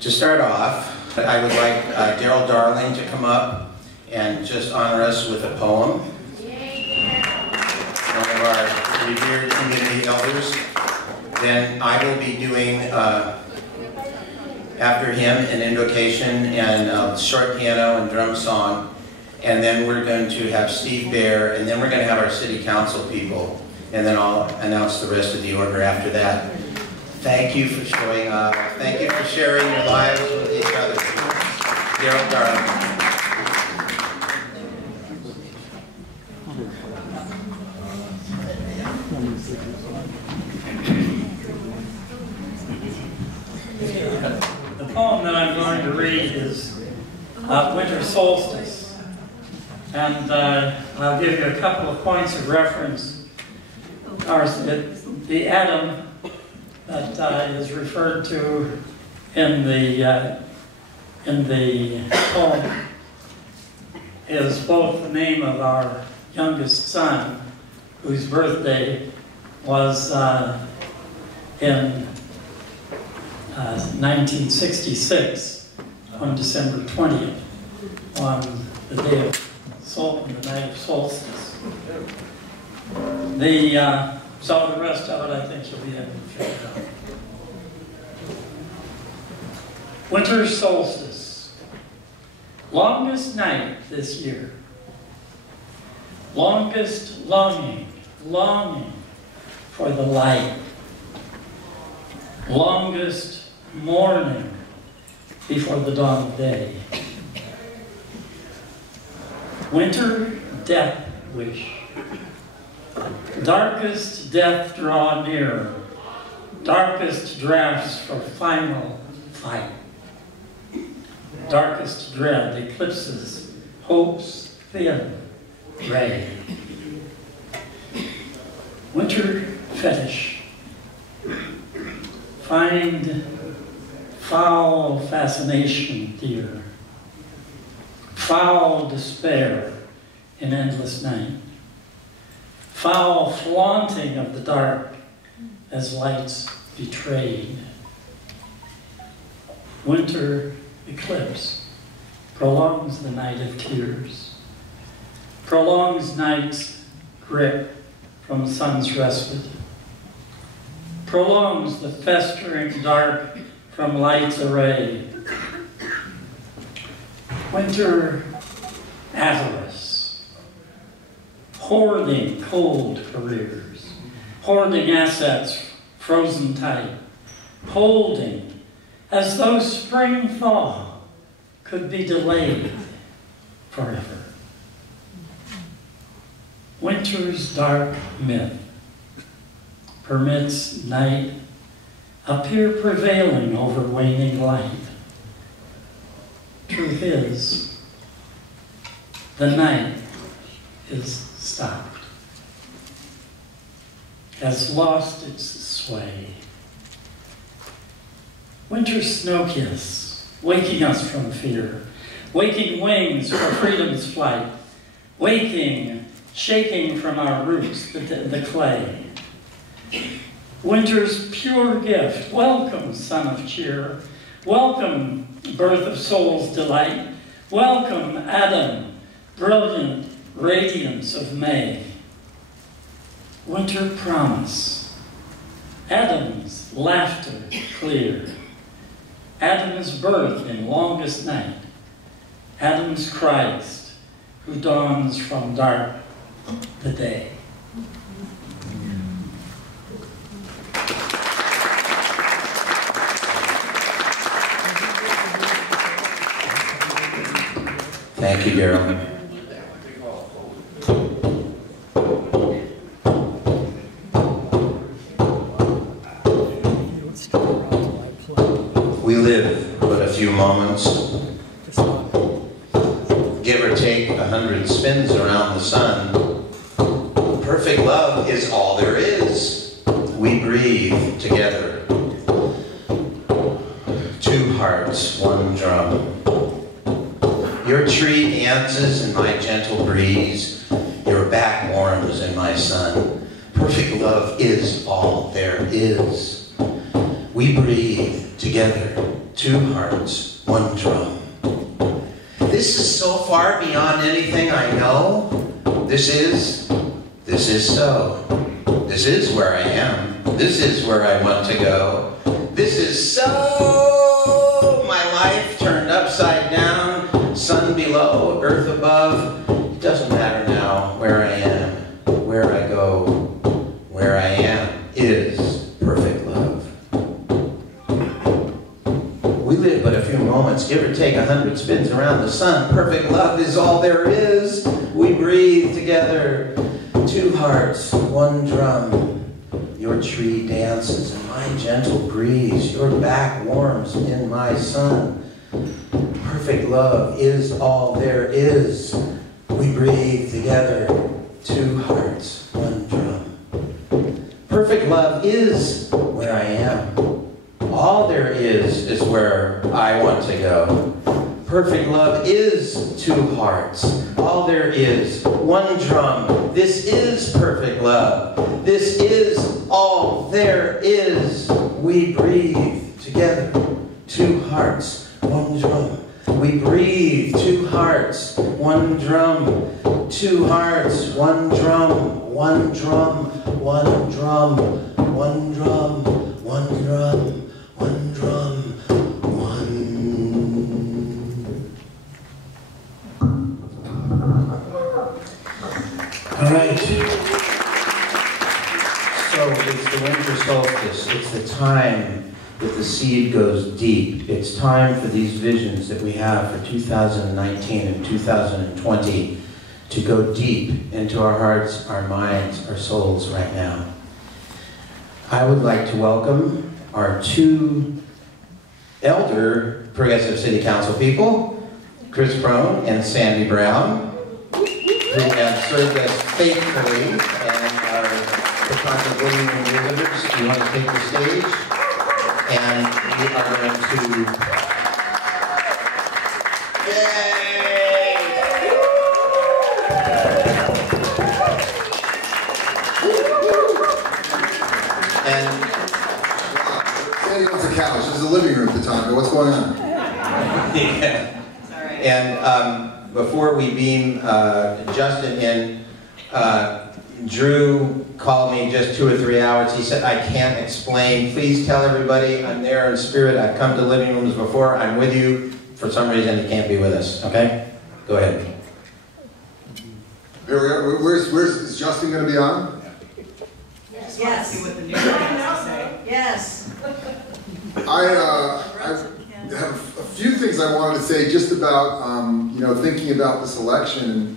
To start off, I would like Daryl Darling to come up and just honor us with a poem. One of our revered community elders. Then I will be doing, after him, an invocation and a short piano and drum song. And then we're going to have Steve Bear, and then we're going to have our city council people. And then I'll announce the rest of the order after that. Thank you for showing up. Thank you for sharing your lives with each other. Daryl Darling. The poem that I'm going to read is Winter Solstice. And I'll give you a couple of points of reference. The atom that is referred to in the poem is both the name of our youngest son, whose birthday was in 1966 on December 20th, on the day of the night of solstice. So the rest of it, I think you'll be able to figure out. Winter solstice. Longest night this year. Longest longing for the light. Longest morning before the dawn of day. Winter death wish. Darkest death draw near. Darkest drafts for final fight. Darkest dread eclipses hope's thin ray. Winter fetish. Find foul fascination, dear. Foul despair in endless night. Foul flaunting of the dark as lights betrayed. Winter eclipse prolongs the night of tears. Prolongs night's grip from sun's respite. Prolongs the festering dark from light's array. Winter avarice, hoarding cold careers, hoarding assets frozen tight, holding as though spring thaw could be delayed forever. Winter's dark myth permits night appear prevailing over waning light. Truth is, the night is stopped, has lost its sway. Winter's snow kiss, waking us from fear, waking wings for freedom's flight, waking, shaking from our roots the clay. Winter's pure gift, welcome, son of cheer, welcome, birth of soul's delight, welcome, Adam, brilliant radiance of May. Winter promise, Adam's laughter clear, Adam's birth in longest night, Adam's Christ, who dawns from dark the day. Thank you, Daryl. We live but a few moments, give or take 100 spins around the sun. Perfect love is all there is. We breathe together. Two hearts, one drum. Your tree dances in my gentle breeze. Your back warms in my sun. Perfect love is all there is. We breathe together, two hearts, one drum. This is so far beyond anything I know. This is so. This is where I am. This is where I want to go. This is so. My life turned upside down, sun below, earth above. It doesn't matter now where I am, where I go. Where I am is perfect love. We live but a few moments, give or take 100 spins around the sun. Perfect love is all there is. We breathe together, two hearts, one drum. Your tree dances in my gentle breeze. Your back warms in my sun. Perfect love is all there is. We breathe together, two hearts, one drum. Perfect love is where I am. All there is where I want to go. Perfect love is two hearts. All there is, one drum. This is perfect love. This is all there is. We breathe together, two hearts, one drum. We breathe, two hearts, one drum. Two hearts, one drum, one drum, one drum, one drum, one drum, one drum, one. All right. So it's the winter solstice. It's the time that the seed goes deep. It's time for these visions that we have for 2019 and 2020 to go deep into our hearts, our minds, our souls right now. I would like to welcome our two elder Progressive City Council people, Chris Crone and Sandy Brown, who have served us faithfully and are Tatanka living room visitors. You want to take the stage? And we are going to... Yay! And... Sandy wants a couch. This is a living room, Tatanka. What's going on? Yeah. And before we beam Justin in, Drew called me just 2 or 3 hours. He said, I can't explain. Please tell everybody I'm there in spirit. I've come to living rooms before. I'm with you. For some reason, he can't be with us. Okay? Go ahead. Here we are. Is Justin going to be on? Yes. Yes. See what the new guys say. Yes. I have a few things I wanted to say just about, thinking about this election.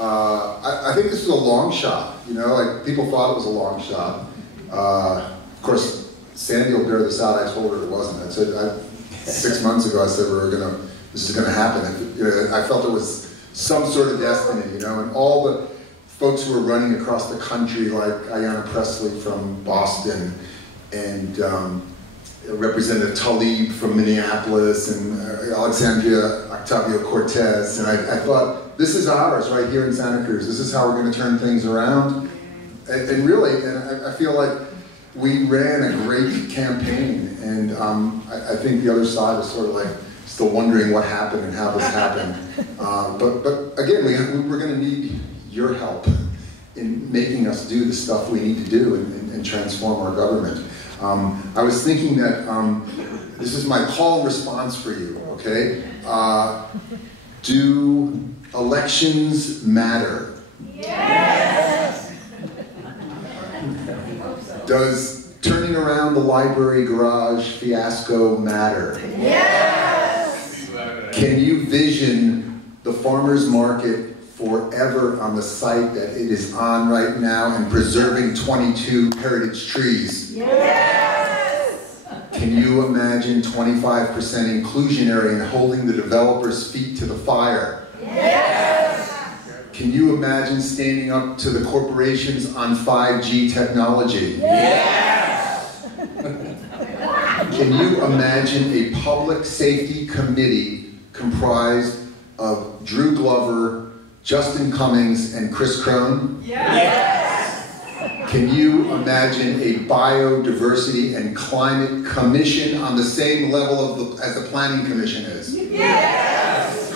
I think this was a long shot, like people thought it was a long shot. Of course, Sandy will bear this out. I told her it wasn't. I said, 6 months ago, I said this is going to happen. I felt it was some sort of destiny, and all the folks who were running across the country, like Ayanna Pressley from Boston, and Representative Tlaib from Minneapolis, and Alexandria Ocasio-Cortez, and I thought, this is ours right here in Santa Cruz. This is how we're going to turn things around. And really, I feel like we ran a great campaign, and I think the other side is sort of like still wondering what happened and how this happened. But again, we're going to need your help in making us do the stuff we need to do and transform our government. I was thinking that this is my call and response for you, okay? Do elections matter? Yes! Does turning around the library garage fiasco matter? Yes! Can you vision the farmer's market forever on the site that it is on right now and preserving 22 heritage trees? Yes! Can you imagine 25% inclusionary and holding the developers' feet to the fire? Yes! Can you imagine standing up to the corporations on 5G technology? Yes! Can you imagine a public safety committee comprised of Drew Glover, Justin Cummings, and Chris Crone? Yes! Can you imagine a biodiversity and climate commission on the same level as the planning commission is? Yes!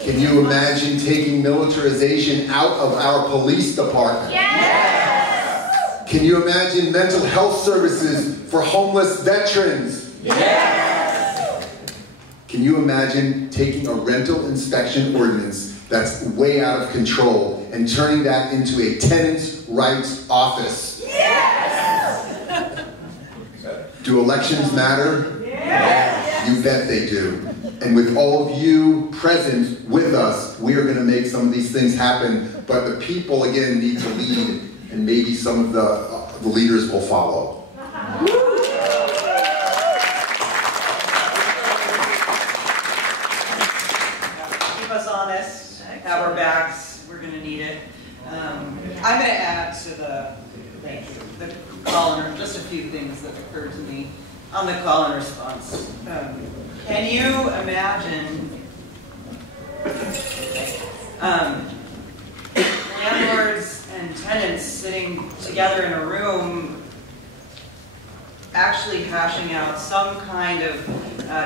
Can you imagine taking militarization out of our police department? Yes! Can you imagine mental health services for homeless veterans? Yes! Can you imagine taking a rental inspection ordinance that's way out of control and turning that into a tenants' rights office? Yes! Do elections matter? Yes! You bet they do. And with all of you present with us, we are going to make some of these things happen. But the people, again, need to lead, and maybe some of the leaders will follow. Keep us honest, have our backs, we're gonna need it. I'm gonna add to the call and just a few things that occurred to me on the call and response. Can you imagine landlords and tenants sitting together in a room actually hashing out some kind of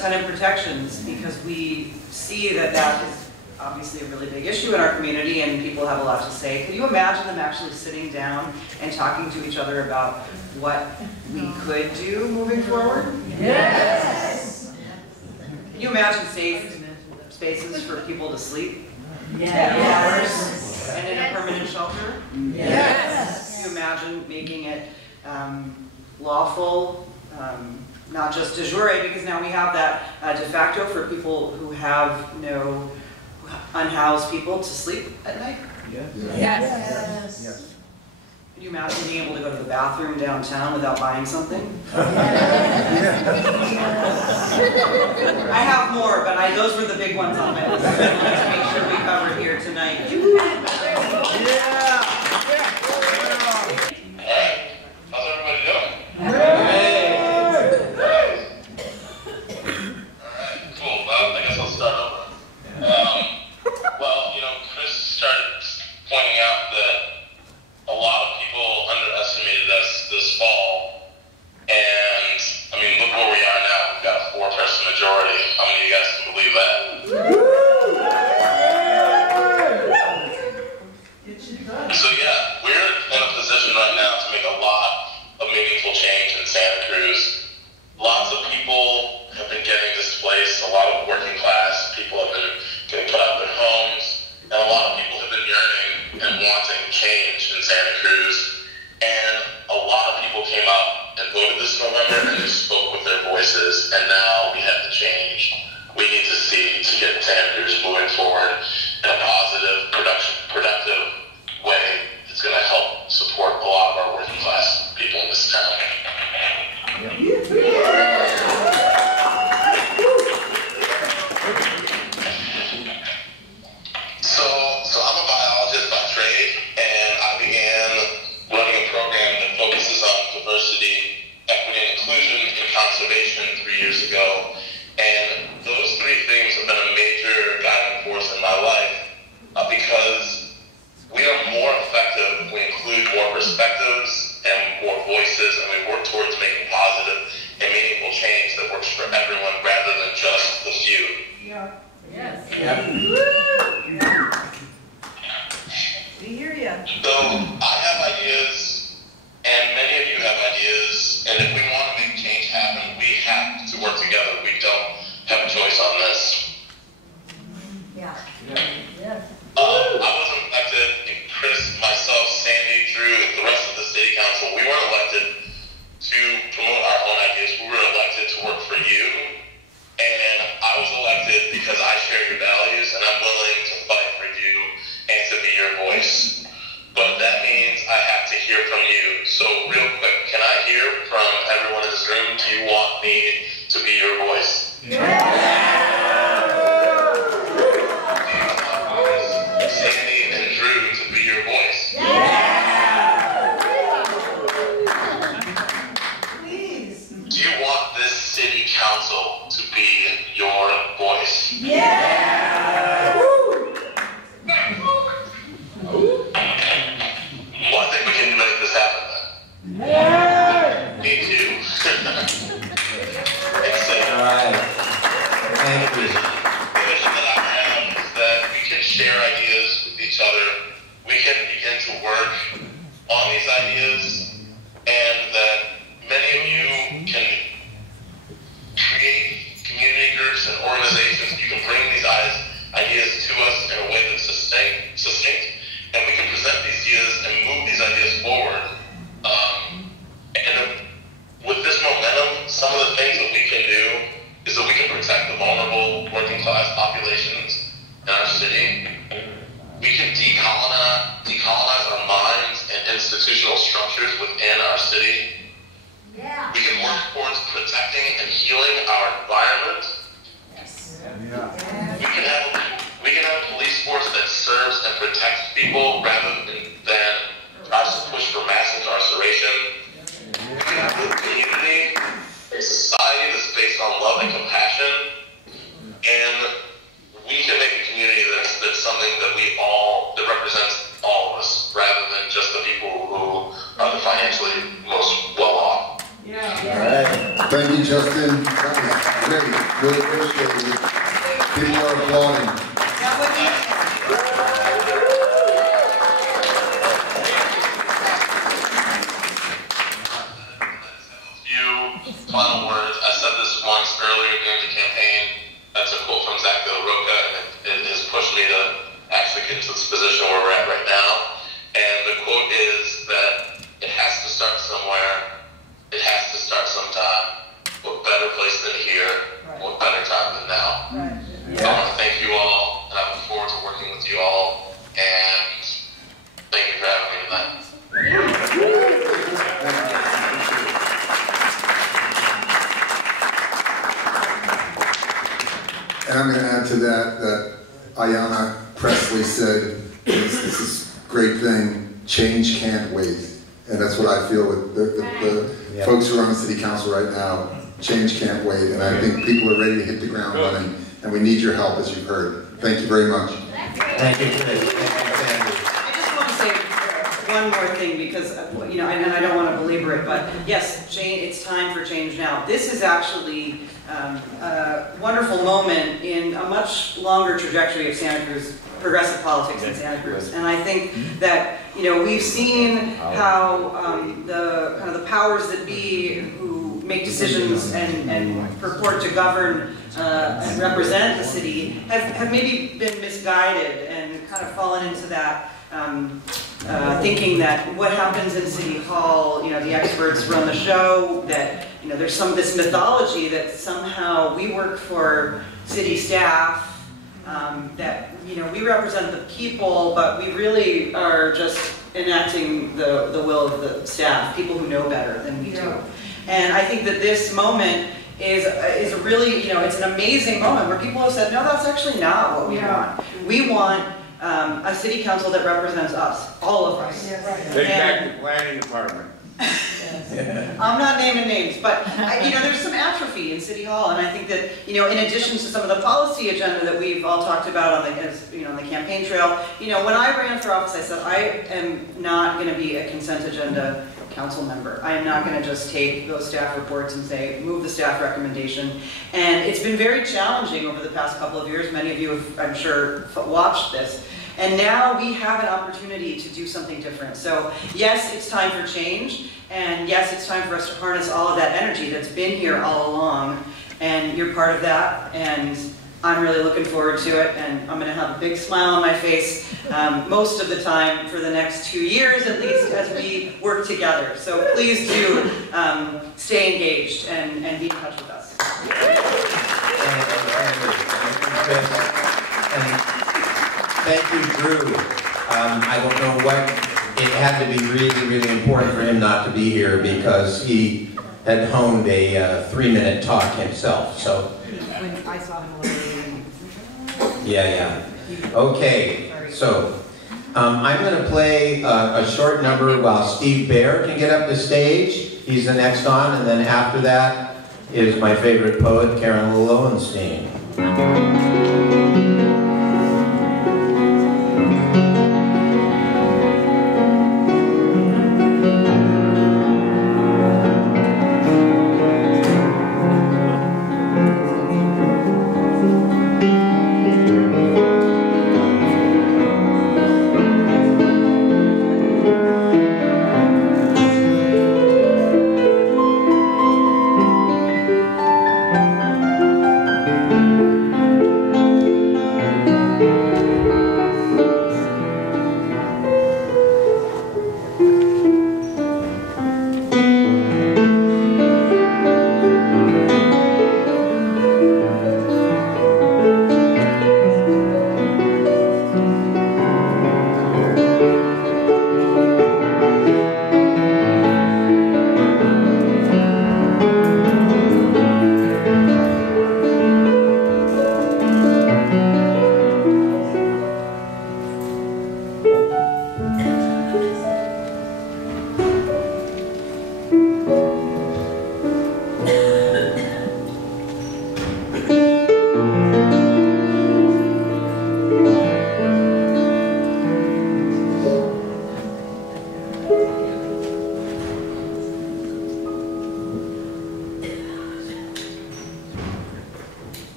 tenant protections, because we see that that is obviously a really big issue in our community and people have a lot to say. Can you imagine them actually sitting down and talking to each other about what we could do moving forward? Yes! Can you imagine safe spaces for people to sleep? Yes! And in a permanent shelter? Yes! Can you imagine making it lawful, not just de jure, because now we have that de facto for people who have no unhoused people to sleep at night? Yes! Can you imagine being able to go to the bathroom downtown without buying something? I have more, but those were the big ones on my list. I wanted to make sure we covered here tonight. How's everybody doing? Alright, cool. Well, I guess I'll start over. Well, Chris started pointing out that a lot of people underestimated us this fall. And, look where we are now. We've got a 4-person majority. How many of you guys can believe that? So yeah, we're in a position right now to make a lot of meaningful change in Santa Cruz. Lots of people have been getting displaced, a lot of working class people have been getting put out of their homes, and a lot of people have been yearning and wanting change in Santa Cruz. And a lot of people came out and voted this November and they spoke with their voices, and now we have to change. We need to see to get Santa Cruz moving forward in a positive, productive way that's going to help support a lot of our working class people in this town. So I'm a biologist by trade, and I began running a program that focuses on diversity, equity, and inclusion in conservation 3 years ago. And those 3 things have been a major guiding force in my life because we are more effective if we include more perspectives and more voices, and we work towards making positive and meaningful change that works for everyone rather than just the few. Yes. We hear you. So I have ideas, and many of you have ideas, and if we want to make change happen, we have to work together. We don't have a choice on this. I wasn't elected, and Chris, myself, Sandy, Drew, the rest of the city council, we weren't elected to promote our own ideas. We were elected to work for you, and I was elected because I share your values, and I'm willing to fight for you and to be your voice. But that means I have to hear from you. So real quick, can I hear from everyone in this room? Do you want me to be your voice? Do you want Sandy and Drew to be your voice? Please. Do you want this city council to be your voice? Well, I think we can make this happen. right. Thank you. The vision that I have is that we can share ideas with each other. We can begin to work on these ideas, and that many of you can create community groups and organizations. You can bring these ideas to us in a way that's succinct, and we can present these ideas and move these ideas forward. And with this momentum, some of the things that we can do is that we can protect the vulnerable working class populations in our city. We can decolonize our minds and institutional structures within our city. Yeah. We can work towards protecting and healing our environment. Yes. We can have a police force that serves and protects people rather than tries to push for mass incarceration. We can have a community, a society that's based on love and compassion, and we can make a community that's something that that represents all of us, rather than just the people who are the financially most well off. Yeah. Right. Thank you, Justin. That was great. Really appreciate it. People are applauding. That would be Final words. I said this once earlier during the campaign. That's a quote from Zach De La Roca, and it has pushed me to actually get to this position where we're at right now. And the quote is that it has to start somewhere. It has to start sometime. What better place than here? What better time than now? Right. So I want to thank you all, and I look forward to working with you all. And thank you for having me tonight. And I'm going to add to that Ayanna Presley said, this is a great thing, change can't wait. And that's what I feel with the folks who are on the city council right now. Change can't wait. And I think people are ready to hit the ground running. And we need your help, as you've heard. Thank you very much. Thank you, Chris. Thank you, Sandy. I just want to say one more thing because, and I don't want to belabor it, but yes, it's time for change now. This is actually a wonderful moment in a much longer trajectory of Santa Cruz, progressive politics in Santa Cruz. And I think that, we've seen how the kind of the powers that be who make decisions and purport to govern and represent the city have maybe been misguided and kind of fallen into that thinking that what happens in City Hall, the experts run the show, that there's this mythology that somehow we work for city staff, that we represent the people, but we really are just enacting the will of the staff, people who know better than we do. And I think that this moment is a really, it's an amazing moment where people have said, no, that's actually not what we want. We want a city council that represents us, all of us. Take back the planning department. I'm not naming names, but there's some atrophy in City Hall, and I think that in addition to some of the policy agenda that we've all talked about on the campaign trail, when I ran for office, I said I am not going to be a consent agenda council member. I am not going to just take those staff reports and say move the staff recommendation. And it's been very challenging over the past couple of years. Many of you have, I'm sure, watched this. And now we have an opportunity to do something different. So yes, it's time for change. And yes, it's time for us to harness all of that energy that's been here all along. And you're part of that. And I'm really looking forward to it. And I'm going to have a big smile on my face most of the time for the next 2 years at least as we work together. So please do stay engaged and be in touch with us. Thank you, Drew. I don't know what, it had to be really, really important for him not to be here because he had honed a 3-minute talk himself, so. When I saw him a Yeah. Okay, so I'm going to play a short number while Steve Baer can get up to stage. He's the next on, and then after that is my favorite poet, Karen Lowenstein.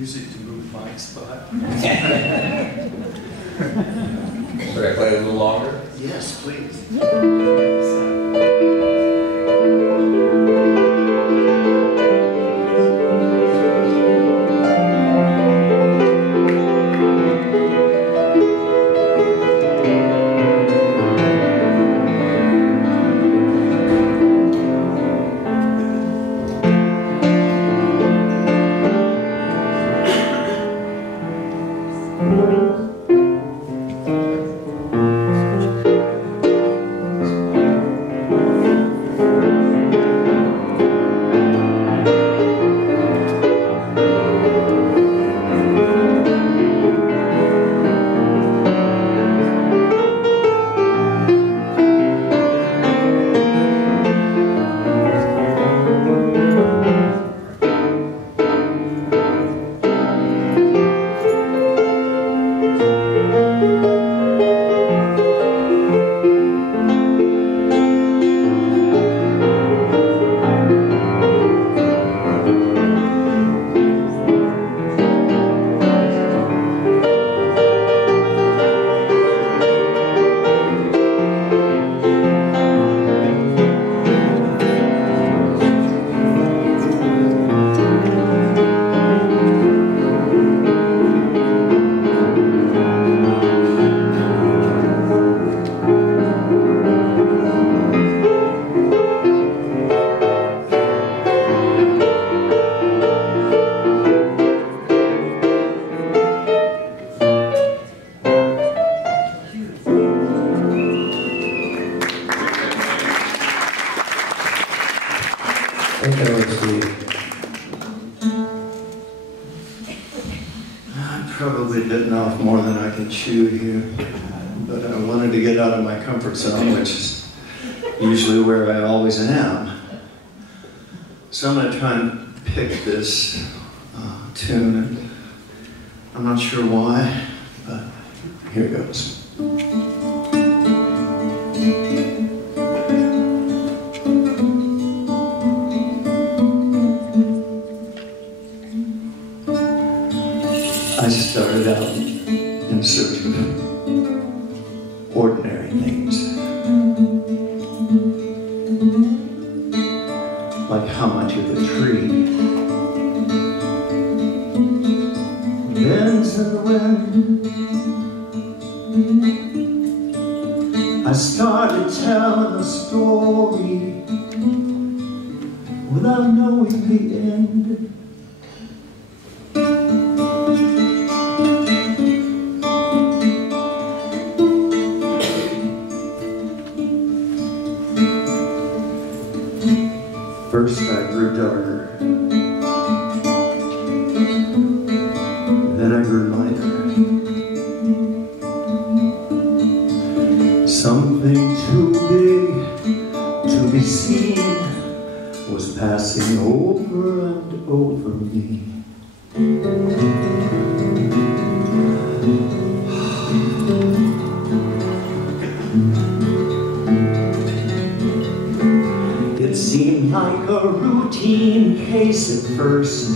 music to move my spot. Should I play a little longer? Yes, please. I'm probably bitten off more than I can chew here, but I wanted to get out of my comfort zone, which is usually where I always am. So I'm going to try and pick this tune, and I'm not sure why, but here goes. I started out in search of ordinary things, like how much of a tree bends in the wind. I started telling a story without knowing the end. First I grew darker, then I grew lighter. Something too big to be seen was passing over and over me. It seemed like a routine case at first.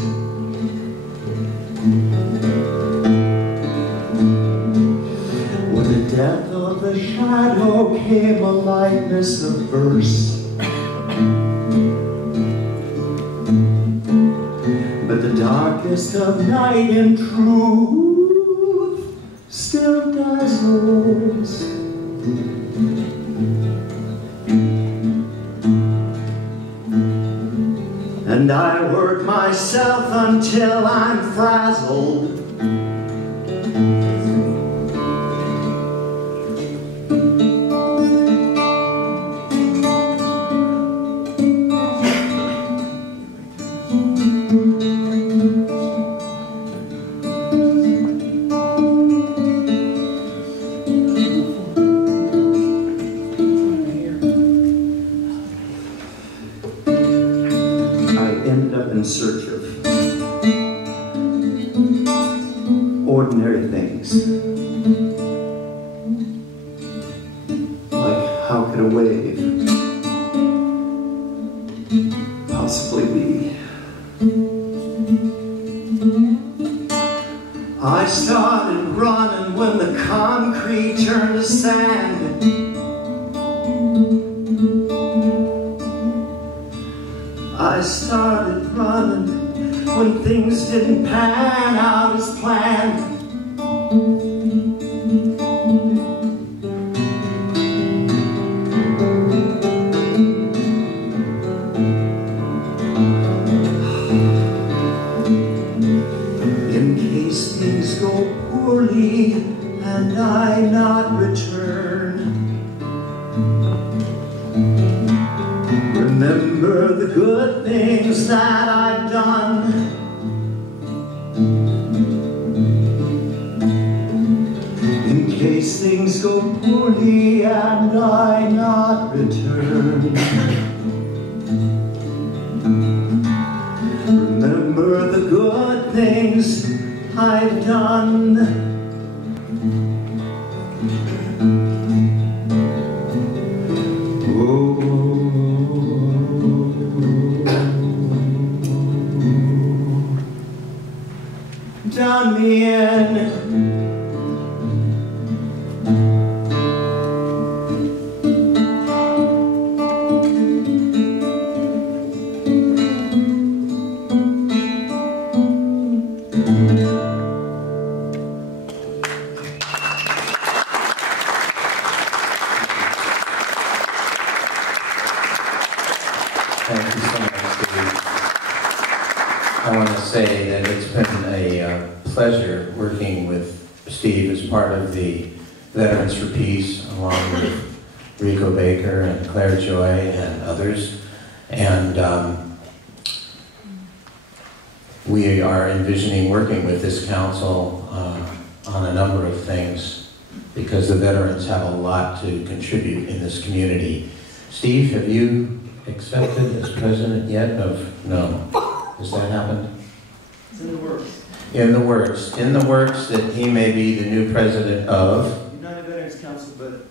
With the death of the shadow came a lightness of verse. But the darkest of night in truth still dazzles. And I work myself until I'm frazzled. In search of ordinary things, like how could a wave possibly be? I started running when the concrete turned to sand. I started running when things didn't pan out as planned. In case things go poorly and I not return, remember the good things that I've done. In case things go poorly and I not return, remember the good things I've done. Done me in. Thank you so much, Steve. I want to say that it's been a pleasure working with Steve as part of the Veterans for Peace, along with Rico Baker and Claire Joy and others. And we are envisioning working with this council on a number of things, because the veterans have a lot to contribute in this community. Steve, have you accepted as president yet? No. Has that happened? It's in the works. In the works. In the works that he may be the new president of? United Veterans Council, but...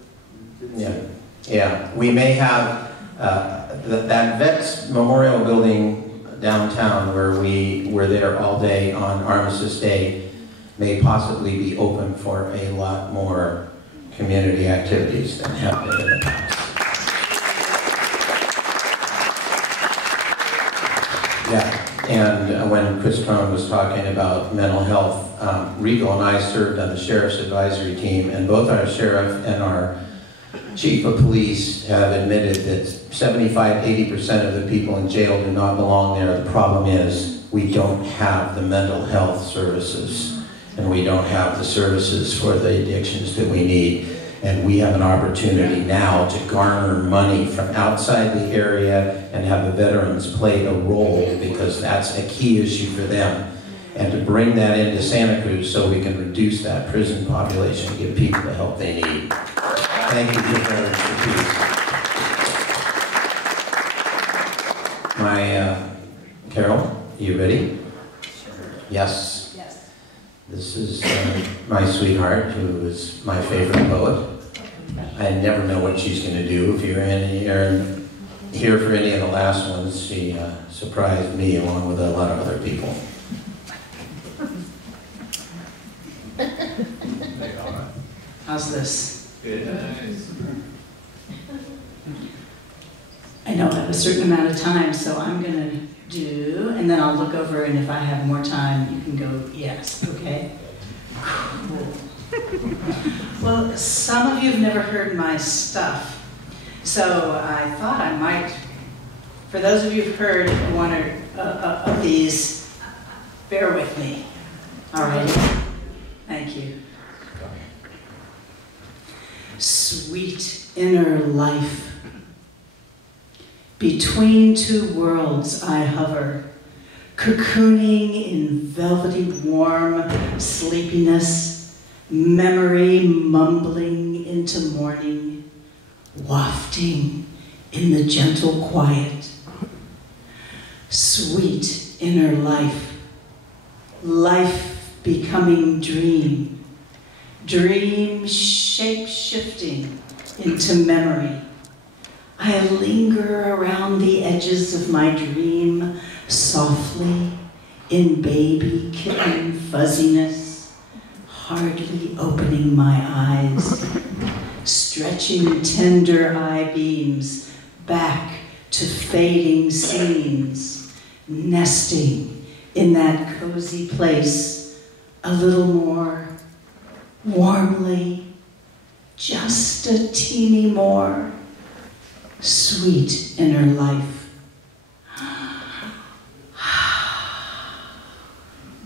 Yeah. We may have that Vets Memorial Building downtown, where we were there all day on Armistice Day, may possibly be open for a lot more community activities than have been in the past. Yeah, and when Chris Crone was talking about mental health, Rico and I served on the Sheriff's Advisory Team, and both our sheriff and our chief of police have admitted that 75–80% of the people in jail do not belong there. The problem is we don't have the mental health services, and we don't have the services for the addictions that we need. And we have an opportunity now to garner money from outside the area and have the veterans play a role, because that's a key issue for them. And to bring that into Santa Cruz so we can reduce that prison population and give people the help they need. Thank you to Veterans for Peace. Carol, you ready? Yes. Yes. This is my sweetheart, who is my favorite poet. I never know what she's going to do. If you're here for any of the last ones, she surprised me along with a lot of other people. How's this? Nice. I know I have a certain amount of time, so I'm going to do, and then I'll look over, and if I have more time, you can go, yes, okay? Cool. Well, some of you have never heard my stuff, so I thought I might, for those of you who've heard one of these, bear with me. All right? Thank you. Sweet inner life. Between two worlds I hover, cocooning in velvety warm sleepiness, memory mumbling into morning, wafting in the gentle quiet. Sweet inner life, life becoming dream, dream shape-shifting into memory. I linger around the edges of my dream softly in baby kitten fuzziness, hardly opening my eyes, stretching tender eye beams back to fading scenes, nesting in that cozy place a little more warmly, just a teeny more, sweet inner life.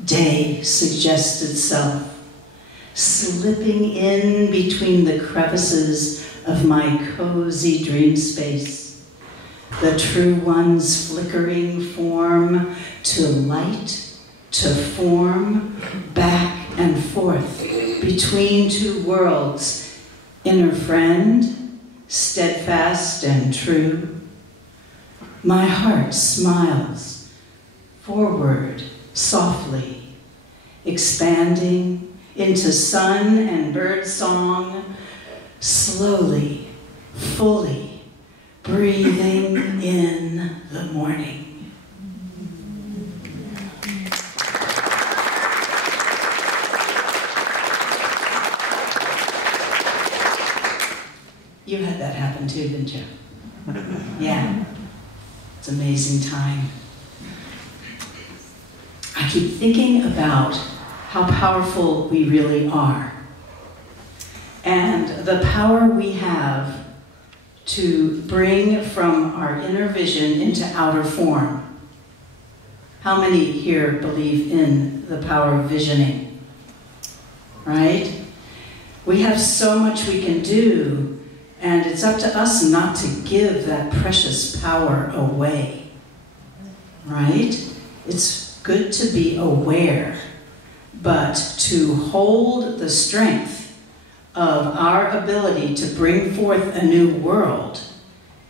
Day suggests itself, slipping in between the crevices of my cozy dream space. The true one's flickering form to light, to form, back and forth between two worlds, inner friend, steadfast and true. My heart smiles, forward, softly, expanding into sun and bird song, slowly, fully, breathing in the morning. You had that happen too, didn't you? Yeah. It's an amazing time. I keep thinking about how powerful we really are and the power we have to bring from our inner vision into outer form. How many here believe in the power of visioning? Right? We have so much we can do, and it's up to us not to give that precious power away. Right? It's good to be aware, but to hold the strength of our ability to bring forth a new world,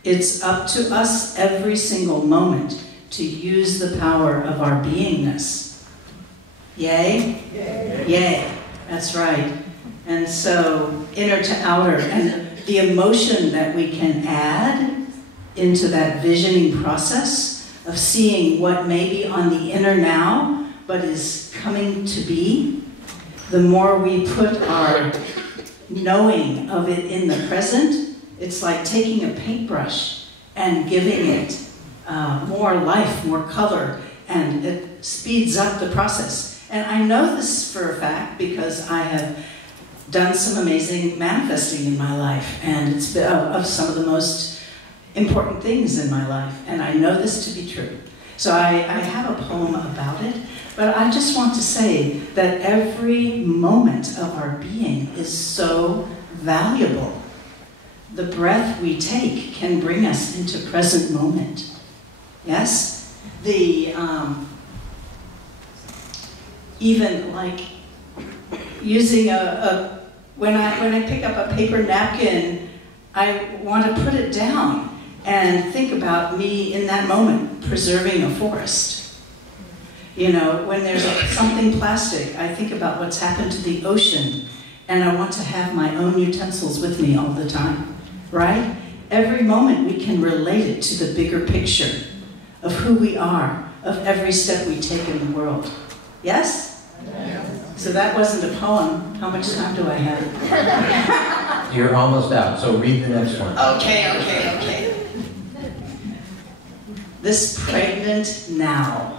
it's up to us every single moment to use the power of our beingness. Yay? Yay. Yay. That's right. And so, inner to outer, and the emotion that we can add into that visioning process of seeing what may be on the inner now, but is coming to be, the more we put our knowing of it in the present, it's like taking a paintbrush and giving it more life, more color, and it speeds up the process. And I know this for a fact because I have done some amazing manifesting in my life, and it's been of some of the most important things in my life, and I know this to be true. So I have a poem about it, but I just want to say that every moment of our being is so valuable. The breath we take can bring us into present moment. Yes? Even like using when I pick up a paper napkin, I want to put it down and think about me in that moment preserving a forest. You know, when there's something plastic, I think about what's happened to the ocean, and I want to have my own utensils with me all the time, right? Every moment we can relate it to the bigger picture of who we are, of every step we take in the world. Yes? Yes. So that wasn't a poem. How much time do I have? You're almost out, so read the next one. Okay. This pregnant now.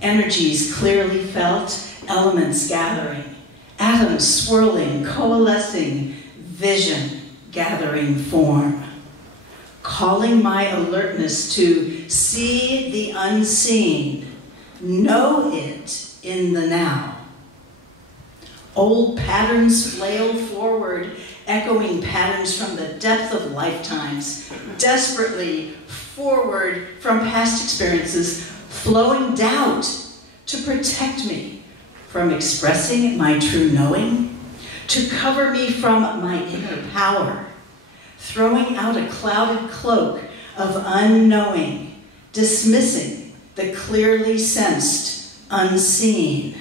Energies clearly felt, elements gathering, atoms swirling, coalescing, vision gathering form. Calling my alertness to see the unseen, know it in the now. Old patterns flail forward, echoing patterns from the depth of lifetimes, desperately forward from past experiences, flowing doubt to protect me from expressing my true knowing, to cover me from my inner power, throwing out a clouded cloak of unknowing, dismissing the clearly sensed unseen.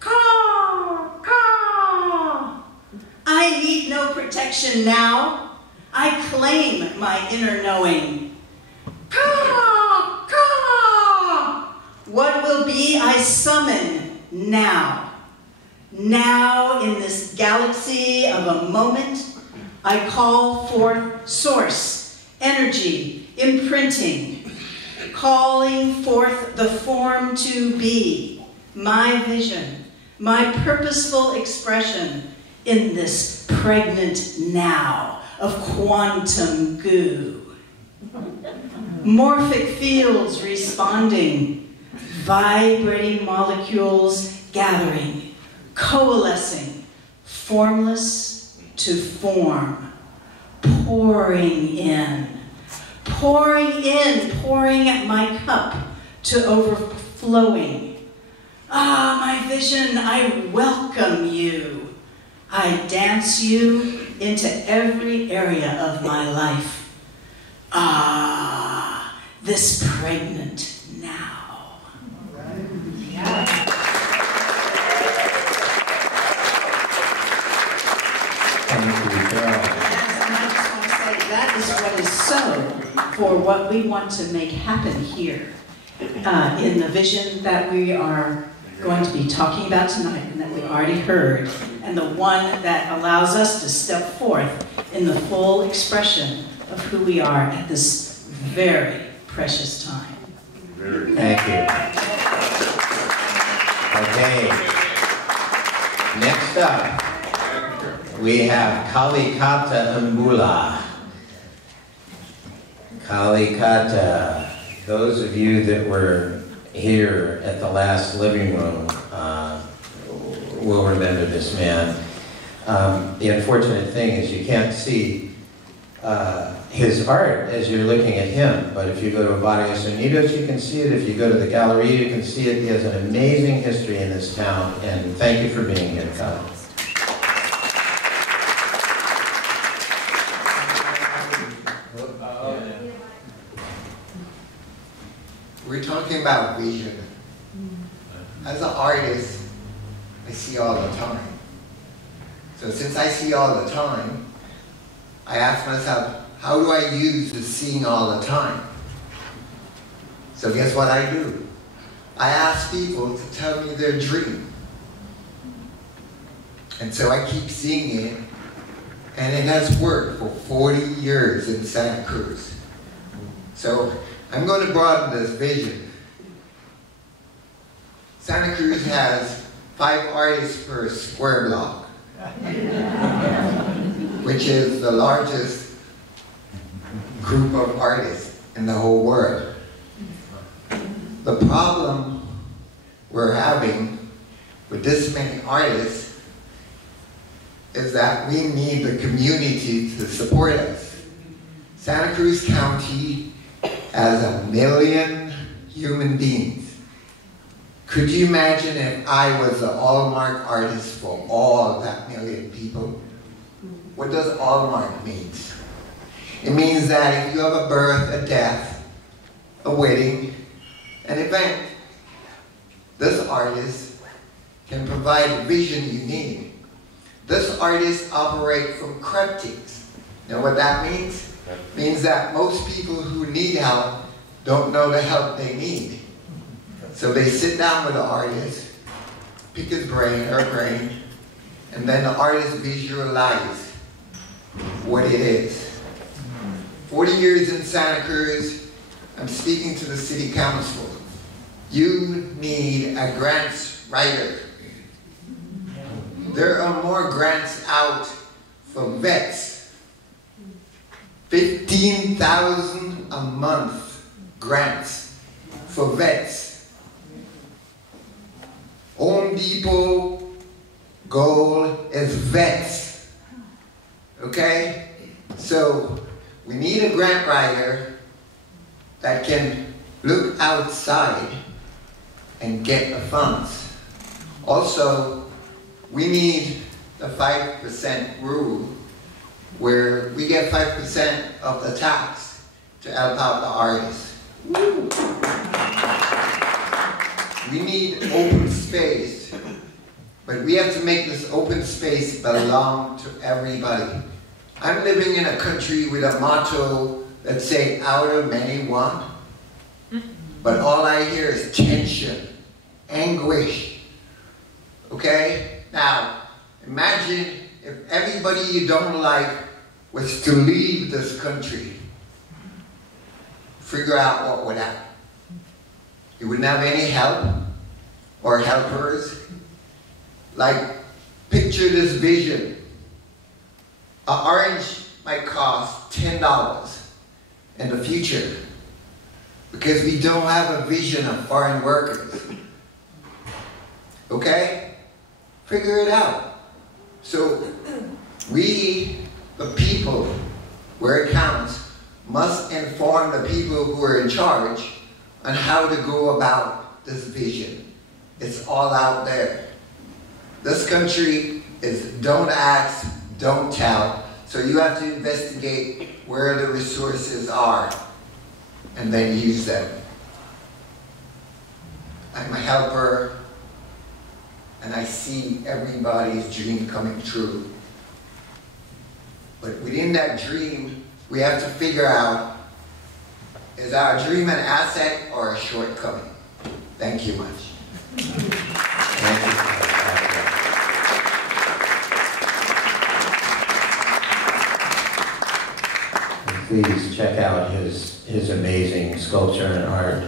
Caw, caw. I need no protection now. I claim my inner knowing. Caw, caw. What will be, I summon now. Now, in this galaxy of a moment, I call forth source, energy, imprinting, calling forth the form to be, my vision, my purposeful expression in this pregnant now of quantum goo. Morphic fields responding, vibrating molecules gathering, coalescing, formless to form, pouring in, pouring at my cup to overflowing. Ah, my vision, I welcome you. I dance you into every area of my life. Ah, this pregnant now. Yeah. That is what is so for what we want to make happen here in the vision that we are going to be talking about tonight and that we already heard, and the one that allows us to step forth in the full expression of who we are at this very precious time. Thank you. Okay. Next up, we have Kalikata Mbula. Kalikata, those of you that were here at the last living room will remember this man. The unfortunate thing is you can't see his art as you're looking at him, but if you go to Barrios Unidos, you can see it. If you go to the Galleria, you can see it. He has an amazing history in this town, and thank you for being here, Kali. We're talking about vision. As an artist, I see all the time. So since I see all the time, I ask myself, how do I use the seeing all the time? So guess what I do? I ask people to tell me their dream. And so I keep seeing it, and it has worked for 40 years in Santa Cruz. So I'm going to broaden this vision. Santa Cruz has 5 artists per square block, which is the largest group of artists in the whole world. The problem we're having with this many artists is that we need the community to support us. Santa Cruz County has 1 million human beings. Could you imagine if I was the Allmark artist for all that 1 million people? What does Allmark mean? It means that if you have a birth, a death, a wedding, an event, this artist can provide the vision you need. This artist operates from cryptics. You know what that means? It means that most people who need help don't know the help they need. So they sit down with the artist, pick his brain, her brain, and then the artist visualizes what it is. 40 years in Santa Cruz, I'm speaking to the city council. You need a grants writer. There are more grants out for vets. 15,000 a month grants for vets. Home Depot goal is vets. Okay? So we need a grant writer that can look outside and get the funds. Also, we need the 5% rule where we get 5% of the tax to help out the artists. Woo. We need open space, but we have to make this open space belong to everybody. I'm living in a country with a motto that says, out of many one, but all I hear is tension, anguish, okay? Now, everybody you don't like was to leave this country, figure out what would happen. You wouldn't have any help or helpers. Like, picture this vision. An orange might cost $10 in the future because we don't have a vision of foreign workers. Okay? Figure it out. So we, the people, where it counts, must inform the people who are in charge on how to go about this vision. It's all out there. This country is don't ask, don't tell. So you have to investigate where the resources are and then use them. I'm a helper and I see everybody's dream coming true. But within that dream, we have to figure out, is our dream an asset or a shortcoming? Thank you much. Thank you. Please check out his amazing sculpture and art.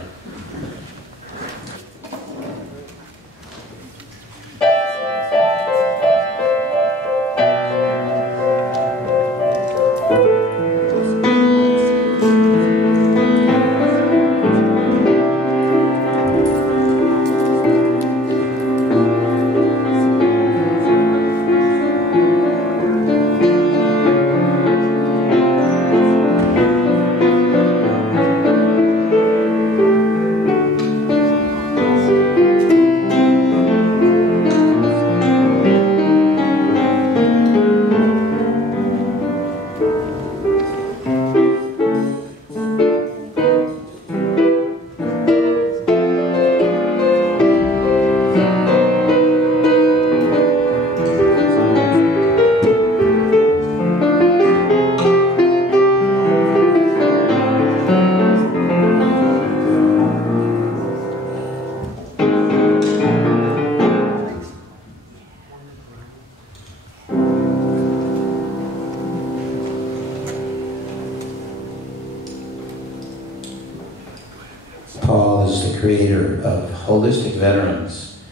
Paul is the creator of Holistic Veterans,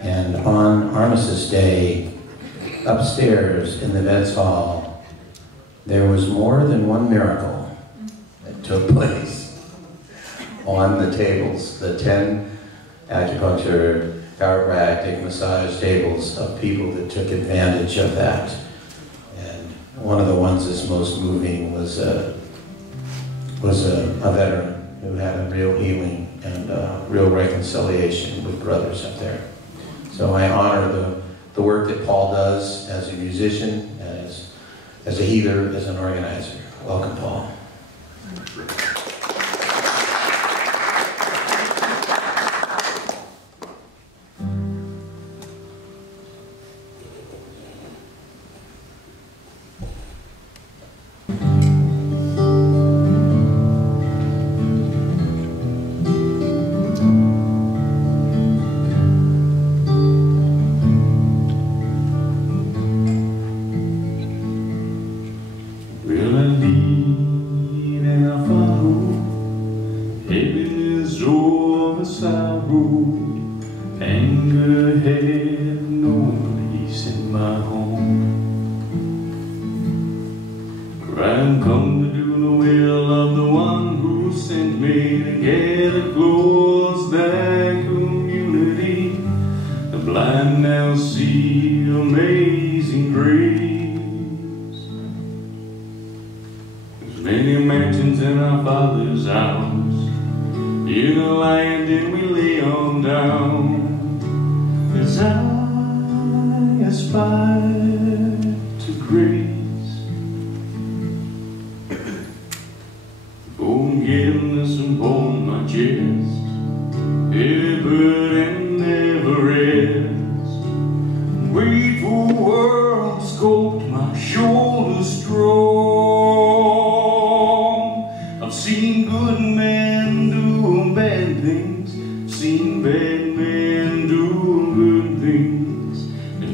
and on Armistice Day, upstairs in the Vets Hall, there was more than one miracle that took place on the tables, the 10 acupuncture, chiropractic, massage tables of people that took advantage of that. And one of the ones that's most moving was a veteran who had a real healing and real reconciliation with brothers up there. So I honor the work that Paul does as a musician, as a healer, as an organizer. Welcome, Paul.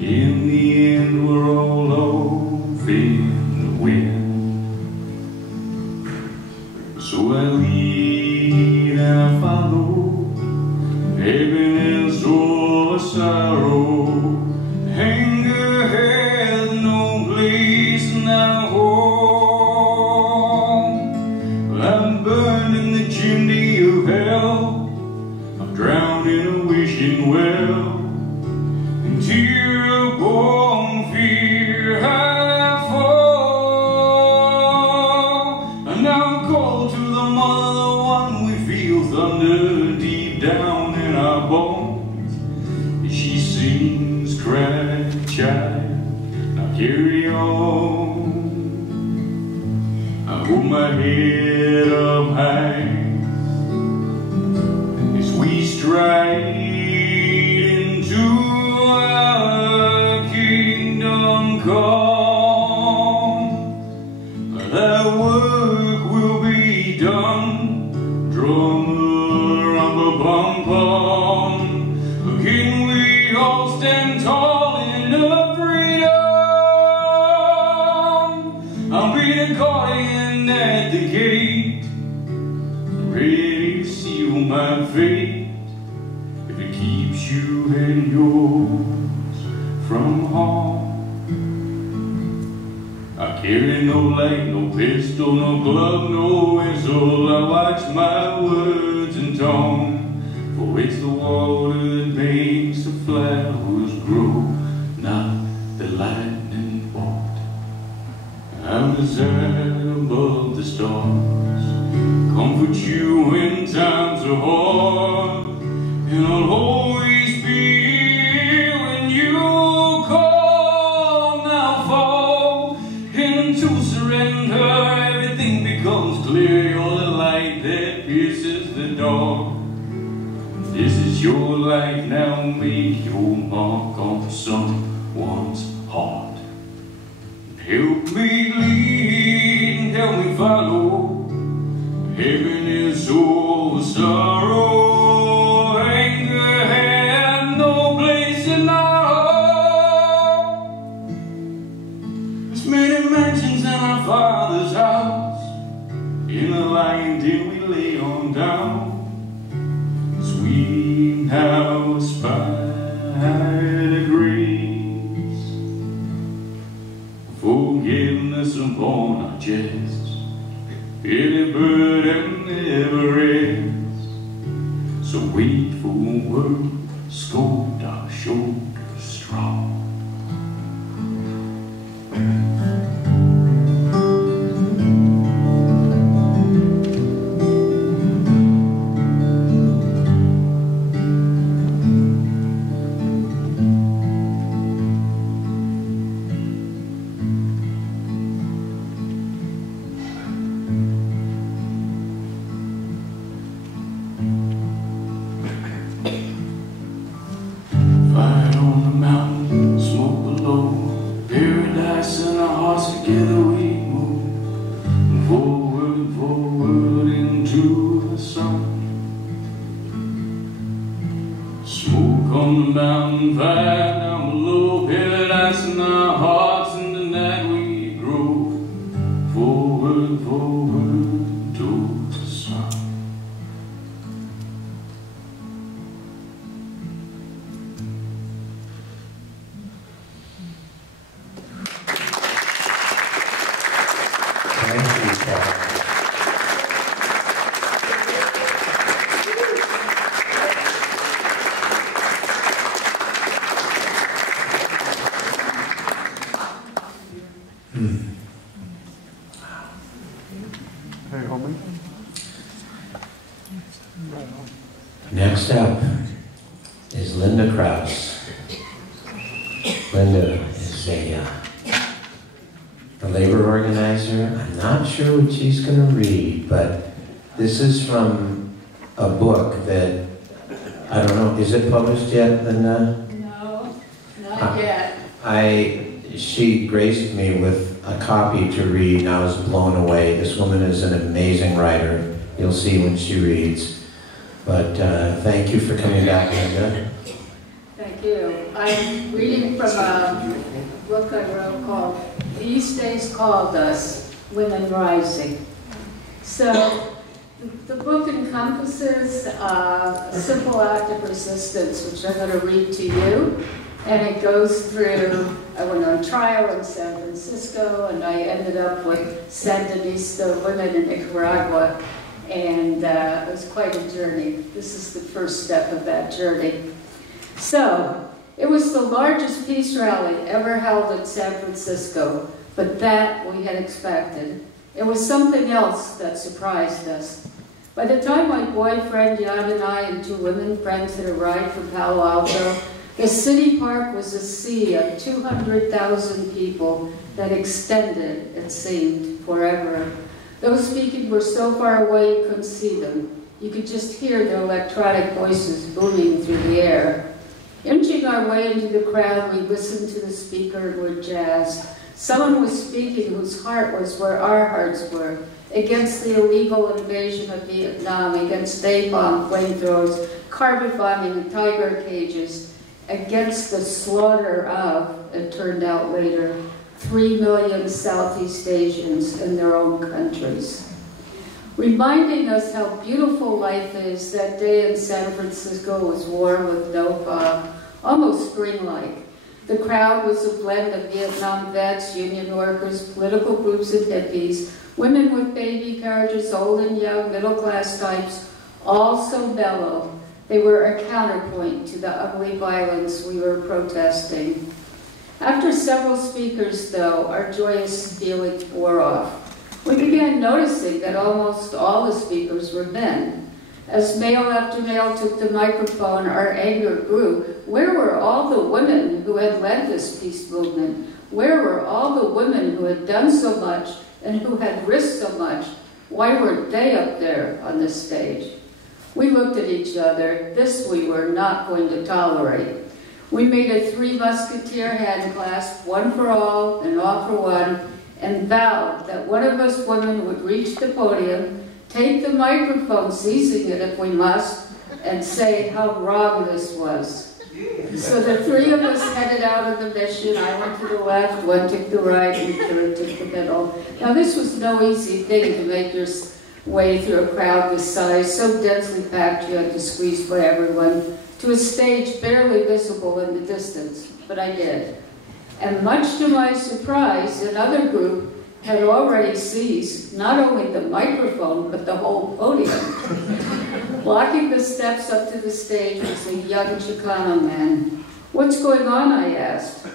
In the end, we're all over. your sorrow. Anger has no place in our home. I'm burned in the chimney of hell. I'm drowned in a wishing well. And tear upon fear I fall. And now call to the mother, the one we feel thunder deep down in our bones. She sings, cry, child, now carry on. I hold my head up high as we stride into our kingdom come. Thy work will be done. Drummer, rumble, bum, bum. Again we all stand tall in the freedom. I'll be the guardian at the gate, ready to seal my fate, if it keeps you and yours from harm. I carry no light, no pistol, no glove, no whistle. I watch my words and tone, for it's the water that makes the flowers grow, not the lightning bolt. I'm desired above the stars, comfort you when times are hard, and I'll always be here when you call. Now fall into surrender, everything becomes clear. You're the light that pierces the dark. This is your life, now make your mark on someone's heart. Help me lead and help me follow. Heaven is over sorrow. Anger had no place in our heart. There's many mansions in our Father's house. In the light till we lay on down. Sweet house by the grace, forgiveness upon our chests, any burden never ends. So wait for word, scold our shoulders strong. Fire on the mountain, smoke below, paradise in our hearts, together we move. Forward, forward into the sun. Smoke on the mountain, fire down below, paradise in our hearts, and tonight we grow. Forward, forward to the sun. Thank you, Paul. Hey, homie. Next up is Linda Krause. Linda is a labor organizer. I'm not sure what she's going to read, but this is from a book that, I don't know, is it published yet, Linda? No, not yet. She graced me with a copy to read, and I was blown away. This woman is an amazing writer. You'll see when she reads. But thank you for coming back, Linda. Thank you. I'm reading from a book I wrote called These Days Called Us, Women Rising. So The book encompasses a simple act of resistance, which I'm going to read to you. And it goes through, I went on trial in San Francisco, and I ended up with Sandinista women in Nicaragua. And it was quite a journey. This is the first step of that journey. So, it was the largest peace rally ever held in San Francisco, but that we had expected. It was something else that surprised us. By the time my boyfriend Jan and I and two women friends had arrived from Palo Alto, the city park was a sea of 200,000 people that extended, it seemed, forever. Those speaking were so far away you couldn't see them. You could just hear their electronic voices booming through the air. Inching our way into the crowd, we listened to the speaker and were jazzed. Someone was speaking whose heart was where our hearts were, against the illegal invasion of Vietnam, against napalm, flamethrowers, carpet bombing, and tiger cages, against the slaughter of, it turned out later, 3 million Southeast Asians in their own countries. Reminding us how beautiful life is, that day in San Francisco was warm with no fog, almost spring-like. The crowd was a blend of Vietnam vets, union workers, political groups and hippies, women with baby carriages, old and young, middle-class types, all so mellow. They were a counterpoint to the ugly violence we were protesting. After several speakers, though, our joyous feelings wore off. We began noticing that almost all the speakers were men. As male after male took the microphone, our anger grew. Where were all the women who had led this peace movement? Where were all the women who had done so much and who had risked so much? Why weren't they up there on the stage? We looked at each other. This we were not going to tolerate. We made a 3 musketeer hand clasp, one for all and all for one, and vowed that one of us women would reach the podium, take the microphone, seizing it if we must, and say how wrong this was. So the 3 of us headed out of the mission. I went to the left, one took the right, and the third took the middle. Now this was no easy thing to make your way through a crowd this size, so densely packed you had to squeeze by everyone, to a stage barely visible in the distance, but I did. And much to my surprise, another group had already seized not only the microphone, but the whole podium. Blocking the steps up to the stage was a young Chicano man. "What's going on?" I asked.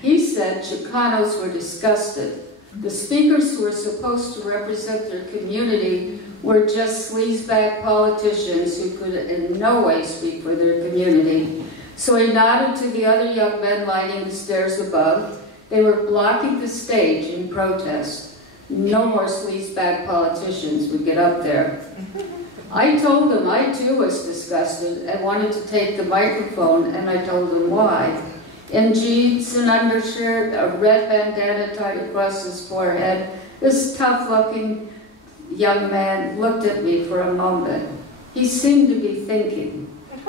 He said Chicanos were disgusted. The speakers who were supposed to represent their community were just sleazebag politicians who could in no way speak for their community. So he nodded to the other young men lining the stairs above. They were blocking the stage in protest. No more sleazebag politicians would get up there. I told them I too was disgusted and wanted to take the microphone, and I told them why. In jeans and undershirt, a red bandana tied across his forehead, this tough-looking young man looked at me for a moment. He seemed to be thinking.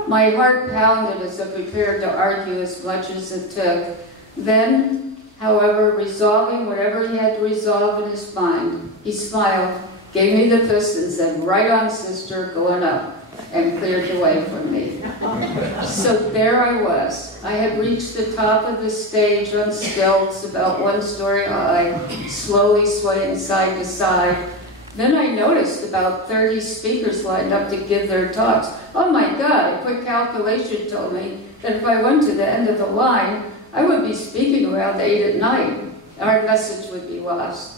My heart pounded as I prepared to argue as much as it took. Then, however, resolving whatever he had to resolve in his mind, he smiled, gave me the fist and said, "Right on, sister, going up," and cleared the way for me. So there I was. I had reached the top of the stage on stilts, about 1 story high, slowly swaying side to side. Then I noticed about 30 speakers lined up to give their talks. Oh my God, a quick calculation told me that if I went to the end of the line, I would be speaking around 8 at night. Our message would be lost.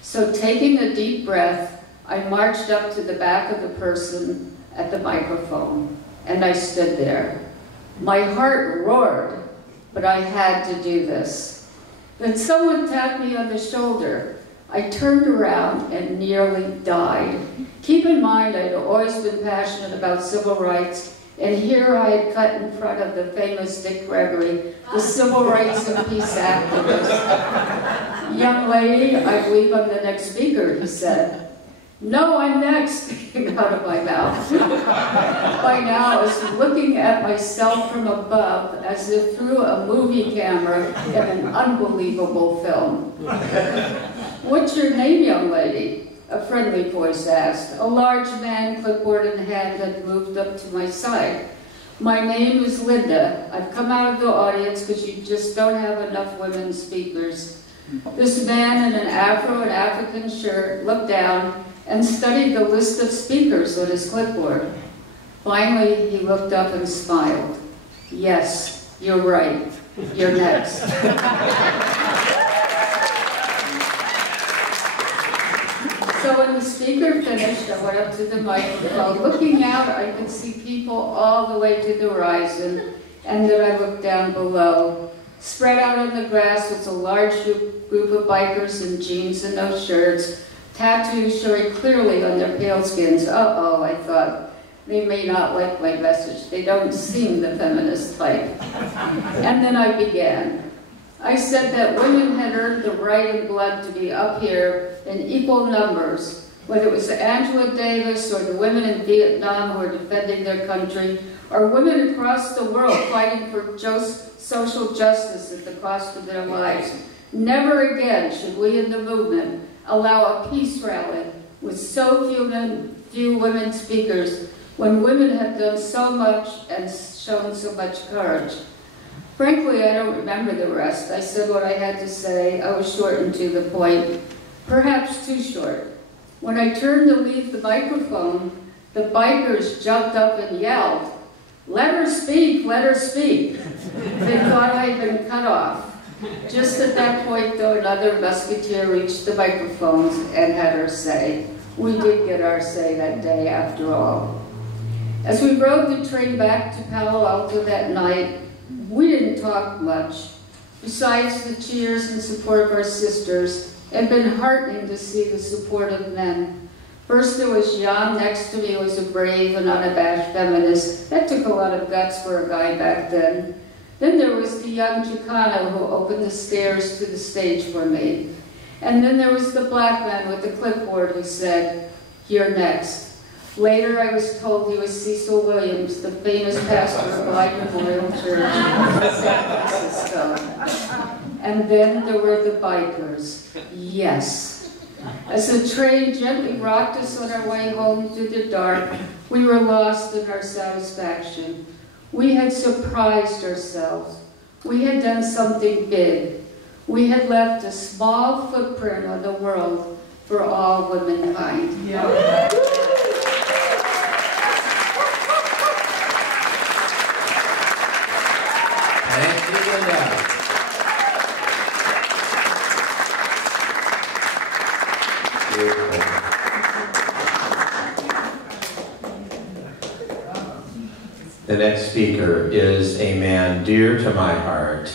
So taking a deep breath, I marched up to the back of the person at the microphone, and I stood there. My heart roared, but I had to do this. Then someone tapped me on the shoulder. I turned around and nearly died. Keep in mind, I'd always been passionate about civil rights, and here I had cut in front of the famous Dick Gregory, the civil rights and peace activist. "Young lady, I believe I'm the next speaker," he said. "No, I'm next," came out of my mouth. By now, I was looking at myself from above as if through a movie camera in an unbelievable film. "What's your name, young lady?" a friendly voice asked. A large man, clipboard in hand, had moved up to my side. My name is Linda. I've come out of the audience because you just don't have enough women speakers. This man in an Afro and African shirt looked down and studied the list of speakers on his clipboard. Finally, he looked up and smiled. Yes, you're right. You're next. So when the speaker finished, I went up to the microphone. Looking out, I could see people all the way to the horizon, and then I looked down below. Spread out on the grass was a large group of bikers in jeans and no shirts, tattoos showing clearly on their pale skins. Uh-oh, I thought. They may not like my message. They don't seem the feminist type. And then I began. I said that women had earned the right and blood to be up here in equal numbers, whether it was Angela Davis or the women in Vietnam who are defending their country, or women across the world fighting for social justice at the cost of their lives. Never again should we in the movement allow a peace rally with so few women speakers when women have done so much and shown so much courage. Frankly, I don't remember the rest. I said what I had to say. I was short and to the point, perhaps too short. When I turned to leave the microphone, the bikers jumped up and yelled, "Let her speak, let her speak." They thought I had been cut off. Just at that point, though, another musketeer reached the microphones and had her say. We did get our say that day, after all. As we rode the train back to Palo Alto that night, we didn't talk much. Besides the cheers and support of our sisters, it had been heartening to see the support of men. First there was Jan next to me, who was a brave and unabashed feminist. That took a lot of guts for a guy back then. Then there was the young Chicano who opened the stairs to the stage for me. And then there was the black man with the clipboard who said, "You're next." Later, I was told he was Cecil Williams, the famous pastor of Life Memorial Church in San Francisco. And then there were the bikers. Yes. As the train gently rocked us on our way home through the dark, we were lost in our satisfaction. We had surprised ourselves. We had done something big. We had left a small footprint on the world for all womankind. Yeah. Thank you, Linda. The next speaker is a man dear to my heart.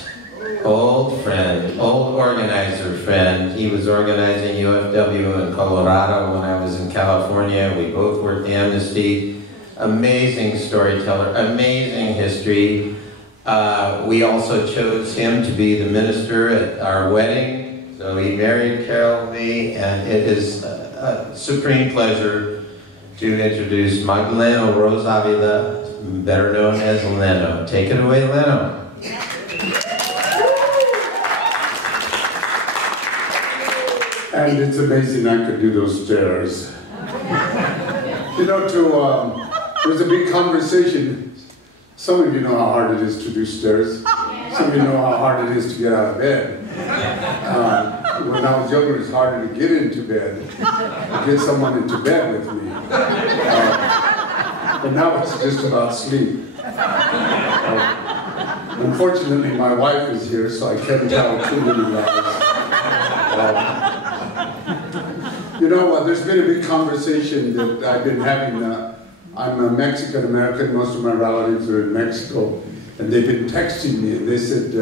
Old friend, old organizer friend. He was organizing UFW in Colorado when I was in California. We both worked the Amnesty. Amazing storyteller, amazing history. We also chose him to be the minister at our wedding. So he married Carol and me, and it is a supreme pleasure to introduce Magdaleno Rose Avila, better known as Leno. Take it away, Leno. And it's amazing I could do those stairs. You know, there's a big conversation. Some of you know how hard it is to do stairs. Some of you know how hard it is to get out of bed. When I was younger, it's harder to get into bed, to get someone into bed with me. But now it's just about sleep. Unfortunately, my wife is here, so I can't tell too many lies. You know, there's been a big conversation that I've been having. I'm a Mexican-American, most of my relatives are in Mexico, and they've been texting me, and they said,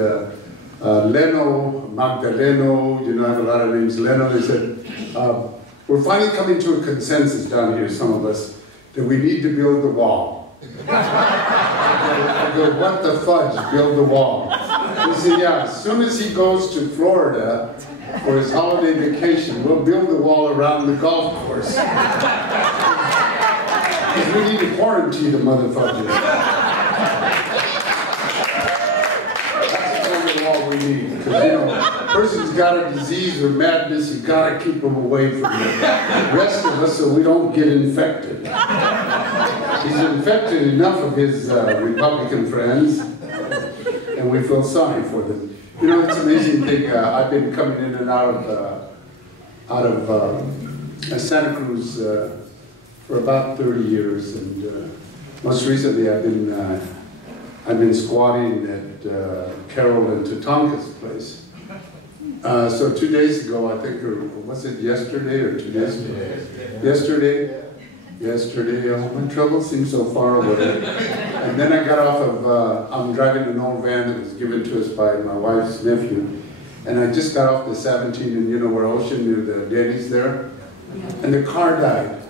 Leno, Magdaleno, you know, I have a lot of names, Leno, they said, we're finally coming to a consensus down here, some of us, that we need to build the wall. I go, what the fudge, build the wall? He said, yeah, as soon as he goes to Florida for his holiday vacation, we'll build the wall around the golf course. Because we need to quarantine the motherfuckers. That's the kind of wall we need. Because, you know, person's got a disease or madness, you gotta keep them away from the rest of us so we don't get infected. He's infected enough of his Republican friends, and we feel sorry for them. You know, it's an amazing thing. I've been coming in and out of Santa Cruz for about 30 years, and most recently I've been squatting at Carol and Tatanka's place. So 2 days ago, I think, or was it yesterday or 2 days ago? Yesterday, all my trouble seemed so far away. And then I got off of, I'm driving an old van that was given to us by my wife's nephew. And I just got off the 17, and you know where Ocean, near the Denny's there? And the car died.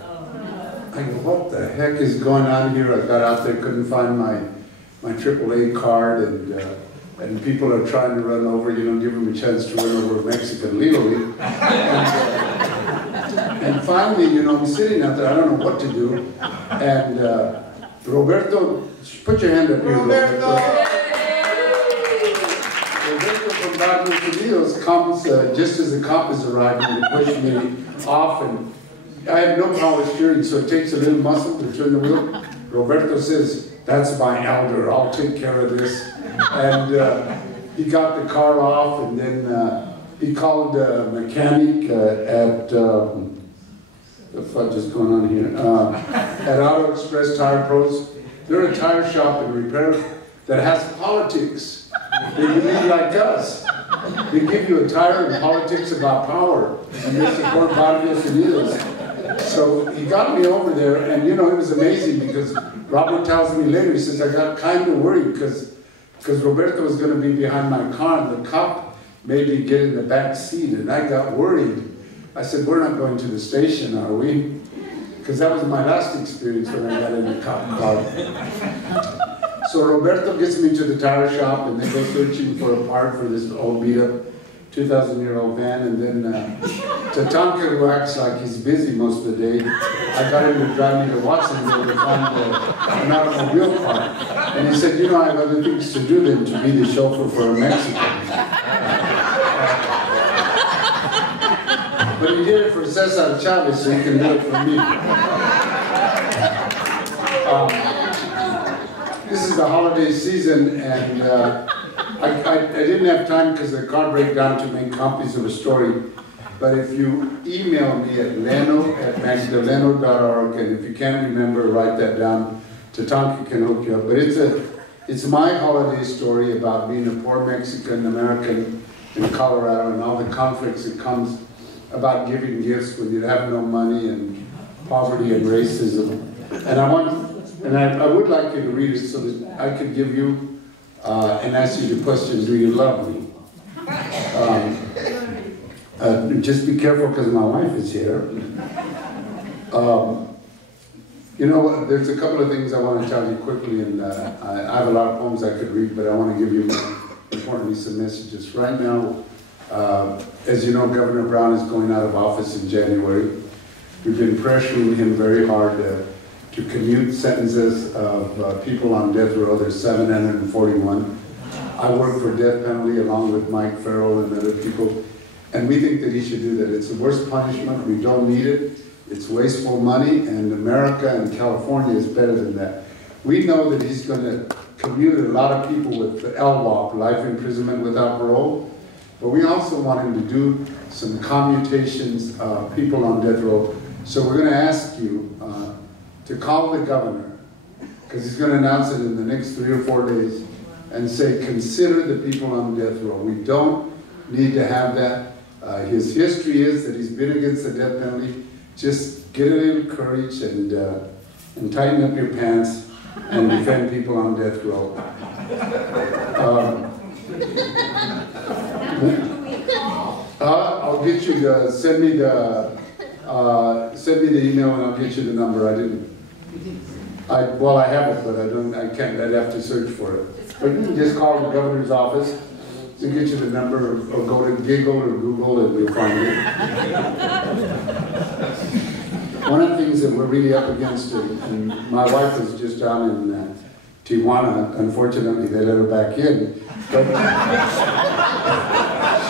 I go, what the heck is going on here? I got out there, couldn't find my AAA card, and people are trying to run over, you know, give them a chance to run over a Mexican legally. And finally, you know, I'm sitting out there, I don't know what to do, and Roberto, put your hand up here, Roberto. Roberto from Estados Unidos comes just as the cop is arriving to push me off, and I have no power steering, so it takes a little muscle to turn the wheel. Roberto says, "That's my elder, I'll take care of this." And he got the car off, and then he called a mechanic at, the fudge is going on here, at Auto Express Tire Pros. They're a tire shop and repair that has politics. They believe like us. They give you a tire and politics about power, and they support Barrios Unidos. So he got me over there, and you know, it was amazing because Robert tells me later, he says, I got kind of worried because Roberto was going to be behind my car, and the cop made me get in the back seat, and I got worried. I said, we're not going to the station, are we? Because that was my last experience when I got in the cop car. So Roberto gets me to the tire shop, and they go searching for a part for this old beat-up 2,000-year-old van, and then Tatanka, who acts like he's busy most of the day, I got him to drive me to Watsonville to find an automobile part. And he said, you know, I have other things to do than to be the chauffeur for a Mexican. But he did it for Cesar Chavez, so he can do it for me. This is the holiday season, and I didn't have time because of the car breakdown to make copies of a story. But if you email me at leno@magdaleno.org, and if you can't remember, write that down. Tatanka can hook you up. But it's my holiday story about being a poor Mexican American in Colorado and all the conflicts that comes about giving gifts when you have no money, and poverty and racism. And I would like you to read it so that I could give you and ask you the question, do you love me? Just be careful because my wife is here. You know, there's a couple of things I want to tell you quickly, and I have a lot of poems I could read, but I want to give you, importantly, some messages. Right now, as you know, Governor Brown is going out of office in January. We've been pressuring him very hard to commute sentences of people on death row. There's 741. I work for death penalty along with Mike Farrell and other people, and we think that he should do that. It's the worst punishment. We don't need it. It's wasteful money, and America and California is better than that. We know that he's going to commute a lot of people with the LWOP, life imprisonment without parole, but we also want him to do some commutations of people on death row. So we're going to ask you to call the governor, because he's going to announce it in the next 3 or 4 days, and say, consider the people on death row. We don't need to have that. His history is that he's been against the death penalty. Just get a little courage and tighten up your pants and defend people on death row. I'll get you the, send me the email and I'll get you the number. Well, I have it, but I'd have to search for it. But you can just call the governor's office to get you the number, or go to Giggle or Google and you'll find it. One of the things that we're really up against, and my wife was just down Tijuana. Unfortunately, they let her back in. But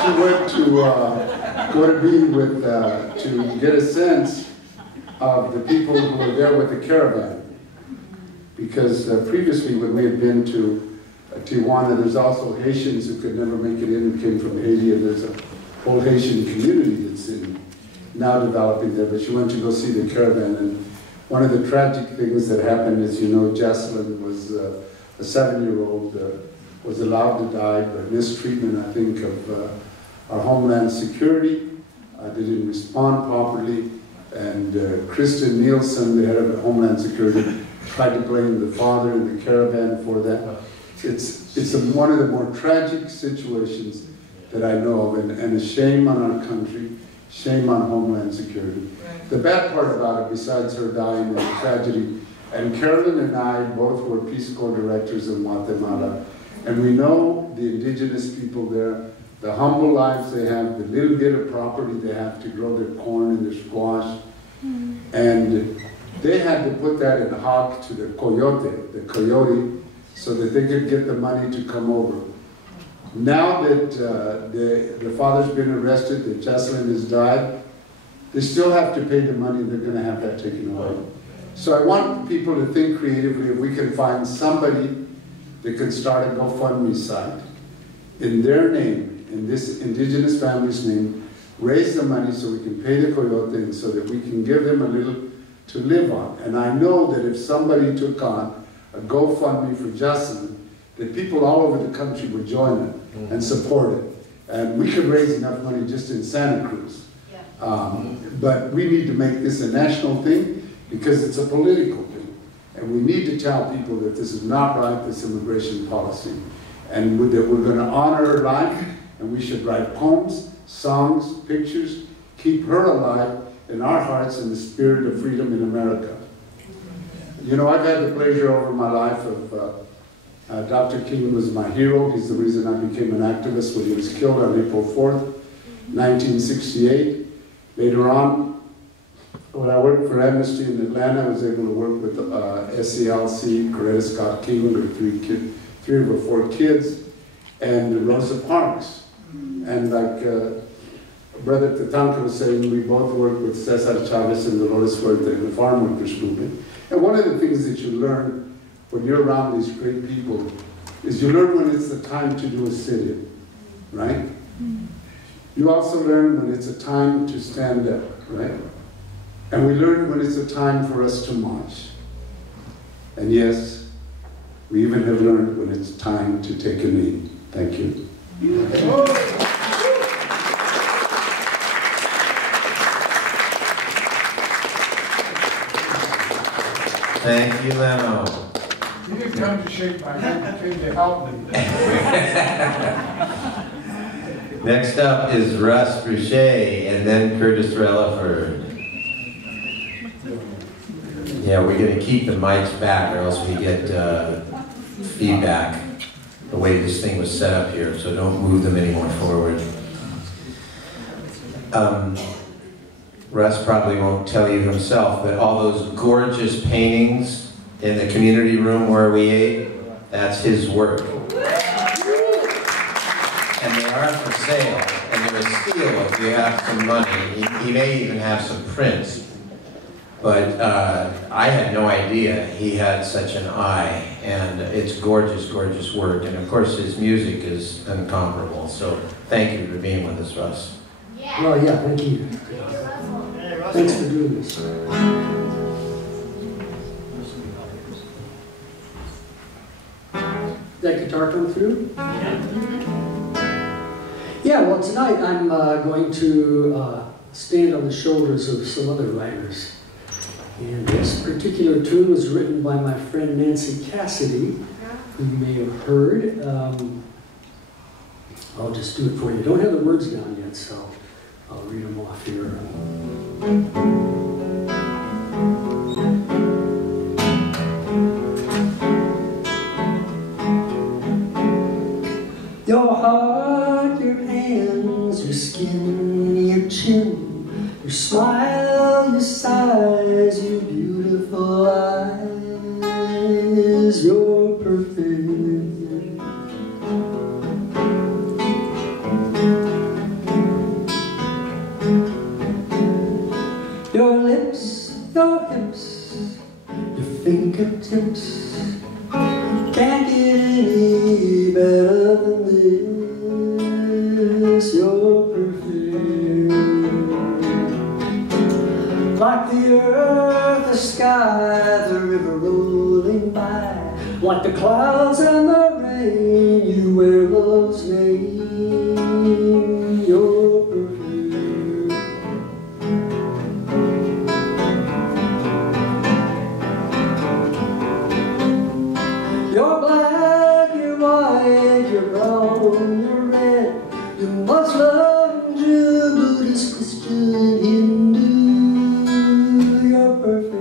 she went to go to be with, to get a sense of the people who were there with the caravan. Because previously when we had been to Tijuana, there's also Haitians who could never make it in, who came from Haiti, and there's a whole Haitian community that's now developing there. But she went to go see the caravan, and one of the tragic things that happened is, you know, Jocelyn was a 7-year-old, was allowed to die by mistreatment, I think, of our Homeland Security. They didn't respond properly, and Kristen Nielsen, the head of Homeland Security, tried to blame the father in the caravan for that. It's one of the more tragic situations that I know of, and a shame on our country, shame on Homeland Security. Right. The bad part about it, besides her dying and the tragedy, and Carolyn and I both were Peace Corps directors in Guatemala, and we know the indigenous people there, the humble lives they have, the little bit of property they have to grow their corn and their squash, and they had to put that in hock to the coyote, so that they could get the money to come over. Now that the father's been arrested, that Jocelyn has died, they still have to pay the money, they're going to have that taken away. So I want people to think creatively if we can find somebody that can start a GoFundMe site in their name, in this indigenous family's name, raise the money so we can pay the coyote and so that we can give them a little to live on. And I know that if somebody took on a GoFundMe for Jocelyn, that people all over the country would join it and support it. And we could raise enough money just in Santa Cruz. But we need to make this a national thing because it's a political thing. And we need to tell people that this is not right, this immigration policy. And that we're going to honor her life, and we should write poems, songs, pictures, keep her alive in our hearts in the spirit of freedom in America. You know, I've had the pleasure over my life of Dr. King was my hero. He's the reason I became an activist when he was killed on April 4th, 1968. Later on, when I worked for Amnesty in Atlanta, I was able to work with SCLC, Coretta Scott King, with three of her 4 kids, and Rosa Parks. And like Brother Tatanka was saying, we both worked with Cesar Chavez and Dolores Fuerte in the farm workers movement. And one of the things that you learn when you're around these great people is you learn when it's the time to do a sit-in, right? You also learn when it's a time to stand up, right? And we learn when it's a time for us to march. And yes, we even have learned when it's time to take a knee. Thank you. Thank you, Leno. You didn't come to shake my hand, you came to help me. Next up is Russ Boucher, and then Curtis Relaford. Yeah, we're going to keep the mics back, or else we get feedback the way this thing was set up here, so don't move them any more forward. Russ probably won't tell you himself, but all those gorgeous paintings in the community room where we ate, that's his work. And they are for sale, and they're a steal if you have some money. He may even have some prints. But I had no idea he had such an eye, and it's gorgeous, gorgeous work. And of course, his music is incomparable. So thank you for being with us, Russ. Well, yeah, thank you. Thanks for doing this. That guitar come through? Yeah, well, tonight I'm going to stand on the shoulders of some other writers. And this particular tune was written by my friend Nancy Cassidy, who you may have heard. I'll just do it for you. I don't have the words down yet, so I'll read them off here. Your heart, your hands, your skin, your chin, your smile, your sighs, your beautiful eyes, your fingertips. Can't get any better than this. You're perfect. Like the earth, the sky, the river rolling by. Like the clouds and the rain, you wear love's name. You're perfect. You're black, you're white, you're brown, you're red. You're Muslim, Jew, Buddhist, Christian, Hindu. You're perfect.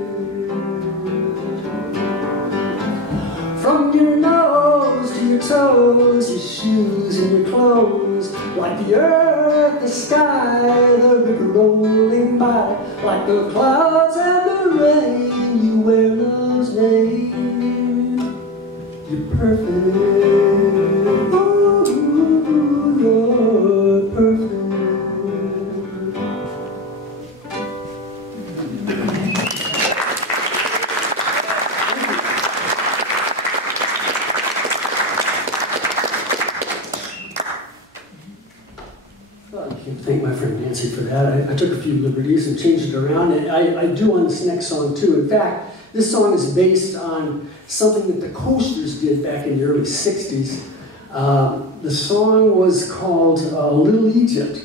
From your nose to your toes, your shoes and your clothes. Like the earth, the sky, the river rolling by. Like the clouds and the rain, you wear love's name. You're perfect. Ooh, you're perfect. Well, I can't thank my friend Nancy for that. I took a few liberties and changed it around, and I do on this next song too. In fact, this song is based on something that the Coasters did back in the early 60s. The song was called Little Egypt.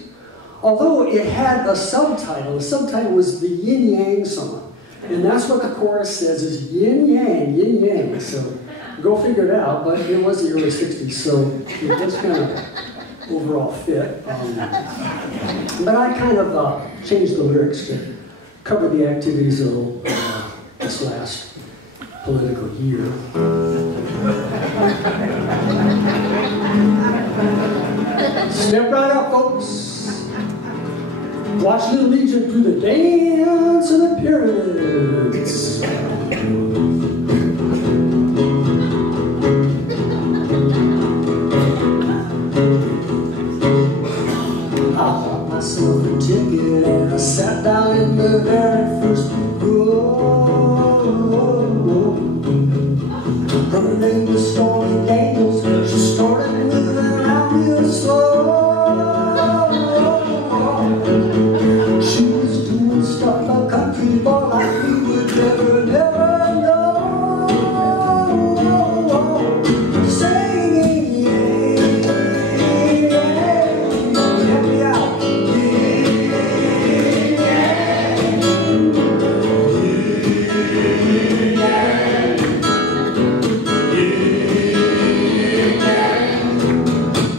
Although it had a subtitle, the subtitle was the Yin Yang song. And that's what the chorus says is yin yang, yin yang. So go figure it out, but it was the early 60s, so it does kind of overall fit. But I kind of changed the lyrics to cover the activities of this last political year. Step right up, folks. Watch Little Egypt do the dance of the pyramids. I bought myself a ticket and I sat down in the very first row. Her name was Stormy Daniels. She started moving around real slow. She was doing stuff a country boy like we would never know. Singing, yeah, help me out,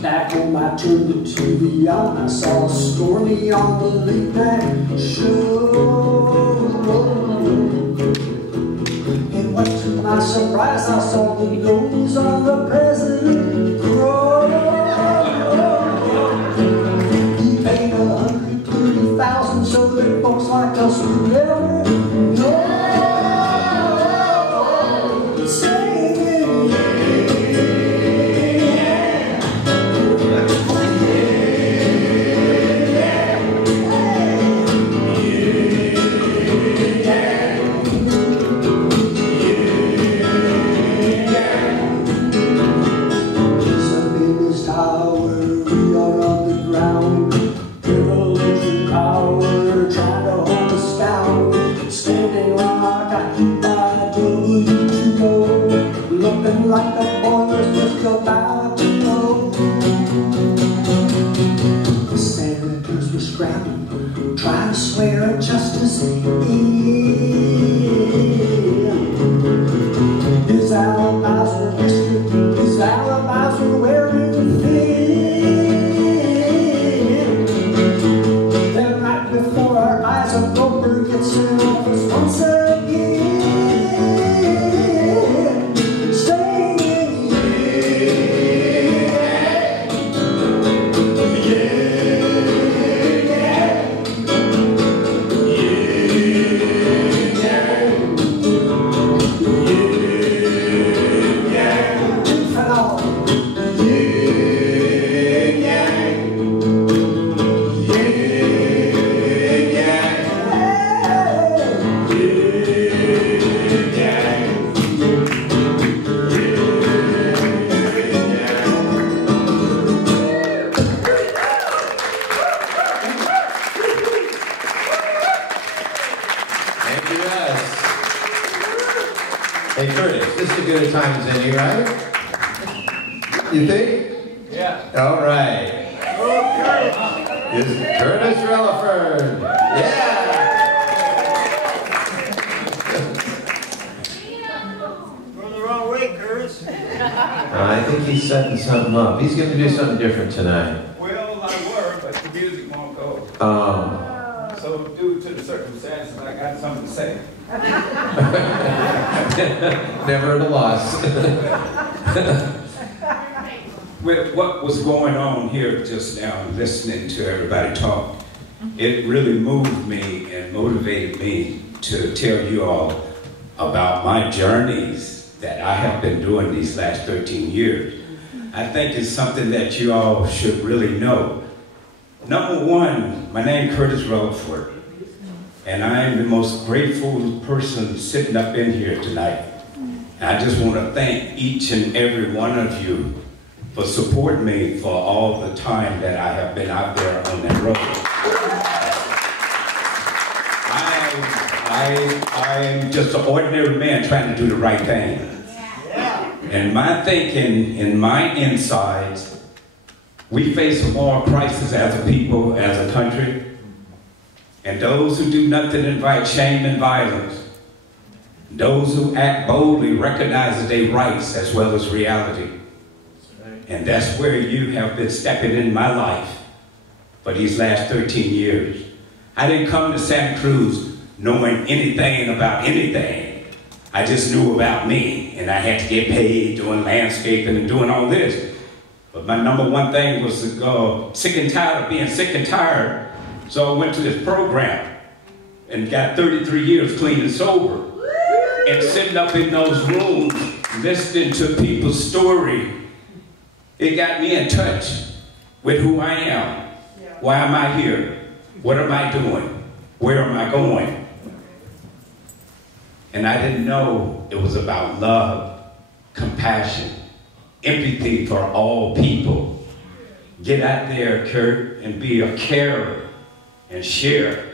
Back home I turned the TV on, I saw Stormy on the late night show. And what to my surprise, I saw the nose on the President grow. He paid $130,000 so that folks like us would never know. Singing, like the boy was just about to know. The senators were scrambling, trying to swear at justice in. His alibis were listed, his alibis were wearing thin. Then right before our eyes, a Goldberg gets in office once again. Yeah. You think? Yeah. All right. This is Curtis Relaford. Yeah. Going the wrong way, Curtis. I think he's setting something up. He's going to do something different tonight. Well, I were, but the music won't go. Oh. So due to the circumstances, I got something to say. Never at a loss. With what was going on here just now, listening to everybody talk, it really moved me and motivated me to tell you all about my journeys that I have been doing these last 13 years. I think it's something that you all should really know. Number one, my name is Curtis Relaford, and I am the most grateful person sitting up in here tonight. And I just want to thank each and every one of you for supporting me for all the time that I have been out there on that road. I am just an ordinary man trying to do the right thing. And my thinking in my insides, we face a moral crisis as a people, as a country. And those who do nothing invite shame and violence. Those who act boldly recognize their rights as well as reality. And that's where you have been stepping in my life for these last 13 years. I didn't come to Santa Cruz knowing anything about anything. I just knew about me, and I had to get paid doing landscaping and doing all this. But my number one thing was to go sick and tired of being sick and tired. So I went to this program and got 33 years clean and sober. And sitting up in those rooms, listening to people's story, it got me in touch with who I am. Why am I here? What am I doing? Where am I going? And I didn't know it was about love, compassion, empathy for all people. Get out there, Kurt, and be a carer and share.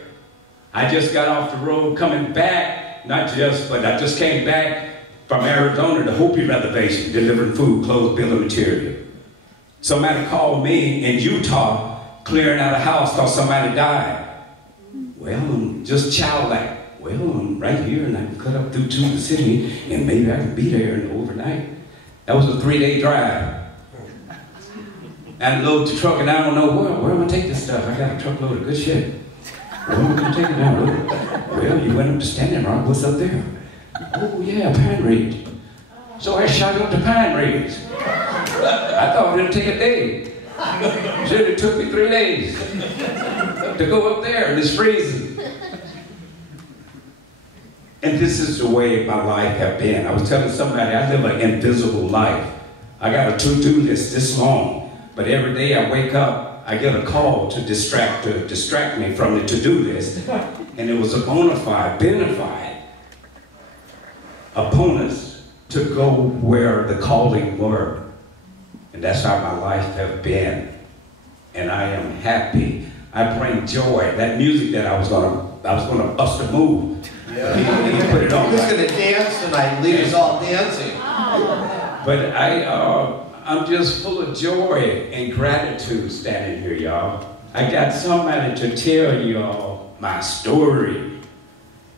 I just got off the road coming back, but I just came back from Arizona to Hopi Reservation, delivering food, clothes, building material. Somebody called me in Utah, clearing out a house because somebody died. Well, I'm just childlike. Well, I'm right here and I can cut up through to the city and maybe I can be there in the overnight. That was a 3-day drive. I load the truck and I don't know where am I going to take this stuff? I got a truckload of good shit. Where am I going to take it now? Well, you went up to Standing Rock. What's up there? Oh, yeah, Pine Ridge. So I shot up to Pine Ridge. I thought it'd take a day. Should have took me 3 days to go up there and it's freezing. And this is the way my life have been. I was telling somebody I live an invisible life. I got a to-do list this long, but every day I wake up, I get a call to distract me from the to-do list. And it was a bona fide opponents to go where the calling were. And that's how my life have been. And I am happy. I bring joy. That music that I was gonna bust a move. Yeah. He put it on. He was gonna dance tonight, leave us all dancing. But I'm just full of joy and gratitude standing here, y'all. I got somebody to tell y'all my story.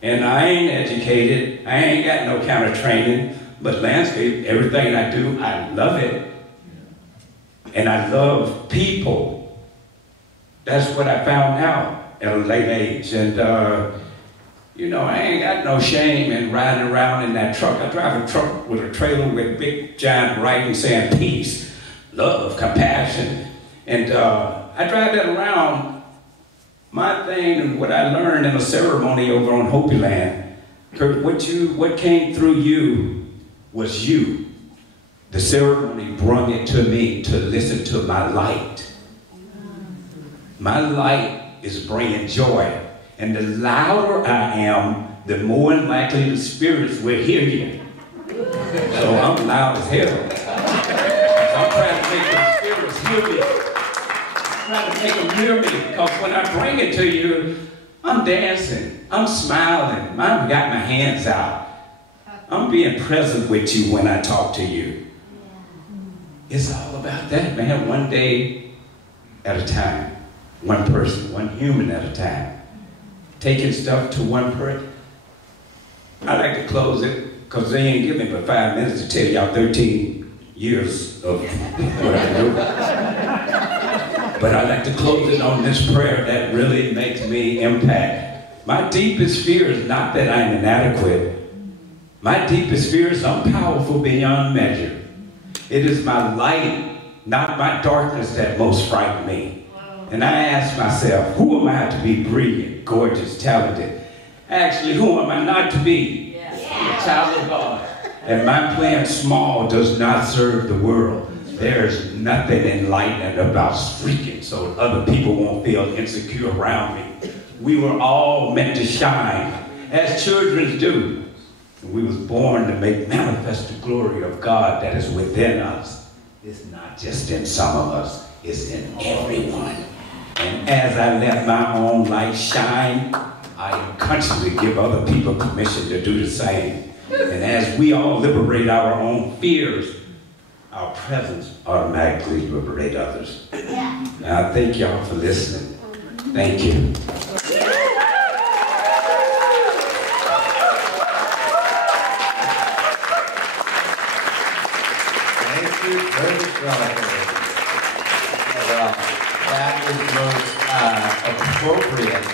And I ain't educated. I ain't got no kind of training. But landscape, everything I do, I love it. And I love people. That's what I found out at a late age. And, you know, I ain't got no shame in riding around in that truck. I drive a truck with a trailer with big giant writing saying peace, love, compassion. And I drive that around. My thing and what I learned in a ceremony over on Hopi land, Kurt, what came through you was you. The ceremony brought it to me to listen to my light. My light is bringing joy. And the louder I am, the more likely the spirits will hear you. So I'm loud as hell. I'm trying to make the spirits hear me. I'm trying to make them hear me. Because when I bring it to you, I'm dancing. I'm smiling. I've got my hands out. I'm being present with you when I talk to you. It's all about that, man. One day at a time. One person, one human at a time. Taking stuff to one person. I like to close it because they ain't giving me but 5 minutes to tell y'all 13 years of what I do. But I like to close it on this prayer that really makes me impact. My deepest fear is not that I'm inadequate. My deepest fear is I'm powerful beyond measure. It is my light, not my darkness, that most frighten me. And I ask myself, who am I to be brilliant, gorgeous, talented? Actually, who am I not to be? A child of God. And my playing small does not serve the world. There's nothing enlightening about freaking so other people won't feel insecure around me. We were all meant to shine, as children do. We was born to make manifest the glory of God that is within us. It's not just in some of us, it's in everyone. And as I let my own light shine, I consciously give other people permission to do the same. And as we all liberate our own fears, our presence automatically liberate others. Now, I thank y'all for listening. Thank you. Well, that is most appropriate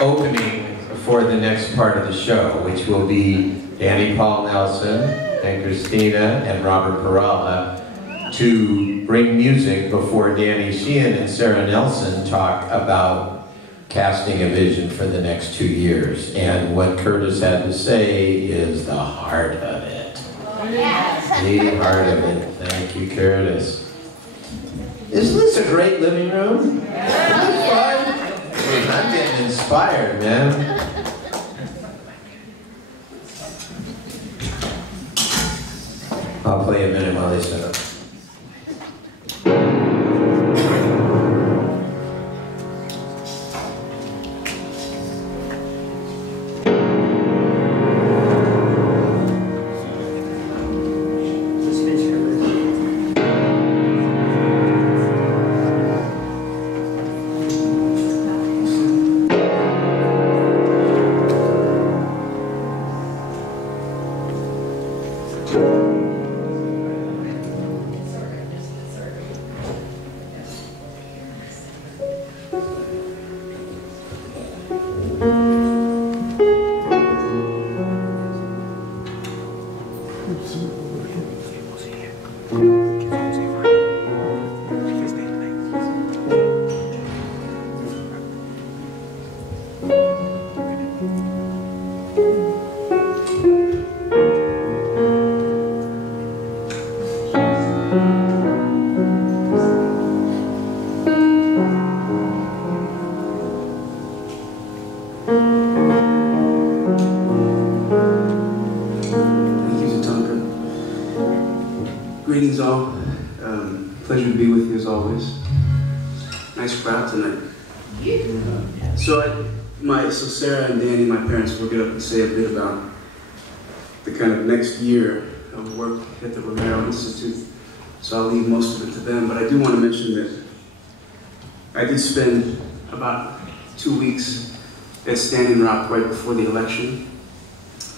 opening for the next part of the show, which will be Danny Paul Nelson and Christina and Robert Perala to bring music before Danny Sheehan and Sarah Nelson talk about casting a vision for the next 2 years. And what Curtis had to say is the heart of it. The heart of it. Thank you, Curtis. Isn't this a great living room? Isn't it fun? I'm getting inspired, man. I'll play a minute while they set up. Greetings all. Pleasure to be with you as always. Nice crowd tonight. So Sarah and Danny, my parents, will get up and say a bit about the kind of next year of work at the Romero Institute. So I'll leave most of it to them, but I do want to mention that I did spend about 2 weeks at Standing Rock right before the election,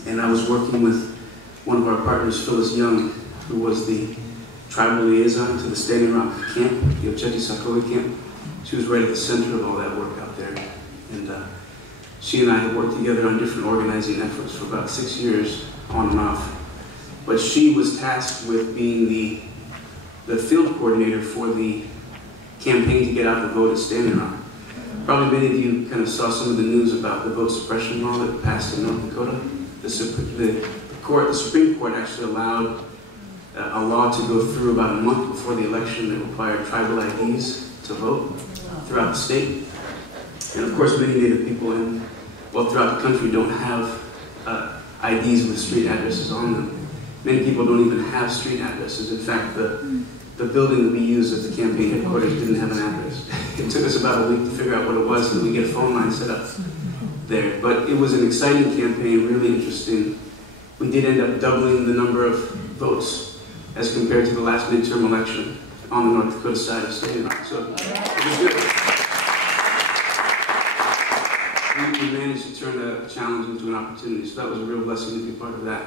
and I was working with one of our partners, Phyllis Young, who was the tribal liaison to the Standing Rock camp, the Ochechi Sakoi camp. She was right at the center of all that work out there. And she and I had worked together on different organizing efforts for about 6 years, on and off. But she was tasked with being the field coordinator for the campaign to get out the vote at Standing Rock. Probably many of you kind of saw some of the news about the vote suppression law that passed in North Dakota. The Supreme Court actually allowed a law to go through about a month before the election that required tribal IDs to vote throughout the state. And of course, many Native people throughout the country don't have IDs with street addresses on them. Many people don't even have street addresses. In fact, the building that we used as the campaign headquarters didn't have an address. It took us about a week to figure out what it was so that we get a phone line set up there. But it was an exciting campaign, really interesting. We did end up doubling the number of votes as compared to the last midterm election on the North Dakota side of Standing Rock. So it was good. We managed to turn a challenge into an opportunity, so that was a real blessing to be part of that.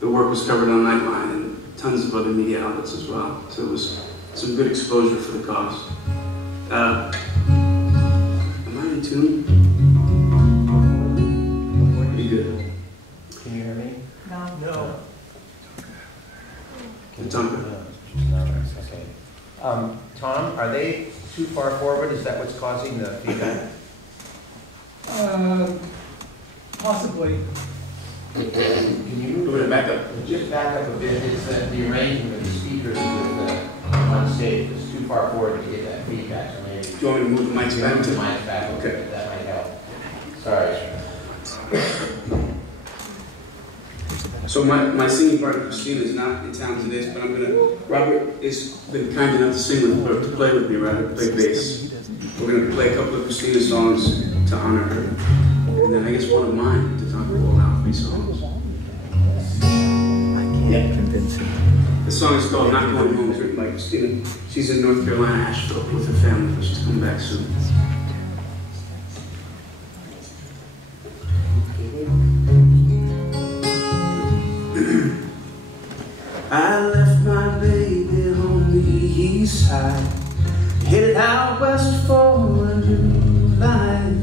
The work was covered on Nightline and tons of other media outlets as well, so it was some good exposure for the cause. Am I in tune? Pretty good. Can you hear me? No. Tatanka? Okay. Tom, are they too far forward? Is that what's causing the feedback? Possibly. Can you back up? Just back up a bit. It's the arrangement of the speakers on stage. It's too far forward to get that feedback. So maybe. Do you want me to move the mics back? Move the mics back. Okay. That might help. Sorry. So my singing partner Christina is not in town today, but Robert has been kind enough to sing with, or to play with me rather, play bass. We're gonna play a couple of Christina's songs to honor her. And then I guess one of mine to talk about out 3 songs. I can't convince him. The song is called Not Going Home. It's written by Christina. She's in North Carolina, Asheville, with her family, but she's coming back soon. I left my baby on the east side, headed out west for a new life.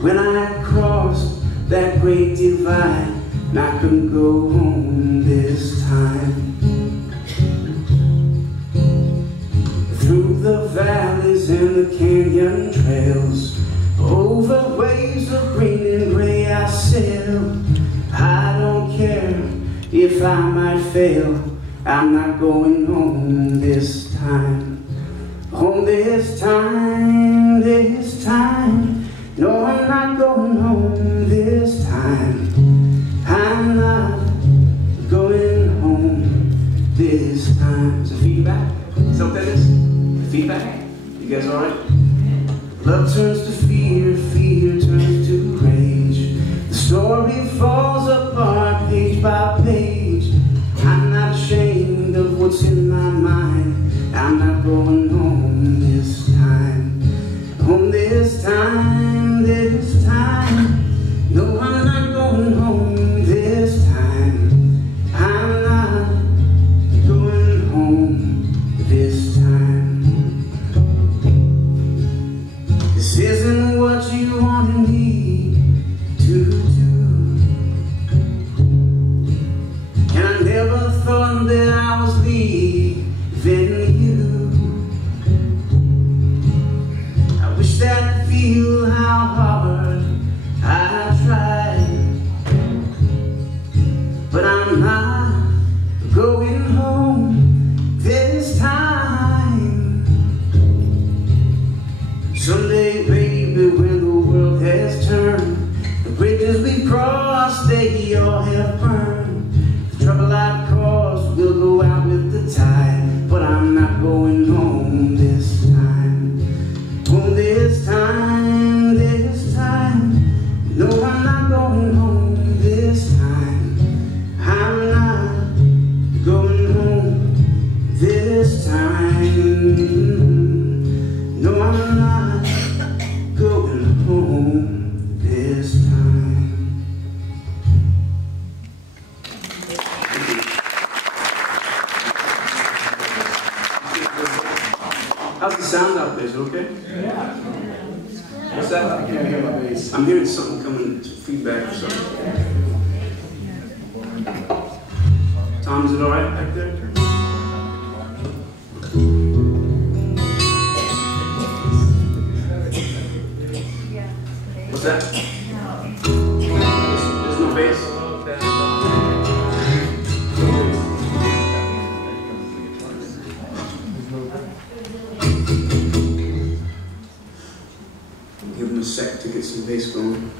When I crossed that great divide, I couldn't go home this time. Through the valleys and the canyon trails, over waves of green and gray I sail. I don't care if I might fail, I'm not going home this time. Home this time, this time. No, I'm not going home this time. I'm not going home this time. Is it feedback? Is that what that is? Feedback? You guys alright? Love turns to fear, fear turns to rage. The story falls apart page by page. I'm not ashamed of what's in my mind. I'm not going home this time. Home this time, this time. No, I'm not going home this time. I'm not going home this time. This isn't what you wanted me to do. And I never thought that I was leaving you. I wish that I'd feel how hard I tried. But I'm not going home this time. Someday, baby, when the world has turned, the bridges we crossed, they all have burned. The trouble I've caused will go out with the tide. But I'm not going home this time. Home this time, this time. No, I'm not going home this time. I'm not going home this time. No, I'm not going home this time. How's the sound out there? Is it okay? Yeah. What's that? I can't hear my bass. I'm hearing something coming, feedback or something. Tom, is it all right back there? What's that? There's no bass? Give him a sec to get some bass going.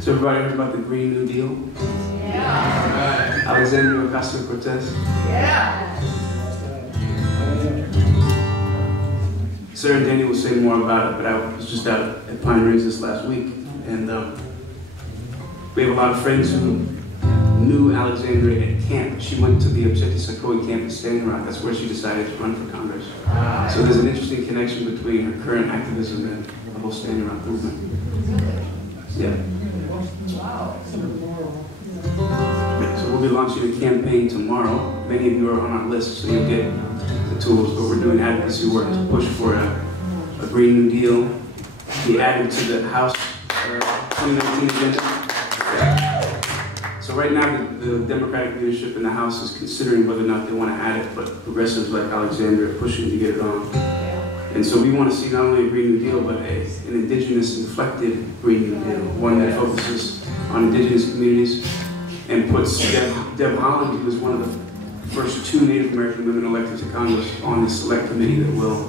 So everybody heard about the Green New Deal? Yeah. Alexandria Ocasio-Cortez? Yeah. Sarah and Danny will say more about it, but I was just out at Pine Ridge this last week, and We have a lot of friends who knew Alexandra at camp. She went to the Objecti-Sacoy camp in Standing Rock. That's where she decided to run for Congress. So there's an interesting connection between her current activism and the whole Standing Rock movement. Yeah. So we'll be launching a campaign tomorrow. Many of you are on our list, so you'll get the tools. But we're doing advocacy work to push for a Green New Deal, be added to the House 2019 agenda. So right now, the Democratic leadership in the House is considering whether or not they want to add it, but progressives like Alexandra are pushing to get it on. And so we want to see not only a Green New Deal, but an indigenous-inflected Green New Deal, one that focuses on indigenous communities and puts Deb Haaland, who was one of the first 2 Native American women elected to Congress, on the select committee that will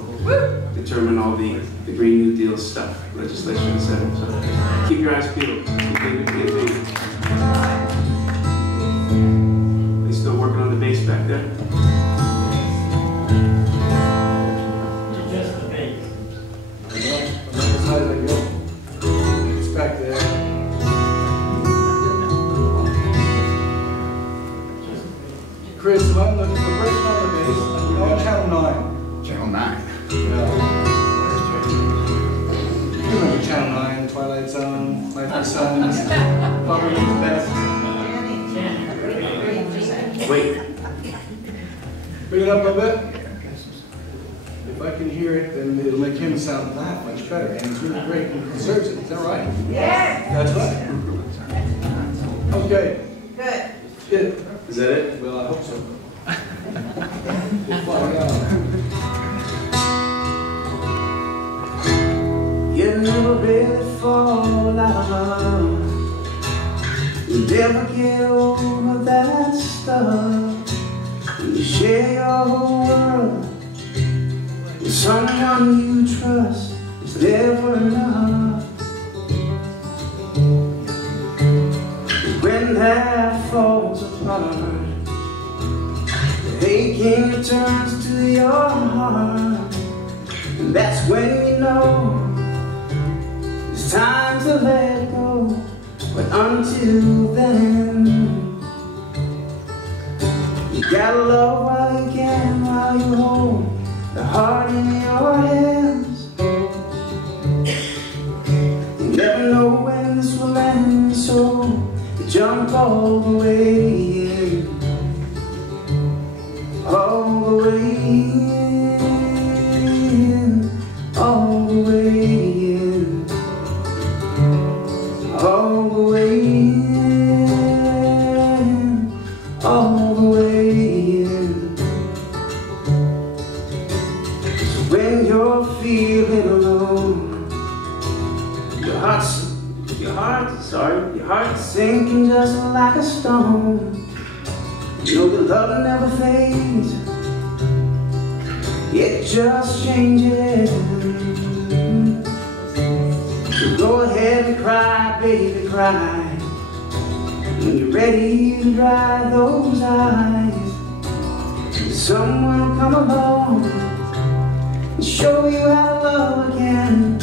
determine all the Green New Deal stuff, legislation, etc. So keep your eyes peeled. They still working on the bass back there? Just the bass. As high as I go. It's back there. Chris, if I'm looking for break on the bass, you're on channel 9. Channel 9. Yeah. You remember channel 9, Twilight Zone, Life of Sons, Father Knows Best. Wait. Bring it up a bit. If I can hear it, then it'll make him sound that much better. And it's really great and conserves it. Is that right? Yes. That's right. Okay. Good. Good. Is that it? Well, I hope so. You never really fall out of love. You never get over that stuff. When you share your whole world with someone you trust, it's never enough. When that falls apart, the aching returns to your heart, and that's when you know it's time to let go. But until then, you gotta love while you can, while you hold the heart in your hands. You never know when this will end, so jump all the way in, all the way in, all the way in, all the way in, all the way in. So when you're feeling alone, your heart's sinking just like a stone. You know that love never fades, it just changes. So go ahead and cry, baby, cry. When you're ready to dry those eyes, someone will come along and show you how to love again.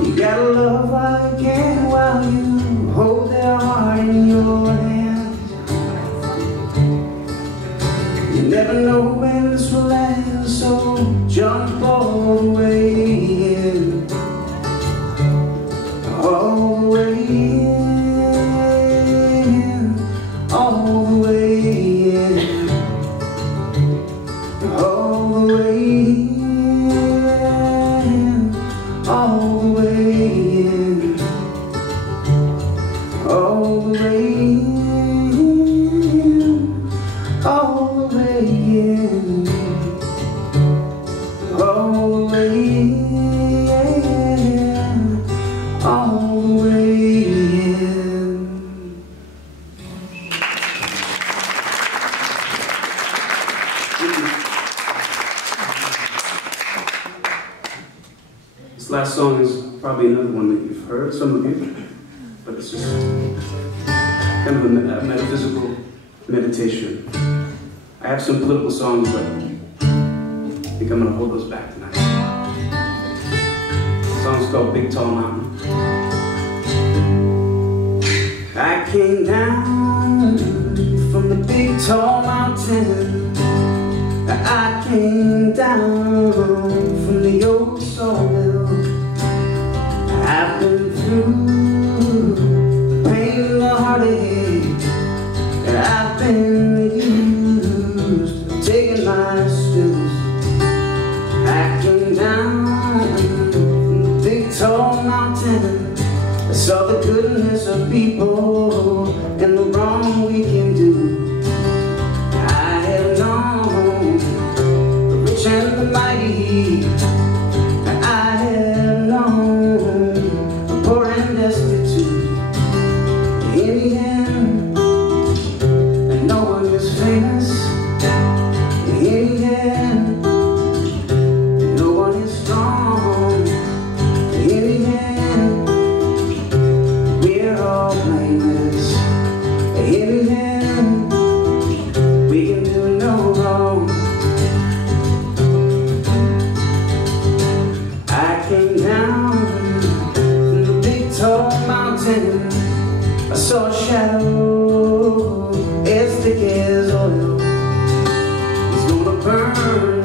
You gotta love while you can, while you hold their heart in your hands. You never know when this will end, so jump all the way in, all the way in, all the way in, all the way in, all the way in, all the way in, all the way in, all the way in, all the way in. This last song is probably another one that you've heard, some of you, but it's just kind of a metaphysical meditation. I have some political songs, but I think I'm going to hold those back tonight. The song song's called Big Tall Mountain. I came down from the big tall mountain. I came down from the old sawmill. I've been through the pain and the heartache, and I've been used, taking my skills. I came down from the big tall mountain. I saw the goodness of people and the wrong we can do. I have known the rich and the mighty. I have known the poor and destitute. In the end, no one is famous. In the end, no one is strong. In the end, we're all blameless. In the end, we can do no wrong. I came down from the big tall mountain. I saw a shadow as thick as oil. It's gonna burn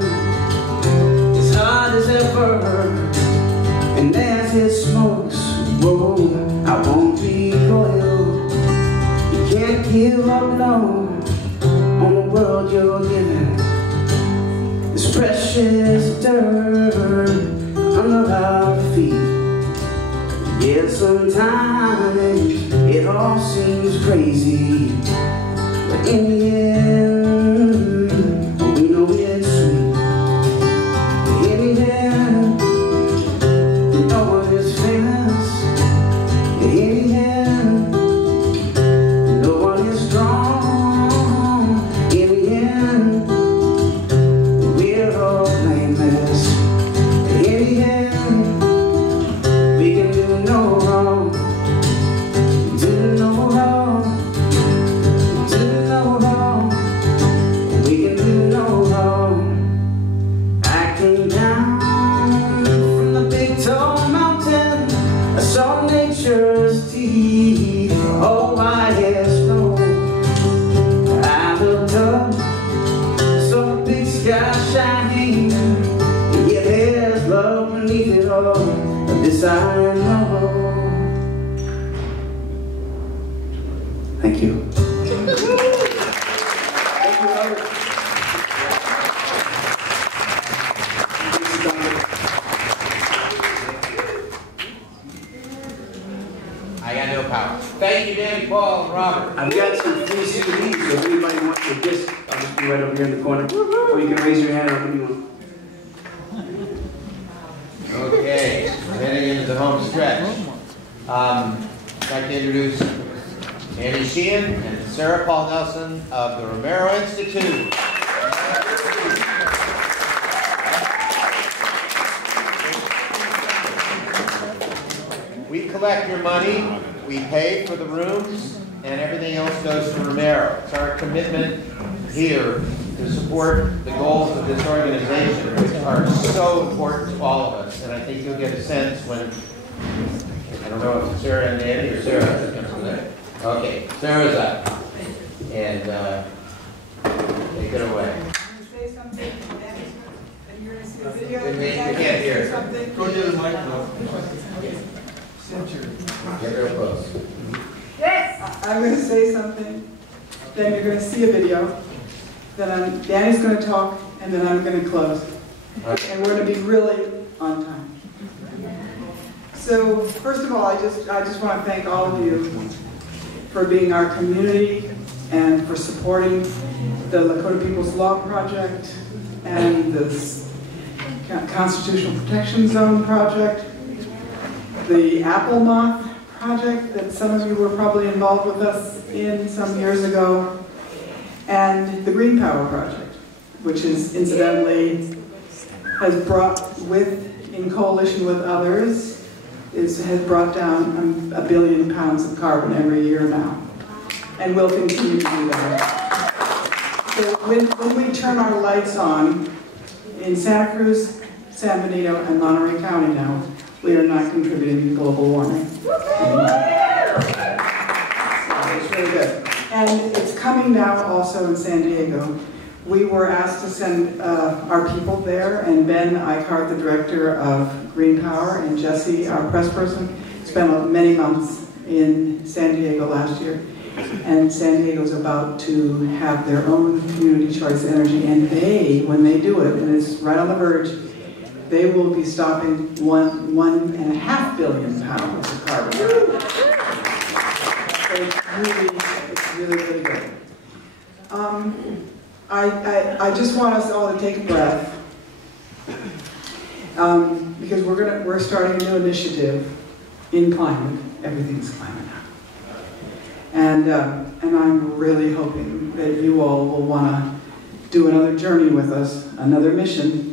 as hard as ever, and as it smokes, whoa, I won't recoil. You can't give up, no, on the world you're given. This precious dirt under our feet. Yeah, sometimes it all seems crazy, but in the end, we know it's sweet. In the end, no one is famous. In the end, no one is strong. In the end, we're all blameless. In the end, we can do no wrong. Do no wrong. Do no wrong. We can do no wrong. I came down from the big tall mountain. I saw nature's teeth, all white as snow. I looked up, saw the big sky shining. Yeah, there's love beneath it all. This I know. Thank you. I got no power. Thank you, Danny, Paul, and Robert. I've got some free CDs, so if anybody wants a disc, I'll just be right over here in the corner. Or you can raise your hand or give me one. Okay, we're heading into the home stretch. I'd like to introduce Andy Sheehan and Sarah Paul Nelson of the Romero Institute. We collect your money, we pay for the rooms, and everything else goes to Romero. It's our commitment here to support the goals of this organization, which are so important to all of us. And I think you'll get a sense when, I don't know if it's Sarah and Danny or Sarah. Okay, Sarah's up. And take it away. Say something, and you're going to see a video. We can't hear. Go to the microphone. Get real close. Yes! I'm going to say something, then you're going to see a video, then Danny's going to talk, and then I'm going to close. Okay. And we're going to be really on time. So, first of all, I just want to thank all of you for being our community and for supporting the Lakota People's Law Project and the Constitutional Protection Zone Project, the Apple Moth Project that some of you were probably involved with us in some years ago, and the Green Power Project, which is incidentally has brought in coalition with others, has brought down 1 billion pounds of carbon every year now, and will continue to do that. So when we turn our lights on in Santa Cruz, San Benito, and Monterey County now, we are not contributing to global warming. So it's really good. And it's coming now also in San Diego. We were asked to send our people there, and Ben Eichhardt, the director of Green Power, and Jesse, our press person, spent many months in San Diego last year. And San Diego's about to have their own community choice energy, and they, when they do it, and it's right on the verge, they will be stopping 1.5 billion pounds of carbon. So it's really good. I just want us all to take a breath, because we're starting a new initiative in climate. Everything's climate now, and I'm really hoping that you all will want to do another journey with us, another mission,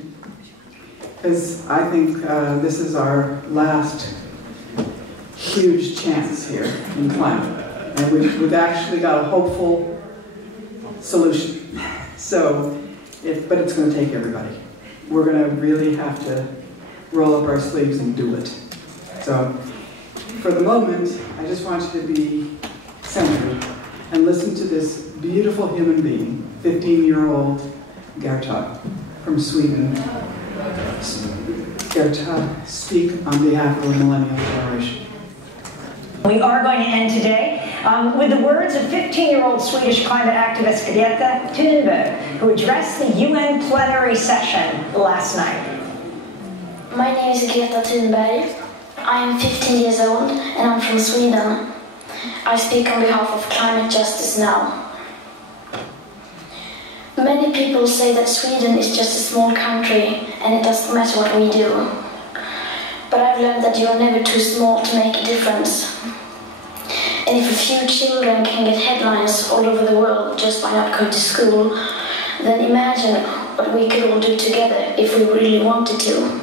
because I think this is our last huge chance here in climate, and we've actually got a hopeful solution. So, but it's going to take everybody. We're going to really have to roll up our sleeves and do it. So, for the moment, I just want you to be centered and listen to this beautiful human being, 15-year-old Gerta from Sweden. Gerta, speak on behalf of the millennial generation. We are going to end today with the words of 15-year-old Swedish climate activist Greta Thunberg, who addressed the UN plenary session last night. My name is Greta Thunberg. I am 15 years old and I'm from Sweden. I speak on behalf of climate justice now. Many people say that Sweden is just a small country and it doesn't matter what we do. But I've learned that you are never too small to make a difference. And if a few children can get headlines all over the world just by not going to school, then imagine what we could all do together if we really wanted to.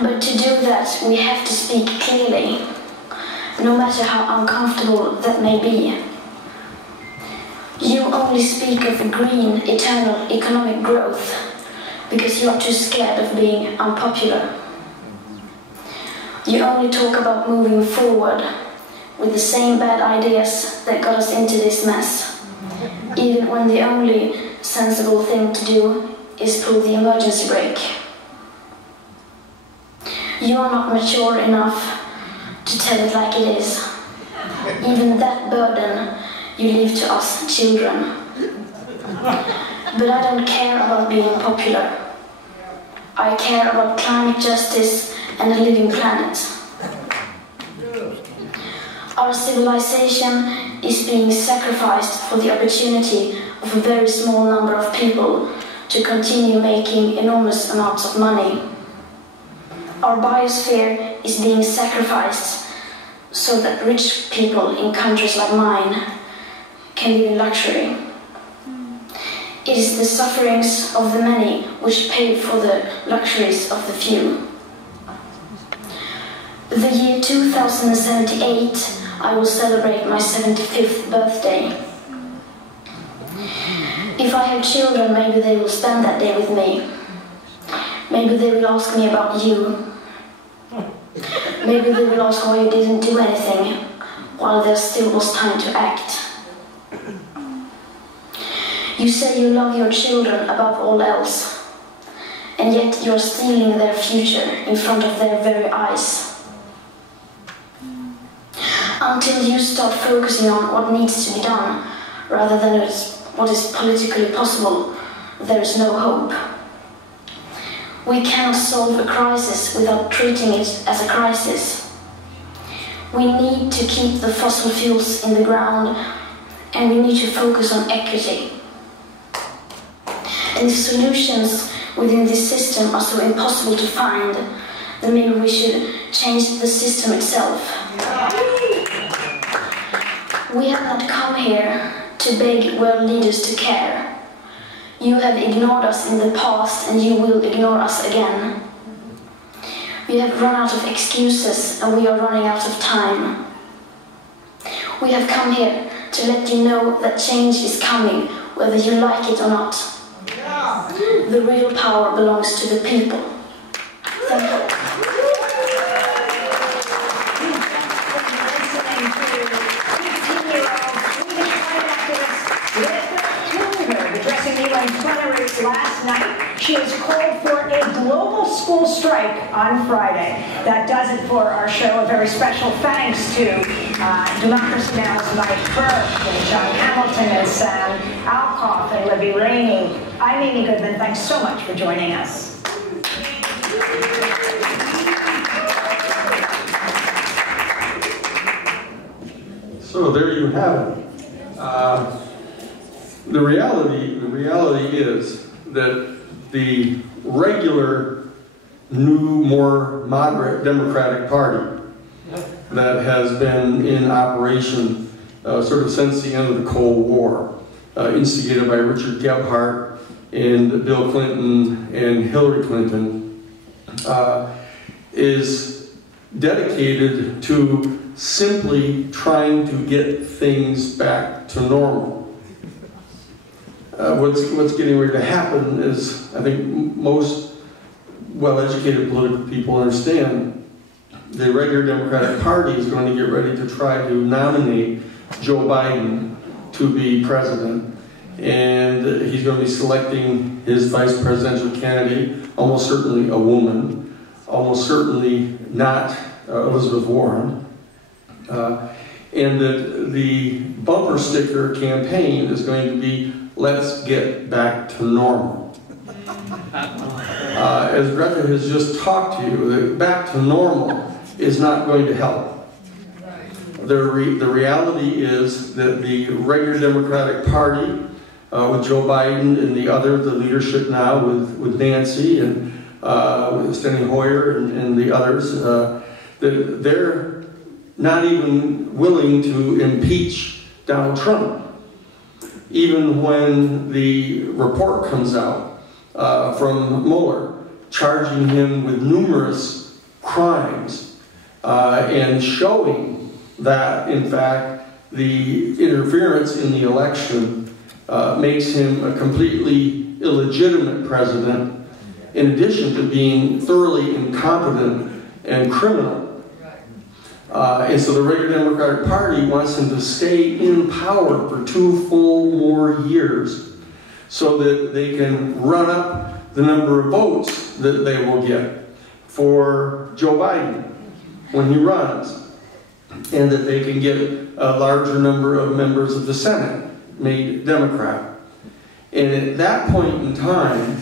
But to do that, we have to speak clearly, no matter how uncomfortable that may be. You only speak of green, eternal economic growth because you are too scared of being unpopular. You only talk about moving forward with the same bad ideas that got us into this mess, even when the only sensible thing to do is pull the emergency brake. You are not mature enough to tell it like it is. Even that burden you leave to us children. But I don't care about being popular. I care about climate justice and a living planet. Our civilization is being sacrificed for the opportunity of a very small number of people to continue making enormous amounts of money. Our biosphere is being sacrificed so that rich people in countries like mine can live in luxury. It is the sufferings of the many which pay for the luxuries of the few. The year 2078, I will celebrate my 75th birthday. If I have children, maybe they will spend that day with me. Maybe they will ask me about you. Maybe they will ask why you didn't do anything while there still was time to act. You say you love your children above all else, and yet you're stealing their future in front of their very eyes. Until you start focusing on what needs to be done, rather than what is politically possible, there is no hope. We cannot solve a crisis without treating it as a crisis. We need to keep the fossil fuels in the ground, and we need to focus on equity. And if solutions within this system are so impossible to find, then maybe we should change the system itself. We have not come here to beg world leaders to care. You have ignored us in the past and you will ignore us again. We have run out of excuses and we are running out of time. We have come here to let you know that change is coming, whether you like it or not. The real power belongs to the people. Thank you. She has called for a global school strike on Friday. That does it for our show. A very special thanks to Democracy Now's Mike Burke and John Hamilton and Sam Alcoff and Libby Rainey. I'm Amy Goodman. Thanks so much for joining us. So there you have it. The reality is that the regular, new, more moderate Democratic Party that has been in operation sort of since the end of the Cold War, instigated by Richard Gephardt and Bill Clinton and Hillary Clinton, is dedicated to simply trying to get things back to normal. What's getting ready to happen is, I think most well-educated political people understand, the regular Democratic Party is going to get ready to try to nominate Joe Biden to be president. And he's going to be selecting his vice presidential candidate, almost certainly a woman, almost certainly not Elizabeth Warren. And that the bumper sticker campaign is going to be, let's get back to normal. As Greta has just talked to you, that back to normal is not going to help. The reality is that the regular Democratic Party, with Joe Biden and the leadership now with Nancy and with Steny Hoyer and the others, that they're not even willing to impeach Donald Trump. Even when the report comes out from Mueller, charging him with numerous crimes and showing that, in fact, the interference in the election makes him a completely illegitimate president, in addition to being thoroughly incompetent and criminal. And so the regular Democratic Party wants him to stay in power for 2 full more years so that they can run up the number of votes that they will get for Joe Biden when he runs, and that they can get a larger number of members of the Senate made Democrat. And at that point in time,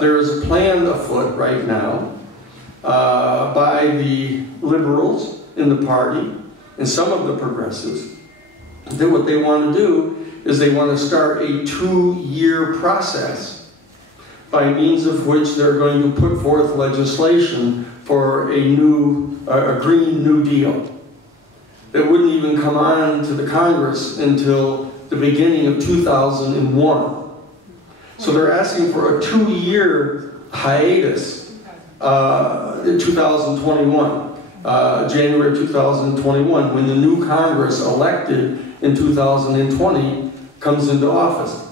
there is a plan afoot right now by the liberals in the party and some of the progressives, that what they want to do is they want to start a 2-year process by means of which they're going to put forth legislation for a Green New Deal that wouldn't even come on to the Congress until the beginning of 2001. So they're asking for a 2-year hiatus in 2021. January 2021, when the new Congress elected in 2020 comes into office.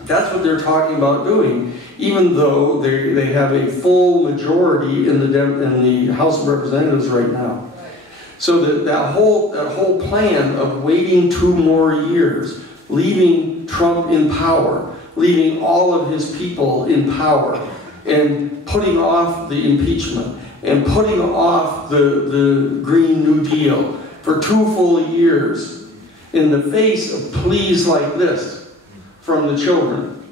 That's what they're talking about doing, even though they have a full majority in the House of Representatives right now. So that whole plan of waiting 2 more years, leaving Trump in power, leaving all of his people in power, and putting off the impeachment, and putting off the Green New Deal for 2 full years in the face of pleas like this from the children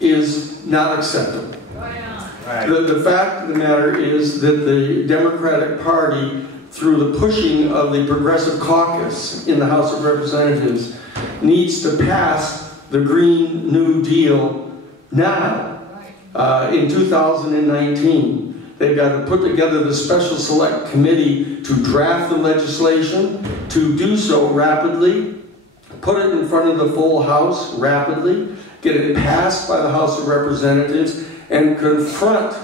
is not acceptable. The fact of the matter is that the Democratic Party, through the pushing of the Progressive Caucus in the House of Representatives, needs to pass the Green New Deal now, in 2019. They've got to put together the Special Select Committee to draft the legislation, to do so rapidly, put it in front of the full House rapidly, get it passed by the House of Representatives, and confront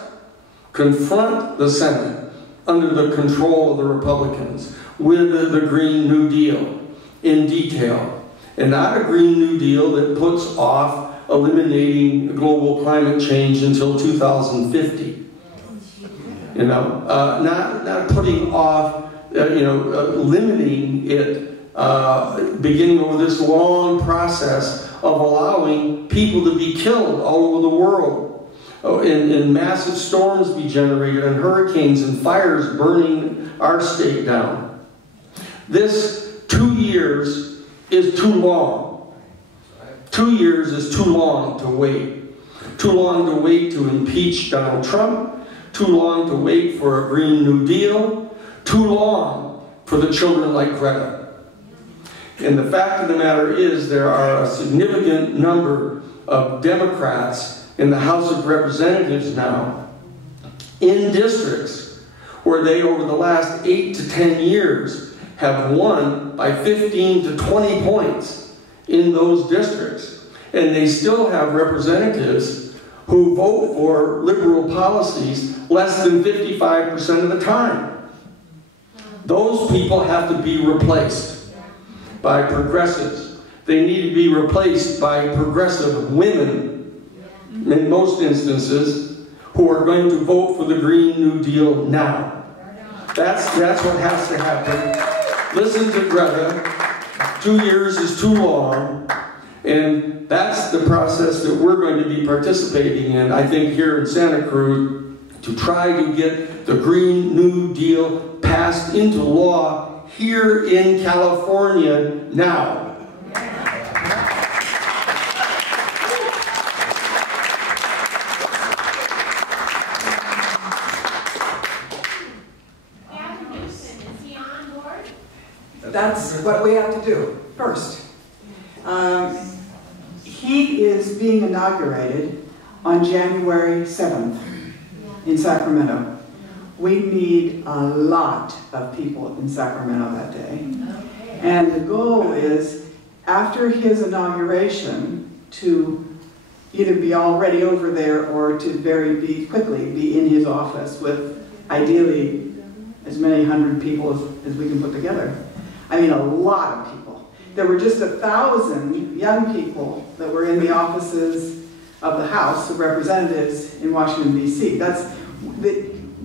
the Senate under the control of the Republicans with the Green New Deal in detail. And not a Green New Deal that puts off eliminating global climate change until 2050. Not putting off, limiting it, beginning over this long process of allowing people to be killed all over the world, and massive storms be generated, and hurricanes and fires burning our state down. This 2 years is too long. 2 years is too long to wait. Too long to wait to impeach Donald Trump. Too long to wait for a Green New Deal. Too long for the children like Greta. And the fact of the matter is, there are a significant number of Democrats in the House of Representatives now in districts where they, over the last 8 to 10 years, have won by 15 to 20 points in those districts. And they still have representatives who vote for liberal policies less than 55% of the time. Those people have to be replaced by progressives. They need to be replaced by progressive women, in most instances, who are going to vote for the Green New Deal now. That's what has to happen. Listen to Greta. 2 years is too long. And that's the process that we're going to be participating in, I think, here in Santa Cruz, to try to get the Green New Deal passed into law here in California now. That's what we have to do first. He is being inaugurated on January 7th in Sacramento. We need a lot of people in Sacramento that day. And the goal is, after his inauguration, to either be already over there or to quickly be in his office with, ideally, as many hundred people as we can put together. I mean, a lot of people. There were just 1,000 young people that were in the offices of the House of Representatives in Washington, D.C.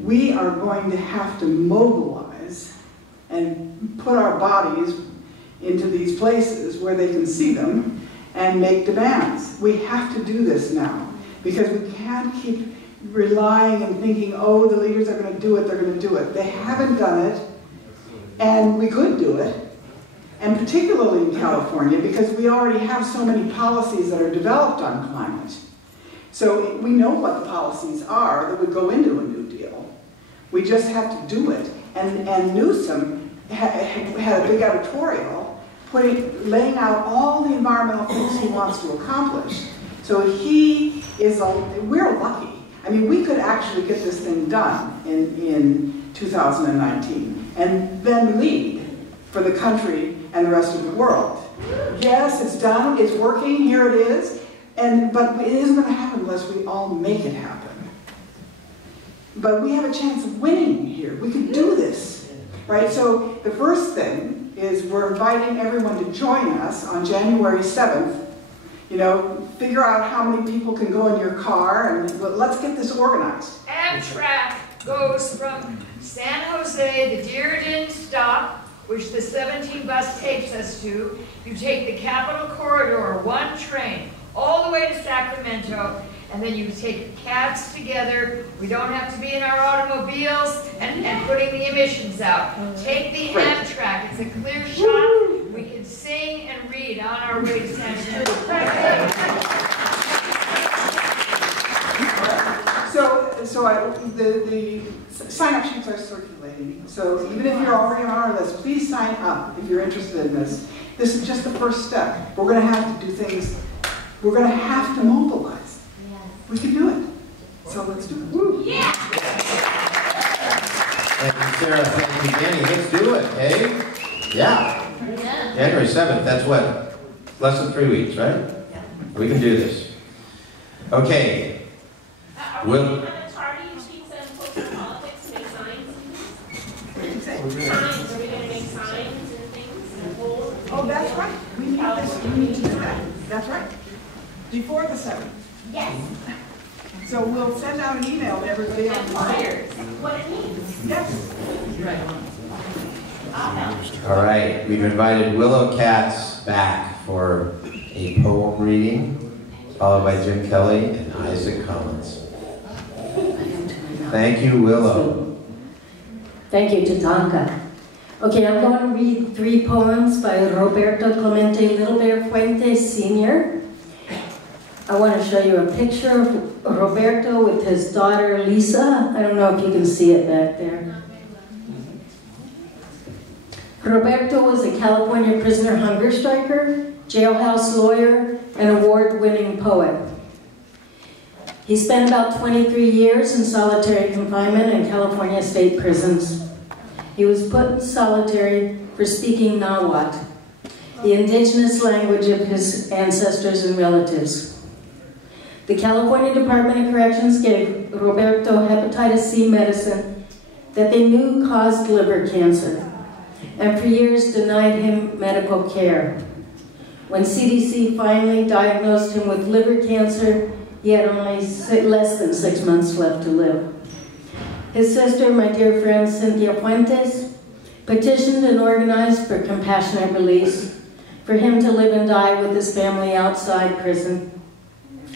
We are going to have to mobilize and put our bodies into these places where they can see them and make demands. We have to do this now, because we can't keep relying and thinking, oh, the leaders are going to do it, they're going to do it. They haven't done it, and we could do it. And particularly in California, because we already have so many policies that are developed on climate. So we know what the policies are that would go into a New Deal. We just have to do it. And Newsom had a big editorial laying out all the environmental things he wants to accomplish. So we're lucky. I mean, we could actually get this thing done in 2019 and then lead for the country and the rest of the world. Yes, it's done, it's working, here it is, but it isn't going to happen unless we all make it happen. But we have a chance of winning here. We can do this, right? So the first thing is we're inviting everyone to join us on January 7th. You know, figure out how many people can go in your car, and let's get this organized. Amtrak goes from San Jose, the Dearden stop, which the 17 bus takes us to. You take the Capitol Corridor, one train, all the way to Sacramento, and then you take cabs together. We don't have to be in our automobiles and putting the emissions out. Take the Amtrak, it's a clear shot. We can sing and read on our way to Sacramento. So the sign-up sheets are circulating. So even if you're already on our list, please sign up if you're interested in this. This is just the first step. We're going to have to do things. We're going to have to mobilize. We can do it. So let's do it. Woo. Yeah. Thank you, Sarah. Thank you, Danny. Let's do it, hey? Yeah. January 7th, that's what? Less than 3 weeks, right? Yeah. We can do this. Okay. Will. Signs, are we going to make signs and things? Oh, that's right. We need to do that. That's right. Before the 7th. Yes. So we'll send out an email to everybody on flyers. What it means. Yes. All right. We've invited Willow Katz back for a poem reading, followed by Jim Kelly and Isaac Collins. Thank you, Willow. Thank you, Tatanka. Okay, I'm going to read 3 poems by Roberto Clemente Little Bear Fuentes Sr. I want to show you a picture of Roberto with his daughter Lisa. I don't know if you can see it back there. Roberto was a California prisoner hunger striker, jailhouse lawyer, and award-winning poet. He spent about 23 years in solitary confinement in California state prisons. He was put in solitary for speaking Nahuatl, the indigenous language of his ancestors and relatives. The California Department of Corrections gave Roberto hepatitis C medicine that they knew caused liver cancer, and for years denied him medical care. When CDC finally diagnosed him with liver cancer, he had only less than 6 months left to live. His sister, my dear friend Cynthia Fuentes, petitioned and organized for compassionate release, for him to live and die with his family outside prison.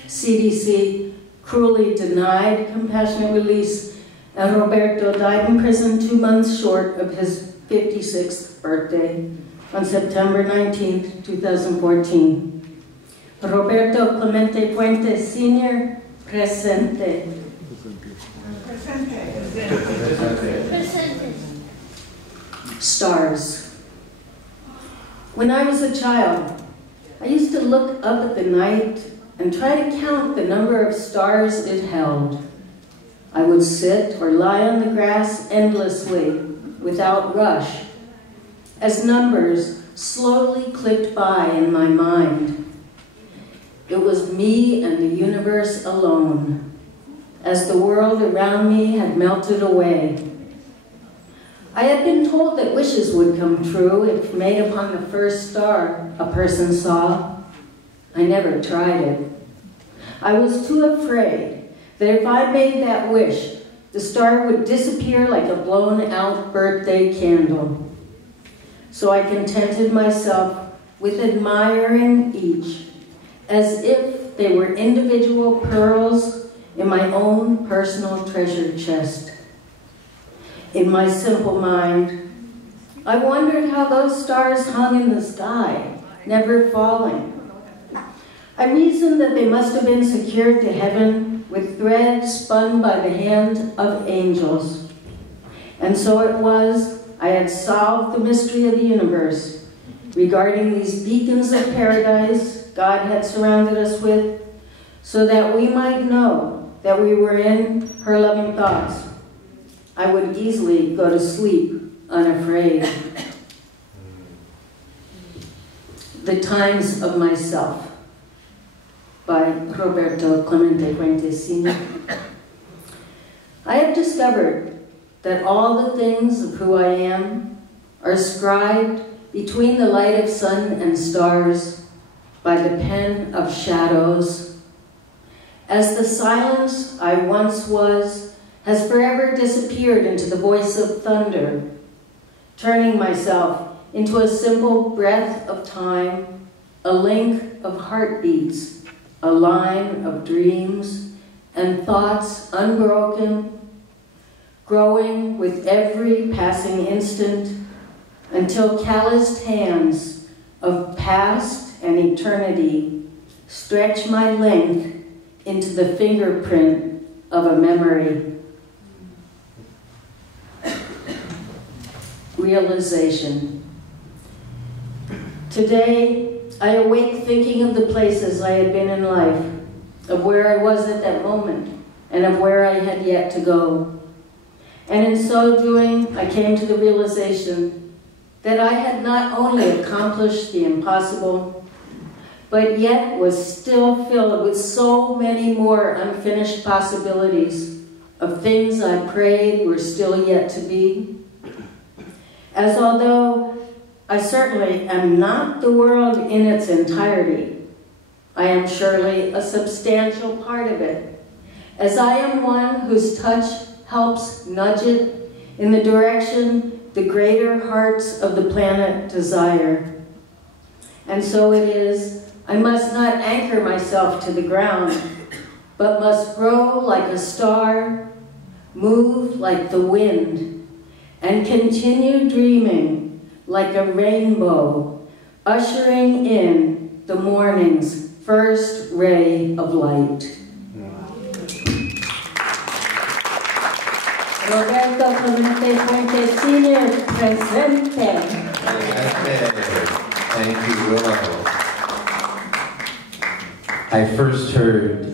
CDC cruelly denied compassionate release, and Roberto died in prison 2 months short of his 56th birthday on September 19, 2014. Roberto Clemente Fuentes Sr., presente. Stars. When I was a child, I used to look up at the night and try to count the number of stars it held. I would sit or lie on the grass endlessly, without rush, as numbers slowly clicked by in my mind. It was me and the universe alone, as the world around me had melted away. I had been told that wishes would come true if made upon the first star a person saw. I never tried it. I was too afraid that if I made that wish, the star would disappear like a blown-out birthday candle. So I contented myself with admiring each, as if they were individual pearls in my own personal treasure chest. In my simple mind, I wondered how those stars hung in the sky, never falling. I reasoned that they must have been secured to heaven with threads spun by the hand of angels. And so it was, I had solved the mystery of the universe regarding these beacons of paradise God had surrounded us with, so that we might know that we were in her loving thoughts. I would easily go to sleep unafraid. The Times of Myself by Roberto Clemente Fuentes Sr. I have discovered that all the things of who I am are scribed between the light of sun and stars by the pen of shadows. As the silence I once was has forever disappeared into the voice of thunder, turning myself into a simple breath of time, a link of heartbeats, a line of dreams and thoughts unbroken, growing with every passing instant until calloused hands of past and eternity stretch my length into the fingerprint of a memory. Realization. Today, I awake thinking of the places I had been in life, of where I was at that moment, and of where I had yet to go. And in so doing, I came to the realization that I had not only accomplished the impossible, but yet was still filled with so many more unfinished possibilities of things I prayed were still yet to be. As although I certainly am not the world in its entirety, I am surely a substantial part of it, as I am one whose touch helps nudge it in the direction the greater hearts of the planet desire. And so it is I must not anchor myself to the ground, but must grow like a star, move like the wind, and continue dreaming like a rainbow, ushering in the morning's first ray of light. Roberto Clemente Fuentes Sr. presente. Thank you, Willow. I first heard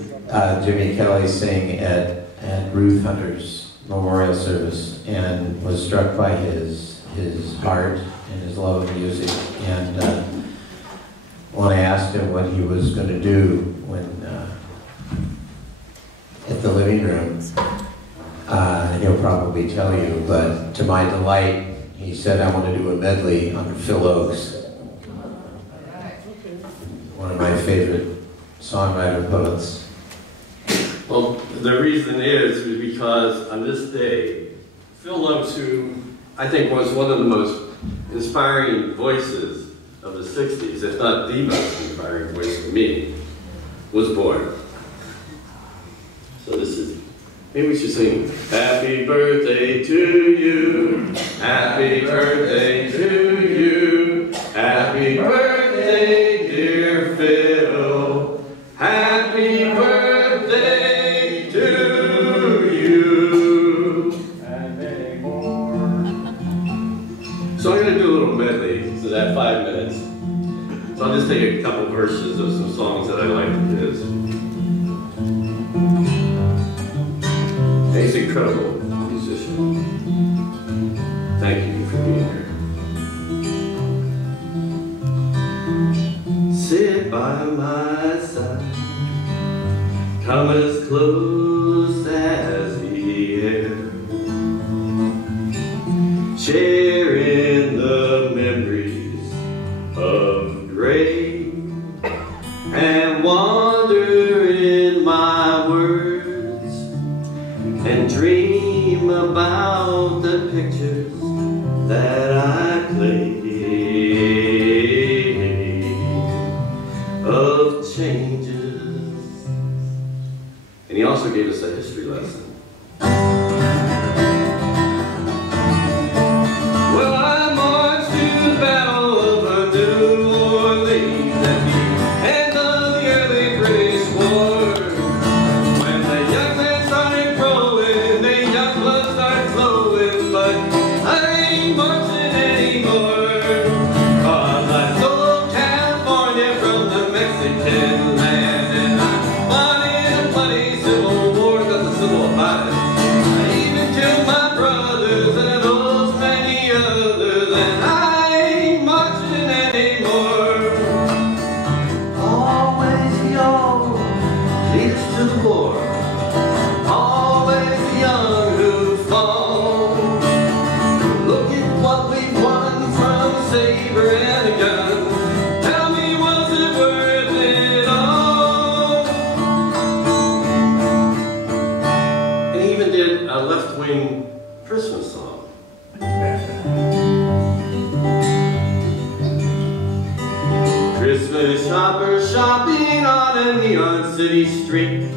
Jimmy Kelly sing at Ruth Hunter's memorial service and was struck by his heart and his love of music. And when I asked him what he was going to do when at the living room, he'll probably tell you, but to my delight, he said, I want to do a medley on Phil Oakes, one of my favorite songwriter poets. Well, the reason is because on this day, Phil Oakes, who I think was one of the most inspiring voices of the 60s, if not the most inspiring voice for me, was born. So this is, maybe we should sing, Happy birthday to you, happy birthday to you, happy birthday, dear Phil, happy birthday to you. And many more. So I'm going to do a little medley, so that 5 minutes. So I'll just take a couple verses of some songs that I like of his. He's an incredible musician. Thank you for being here. Sit by my side, come as close as the air, share in the memories of gray, and wander in my words, and dream about the pictures that I played of changes. And he also gave us a history lesson. Well, I marched to the Battle of New Orleans at the end of the early British War. When the young men started growing, the young blood started flowing, but I ain't marching anymore. 'Cause I stole California from the Mexican land, and I fought in a bloody civil war, got the civil fight. I even killed my brothers and those many others, and I ain't marching anymore. Always young, lead us to the war. Always the young who fall. Look at what we won from a saber and a gun. Tell me, was it worth it all? And he even did a left-wing Christmas song. Christmas shoppers shopping on a neon city street.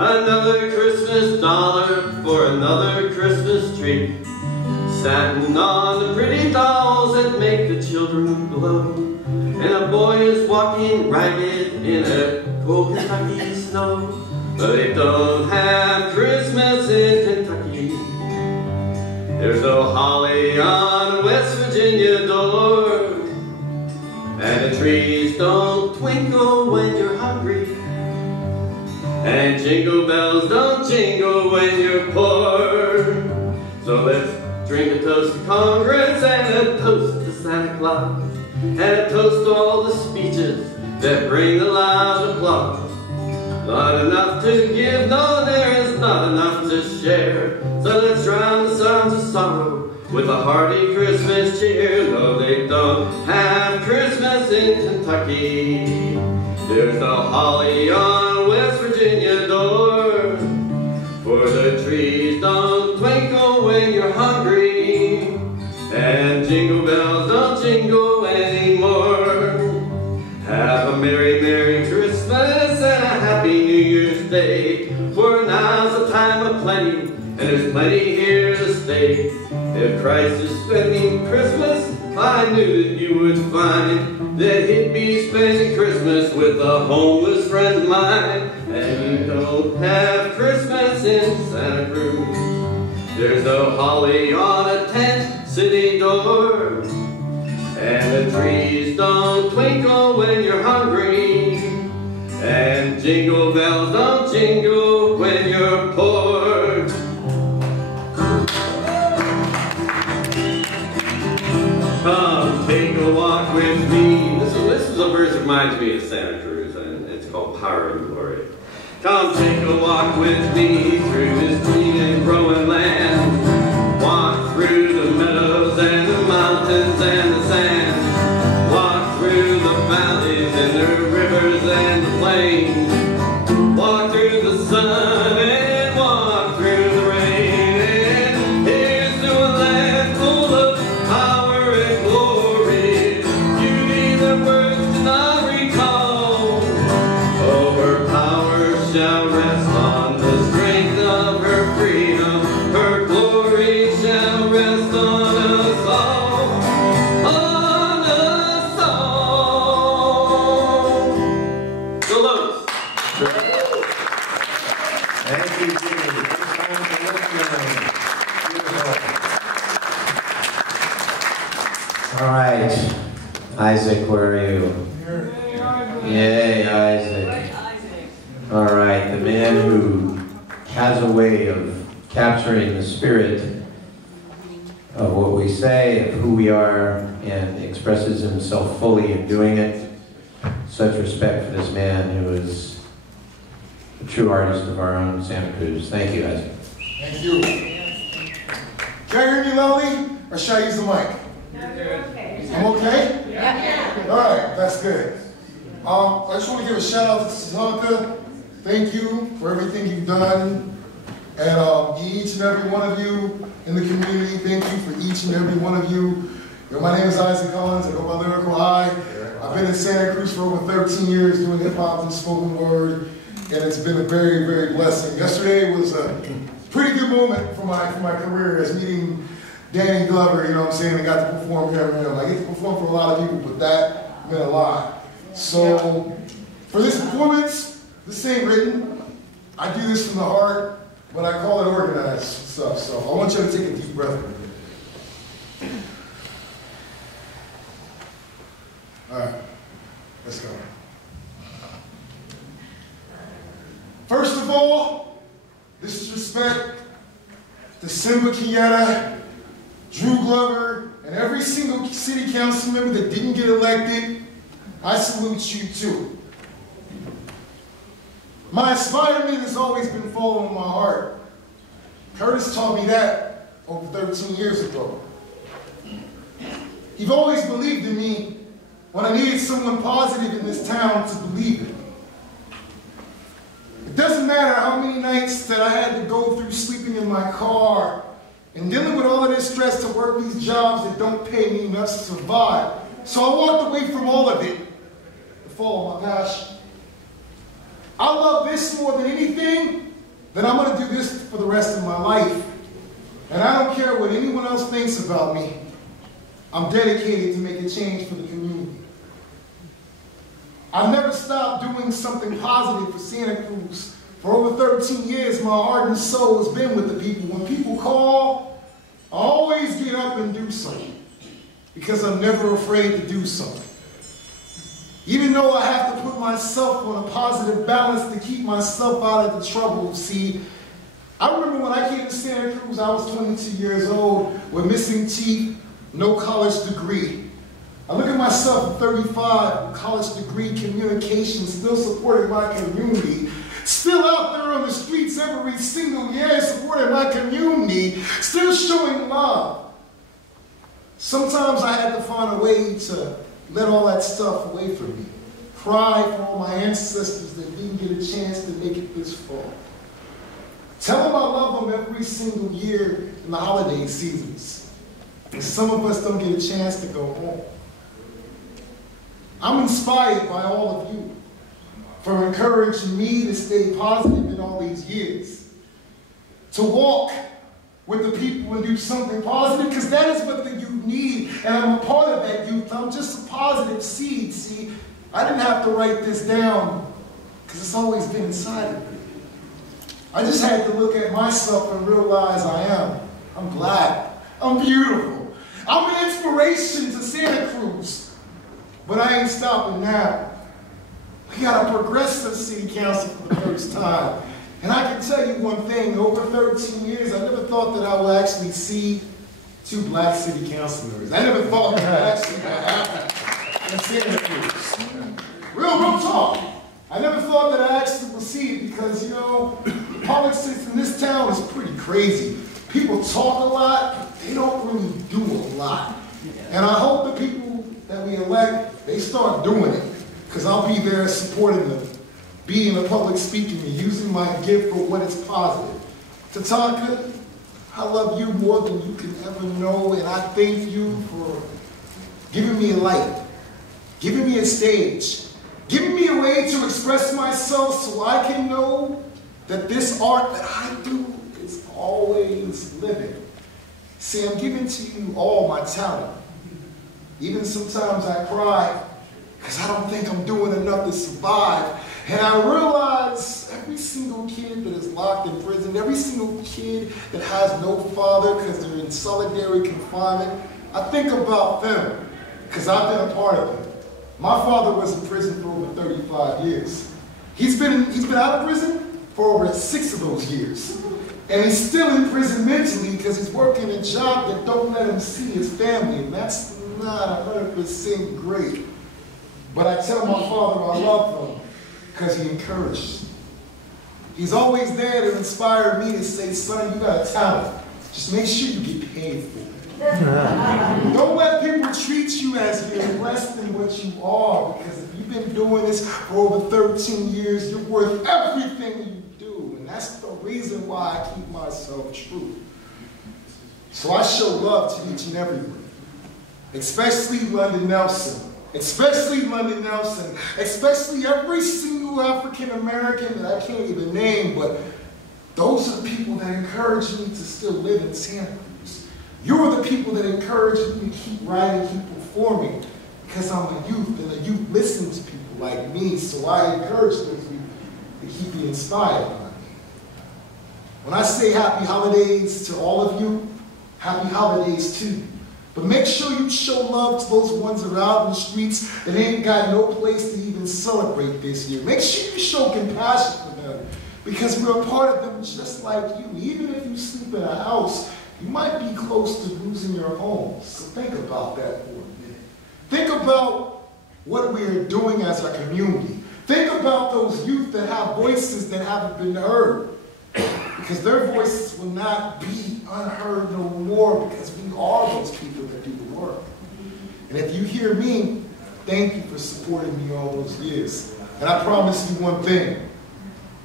Another Christmas dollar for another Christmas tree. Satin on the pretty dolls that make the children glow. And a boy is walking ragged in a cold Kentucky snow. But they don't have Christmas in Kentucky. There's no holly on West Virginia door. And the trees don't twinkle when you're hungry. And jingle bells don't jingle when you're poor. So let's drink a toast to Congress and a toast to Santa Claus. And a toast to all the speeches that bring the loud applause. Not enough to give, no, there is not enough to share. So let's drown the sounds of sorrow with a hearty Christmas cheer. No, they don't have Christmas in Kentucky. There's no holly on West Virginia door. For the trees don't twinkle when you're hungry. And jingle bells don't jingle anymore. Have a merry, merry plenty, and there's plenty here to stay. If Christ is spending Christmas, I knew that you would find that he'd be spending Christmas with a homeless friend of mine. And you don't have Christmas in Santa Cruz. There's no holly on a tent city door, and the trees don't twinkle when you're hungry, and jingle bells don't jingle when you're poor. Come take a walk with me. This is a verse of mine to me in Santa Cruz, and it's called Power and Glory. Come take a walk with me through this green and growing land. Walk through the meadows and the mountains and the sand. Walk through the valleys and the rivers and the plains. Walk through the sun and walk through the rain. And here's to a land full of power and glory. Beauty that words cannot recall. Oh, her power shall rest on the strength of her freedom. Her glory shall rest on us all. On us all. Go Lowe's. Thank you, Jimmy. All right. Isaac, where are you? Yay, Isaac. All right, the man who has a way of capturing the spirit of what we say, of who we are, and expresses himself fully in doing it. Such respect for this man who is a true artist of our own Santa Cruz. Thank you, Isaac. Thank you. Can I hear me loudly, or should I use the mic? No, you're okay. I'm okay? Yeah. All right, that's good. I just want to give a shout out to Tatanka. Thank you for everything you've done. And each and every one of you in the community, thank you for each and every one of you. My name is Isaac Collins. I go by Lyrical Eye. I've been in Santa Cruz for over 13 years doing hip hop and spoken word, and it's been a very, very blessing. Yesterday was a pretty good moment for my career, as meeting Danny Glover, you know what I'm saying, and got to perform here. I get to perform for a lot of people, but that meant a lot. So for this performance, this ain't written. I do this from the heart, but I call it organized stuff. So I want you to take a deep breath. All right, let's go. First of all, this is respect to Simba Kieta, Drew Glover, and every single city council member that didn't get elected. I salute you too. My inspiration has always been following my heart. Curtis taught me that over 13 years ago. You've always believed in me when I needed someone positive in this town to believe in. It doesn't matter how many nights that I had to go through sleeping in my car and dealing with all of this stress to work these jobs that don't pay me enough to survive. So I walked away from all of it to follow my passion. I love this more than anything, then I'm going to do this for the rest of my life. And I don't care what anyone else thinks about me. I'm dedicated to make a change for the community. I've never stopped doing something positive for Santa Cruz. For over 13 years, my heart and soul has been with the people. When people call, I always get up and do something, because I'm never afraid to do something. Even though I have to put myself on a positive balance to keep myself out of the trouble. See, I remember when I came to Santa Cruz, I was 22 years old, with missing teeth, no college degree. I look at myself at 35, college degree, communication, still supporting my community, still out there on the streets every single year supporting my community, still showing love. Sometimes I had to find a way to let all that stuff away from me. Cry for all my ancestors that didn't get a chance to make it this far. Tell them I love them every single year in the holiday seasons. And some of us don't get a chance to go home. I'm inspired by all of you for encouraging me to stay positive in all these years. to walk with the people and do something positive, because that is what the youth need, and I'm a part of that youth. I'm just a positive seed, see? I didn't have to write this down, because it's always been inside of me. I just had to look at myself and realize I'm black, I'm beautiful, I'm an inspiration to Santa Cruz, but I ain't stopping now. We got a progressive city council for the first time. And I can tell you one thing, over 13 years, I never thought that I would actually see 2 black city councilors. I never thought that actually would happen in Santa Cruz. Real talk. I never thought that I actually would see it because, you know, politics in this town is pretty crazy. People talk a lot, but they don't really do a lot. And I hope the people that we elect, they start doing it, because I'll be there supporting them. Being a public speaker and using my gift for what is positive. Tatanka, I love you more than you can ever know, and I thank you for giving me a light, giving me a stage, giving me a way to express myself so I can know that this art that I do is always living. See, I'm giving to you all my talent. Even sometimes I cry because I don't think I'm doing enough to survive. And I realize every single kid that is locked in prison, every single kid that has no father because they're in solitary confinement, I think about them because I've been a part of it. My father was in prison for over 35 years. He's been out of prison for over 6 of those years. And he's still in prison mentally because he's working a job that don't let him see his family. And that's not 100% great. But I tell my father I love him, because he encouraged me. He's always there to inspire me to say, son, you got a talent. Just make sure you get paid for it. Don't let people treat you as you're less than what you are, because if you've been doing this for over 13 years, you're worth everything you do. And that's the reason why I keep myself true. So I show love to each and every one, especially London Nelson. Especially London Nelson, especially every single African American that I can't even name, but those are the people that encourage me to still live in Santa Cruz. You're the people that encourage me to keep writing, keep performing, because I'm a youth, and the youth listen to people like me, so I encourage them to keep being inspired by me. When I say happy holidays to all of you, happy holidays to you. But make sure you show love to those ones around in the streets that ain't got no place to even celebrate this year. Make sure you show compassion for them, because we're a part of them just like you. Even if you sleep in a house, you might be close to losing your home. So think about that for a minute. Think about what we are doing as a community. Think about those youth that have voices that haven't been heard, because their voices will not be unheard no more, because we are those people that do the work. And if you hear me, thank you for supporting me all those years. And I promise you one thing,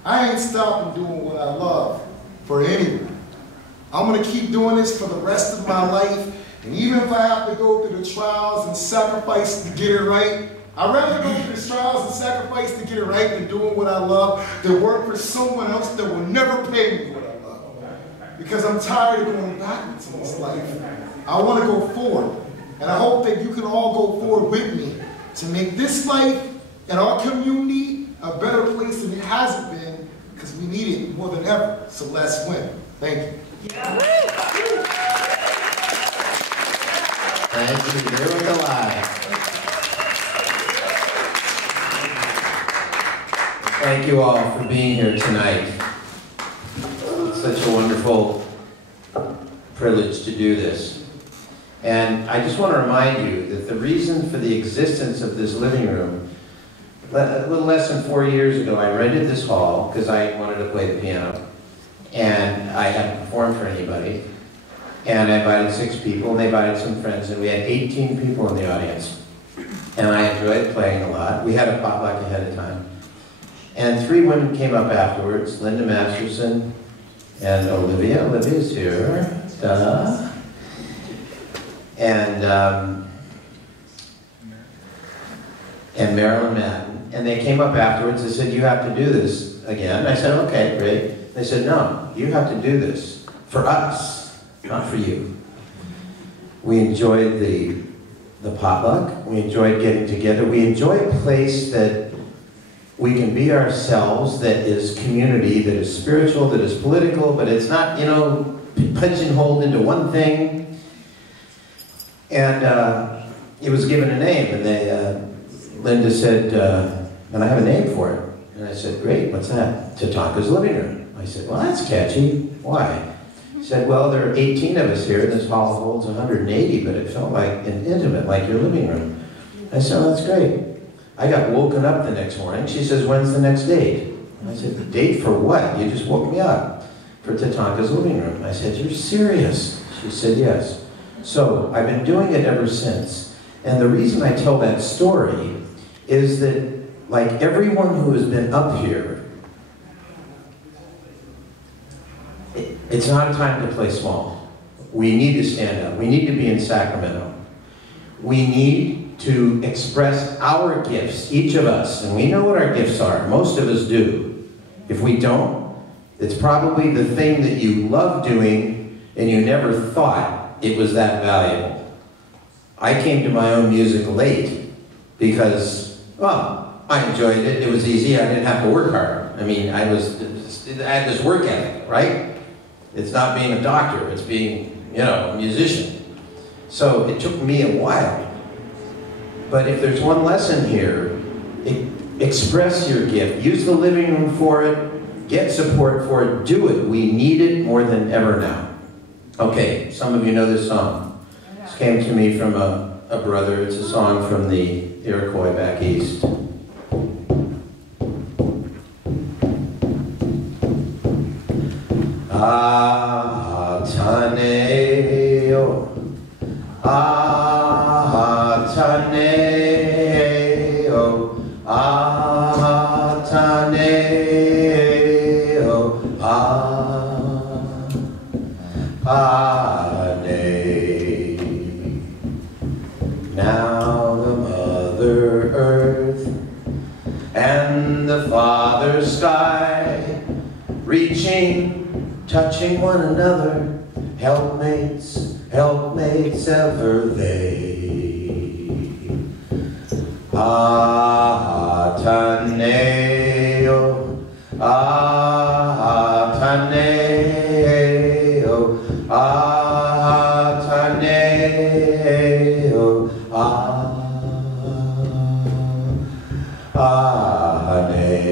I ain't stopping doing what I love for anyone. I'm going to keep doing this for the rest of my life, and even if I have to go through the trials and sacrifice to get it right, I'd rather go through the trials and sacrifice to get it right than doing what I love, than work for someone else that will never pay me what I love. Because I'm tired of going backwards in this life. I want to go forward. And I hope that you can all go forward with me to make this life and our community a better place than it hasn't been, because we need it more than ever. So let's win. Thank you. Thank you. Here with the live. Thank you all for being here tonight. It's such a wonderful privilege to do this. And I just want to remind you that the reason for the existence of this living room, a little less than 4 years ago, I rented this hall because I wanted to play the piano. And I hadn't performed for anybody. And I invited 6 people, and they invited some friends, and we had 18 people in the audience. And I enjoyed playing a lot. We had a potluck ahead of time. And 3 women came up afterwards, Linda Masterson and Olivia. Olivia's here. Ta-da. And Marilyn Madden. And they came up afterwards and said, you have to do this again. I said, okay, great. They said, no, you have to do this for us, not for you. We enjoyed the potluck. We enjoyed getting together. We enjoy a place that we can be ourselves, that is community, that is spiritual, that is political, but it's not, you know, pigeonholed into one thing. And it was given a name, and Linda said, and I have a name for it. And I said, great, what's that? Tatanka's living room. I said, well, that's catchy. Why? She said, well, there are 18 of us here, and this hall holds 180, but it felt like intimate, like your living room. I said, oh, that's great. I got woken up the next morning. She says, when's the next date? I said, date for what? You just woke me up for Tatanka's living room. I said, you're serious? She said, yes. So I've been doing it ever since. And the reason I tell that story is that, like everyone who has been up here, it's not a time to play small. We need to stand up. We need to be in Sacramento. We need to express our gifts, each of us, and we know what our gifts are. Most of us do. If we don't, it's probably the thing that you love doing and you never thought it was that valuable. I came to my own music late because, well, I enjoyed it. It was easy. I didn't have to work hard. I mean, I had this work ethic, right? It's not being a doctor. It's being, you know, a musician. So it took me a while. But if there's one lesson here, express your gift. Use the living room for it. Get support for it. Do it. We need it more than ever now. Okay, some of you know this song. This came to me from a brother. It's a song from the Iroquois back east. Ah, Taneo, ah, Taneo, ah, Taneo, ah, Ane. Now the Mother Earth and the Father Sky, reaching, touching one another, helpmates, helpmates ever they. Ah, Taneo, ah, Taneo, ah, Taneo, ah, ne.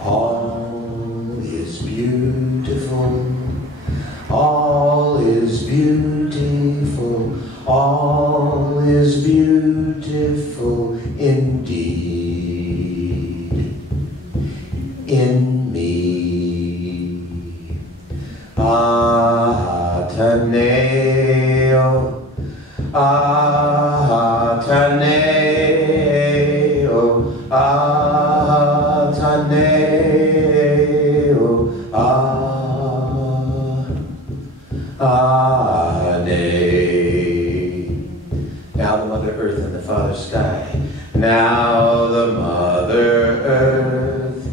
All is beautiful, all is beautiful, all is beautiful indeed in me. Ah, Taneo, ah, Taneo, ah, Taneo, ah, ne. Now the Mother Earth and the Father Sky. Now the Mother Earth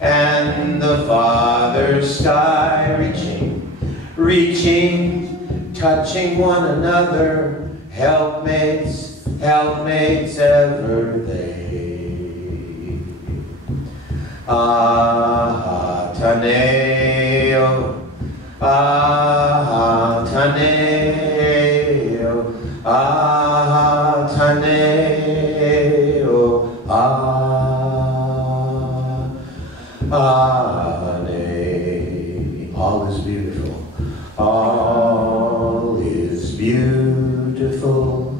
and the Father Sky, reaching, reaching, touching one another, helpmates, helpmates ever they. Ah, Taneo, ah, Taneo, ah, Taneo, ah, ne. All is beautiful. All is beautiful.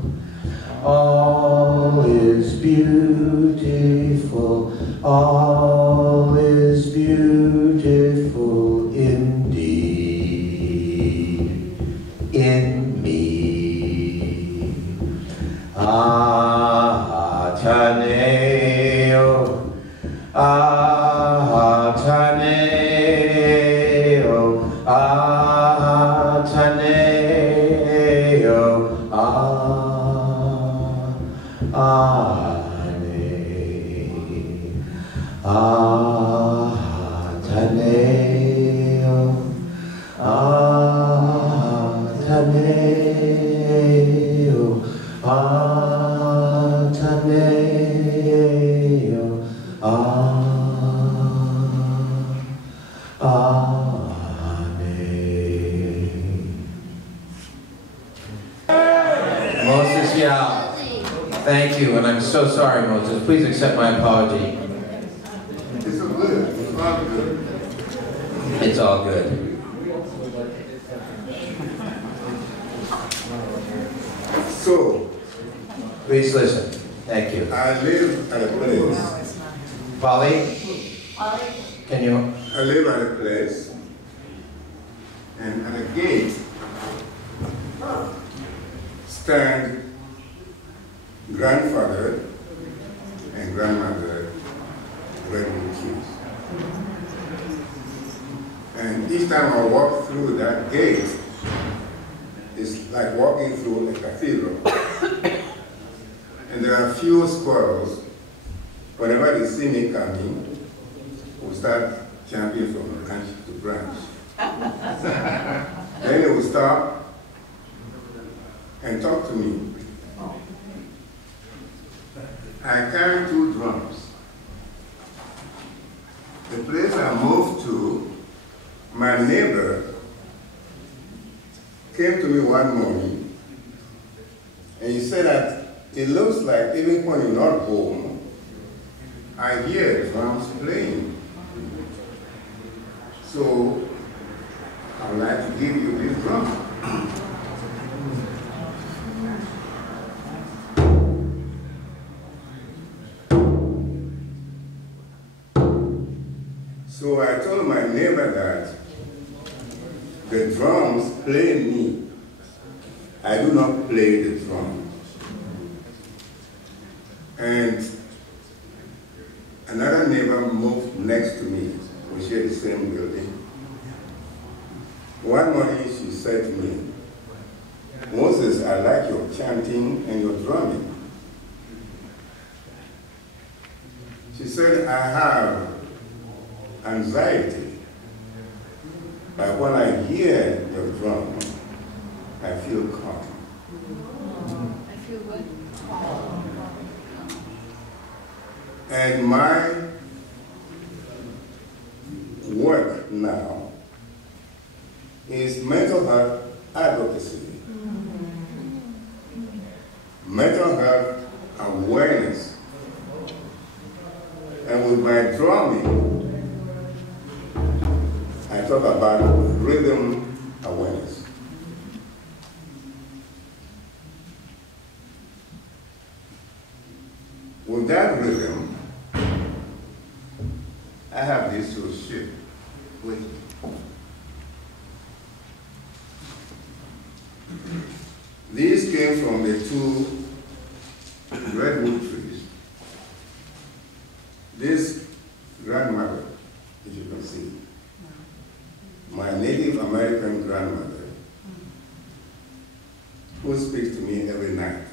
All is beautiful. All is beautiful indeed in me. Ah, Taneo, ah, Taneo, ah, Taneo, ah, ne. Ah. Ataneo, Moses, yeah. Thank you, and I'm so sorry, Moses. Please accept my apology. It's all good. It's all good. It's all good. So, please listen. Thank you. I live at a place. Polly, can you? I live at a place, and at a gate stand grandfather and grandmother redwood trees. And each time I walk through that gate, it's like walking through a cathedral. And there are few squirrels. Whenever they see me coming, will start jumping from branch to branch. Then they will stop and talk to me. I carry 2 drums. The place I moved to, my neighbor came to me one morning and he said that it looks like even when you're not home, I hear drums playing. So I would like to give you this drum. So I told my neighbor that the drums play me. I do not play the drums. And another neighbor moved next to me. We share the same building. One morning she said to me, Moses, I like your chanting and your drumming. She said, I have anxiety, but when I hear your drum, I feel calm. I feel what? And my work now is mental health advocacy, mental health awareness. And with my drumming, I talk about rhythm awareness. With that rhythm, I have this little ship with me. These came from the 2 redwood trees. This grandmother, as you can see, my Native American grandmother, who speaks to me every night.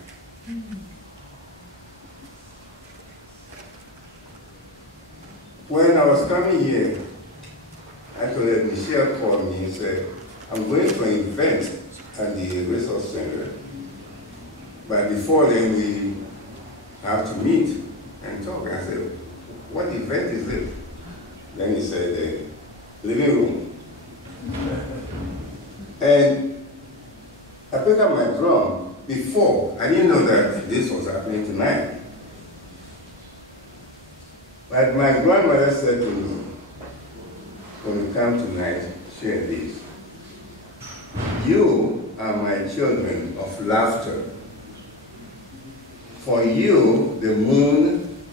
When I was coming here, actually Michelle called me and said, I'm going to an event at the resource center, but before then we have to meet and talk. And I said, what event is it? Then he said, the living room. And I picked up my drum before. I didn't know that this was happening tonight. But my grandmother said to me, when you come tonight, share this. You are my children of laughter. For you, the moon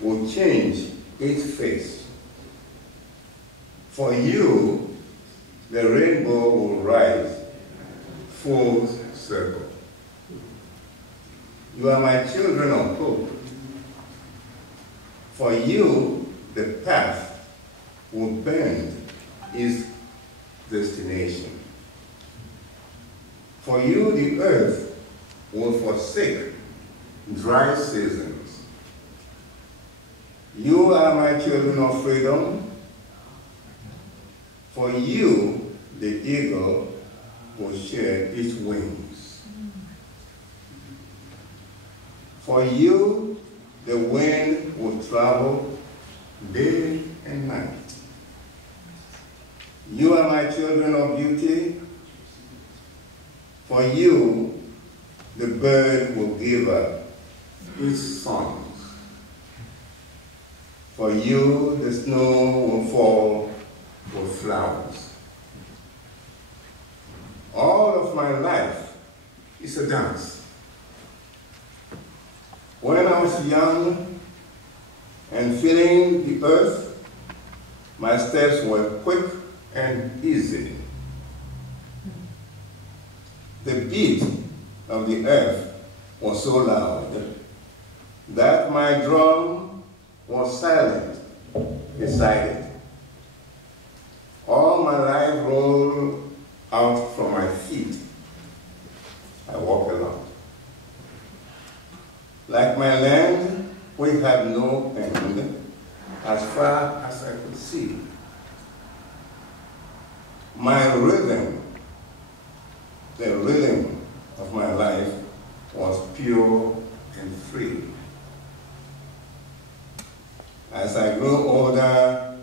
will change its face. For you, the rainbow will rise full circle. You are my children of hope. For you, the path will bend its destination. For you, the earth will forsake dry seasons. You are my children of freedom. For you, the eagle will share its wings. For you, the wind will travel day and night. You are my children of beauty. For you, the bird will give up his songs. For you, the snow will fall with flowers. All of my life is a dance. When I was young and feeling the earth, my steps were quick and easy. The beat of the earth was so loud that my drum was silent beside it. All my life rolled out from my feet. I walk along. Like my land, we had no end as far as I could see. My rhythm, the rhythm of my life, was pure and free. As I grew older,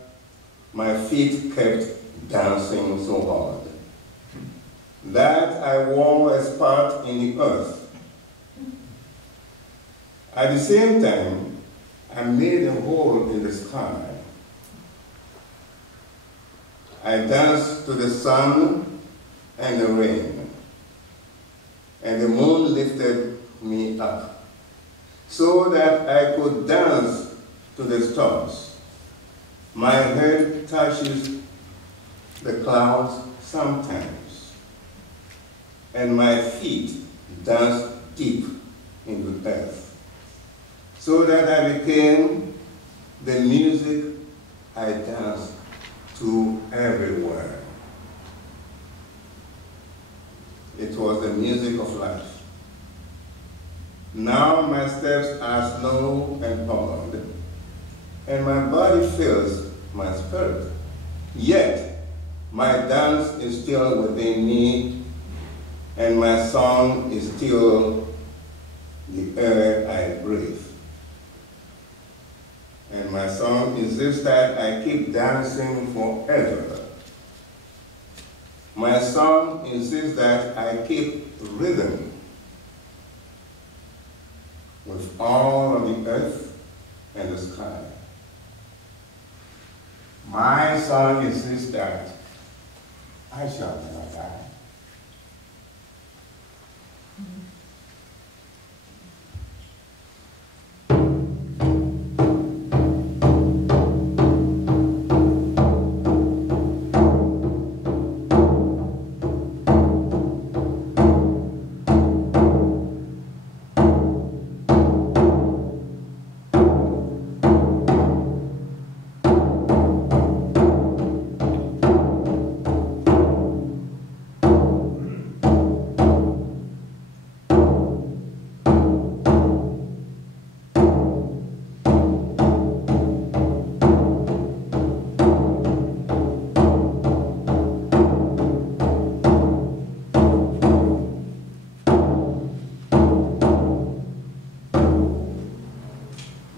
my feet kept dancing so hard that I wore a spot in the earth. At the same time, I made a hole in the sky. I danced to the sun and the rain, and the moon lifted me up so that I could dance to the stars. My head touches the clouds sometimes, and my feet dance deep into the earth, so that I became the music I danced to everywhere. It was the music of life. Now my steps are slow and hard, and my body feels my spirit. Yet my dance is still within me, and my song is still the air I breathe. And my song is this, that I keep dancing forever. My song insists that I keep rhythm with all of the earth and the sky. My song insists that I shall never die.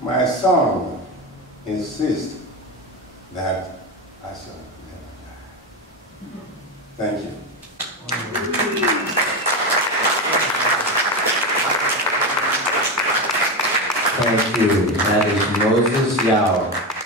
My song insists that I shall never die. Thank you. Thank you. That is Moses Yao.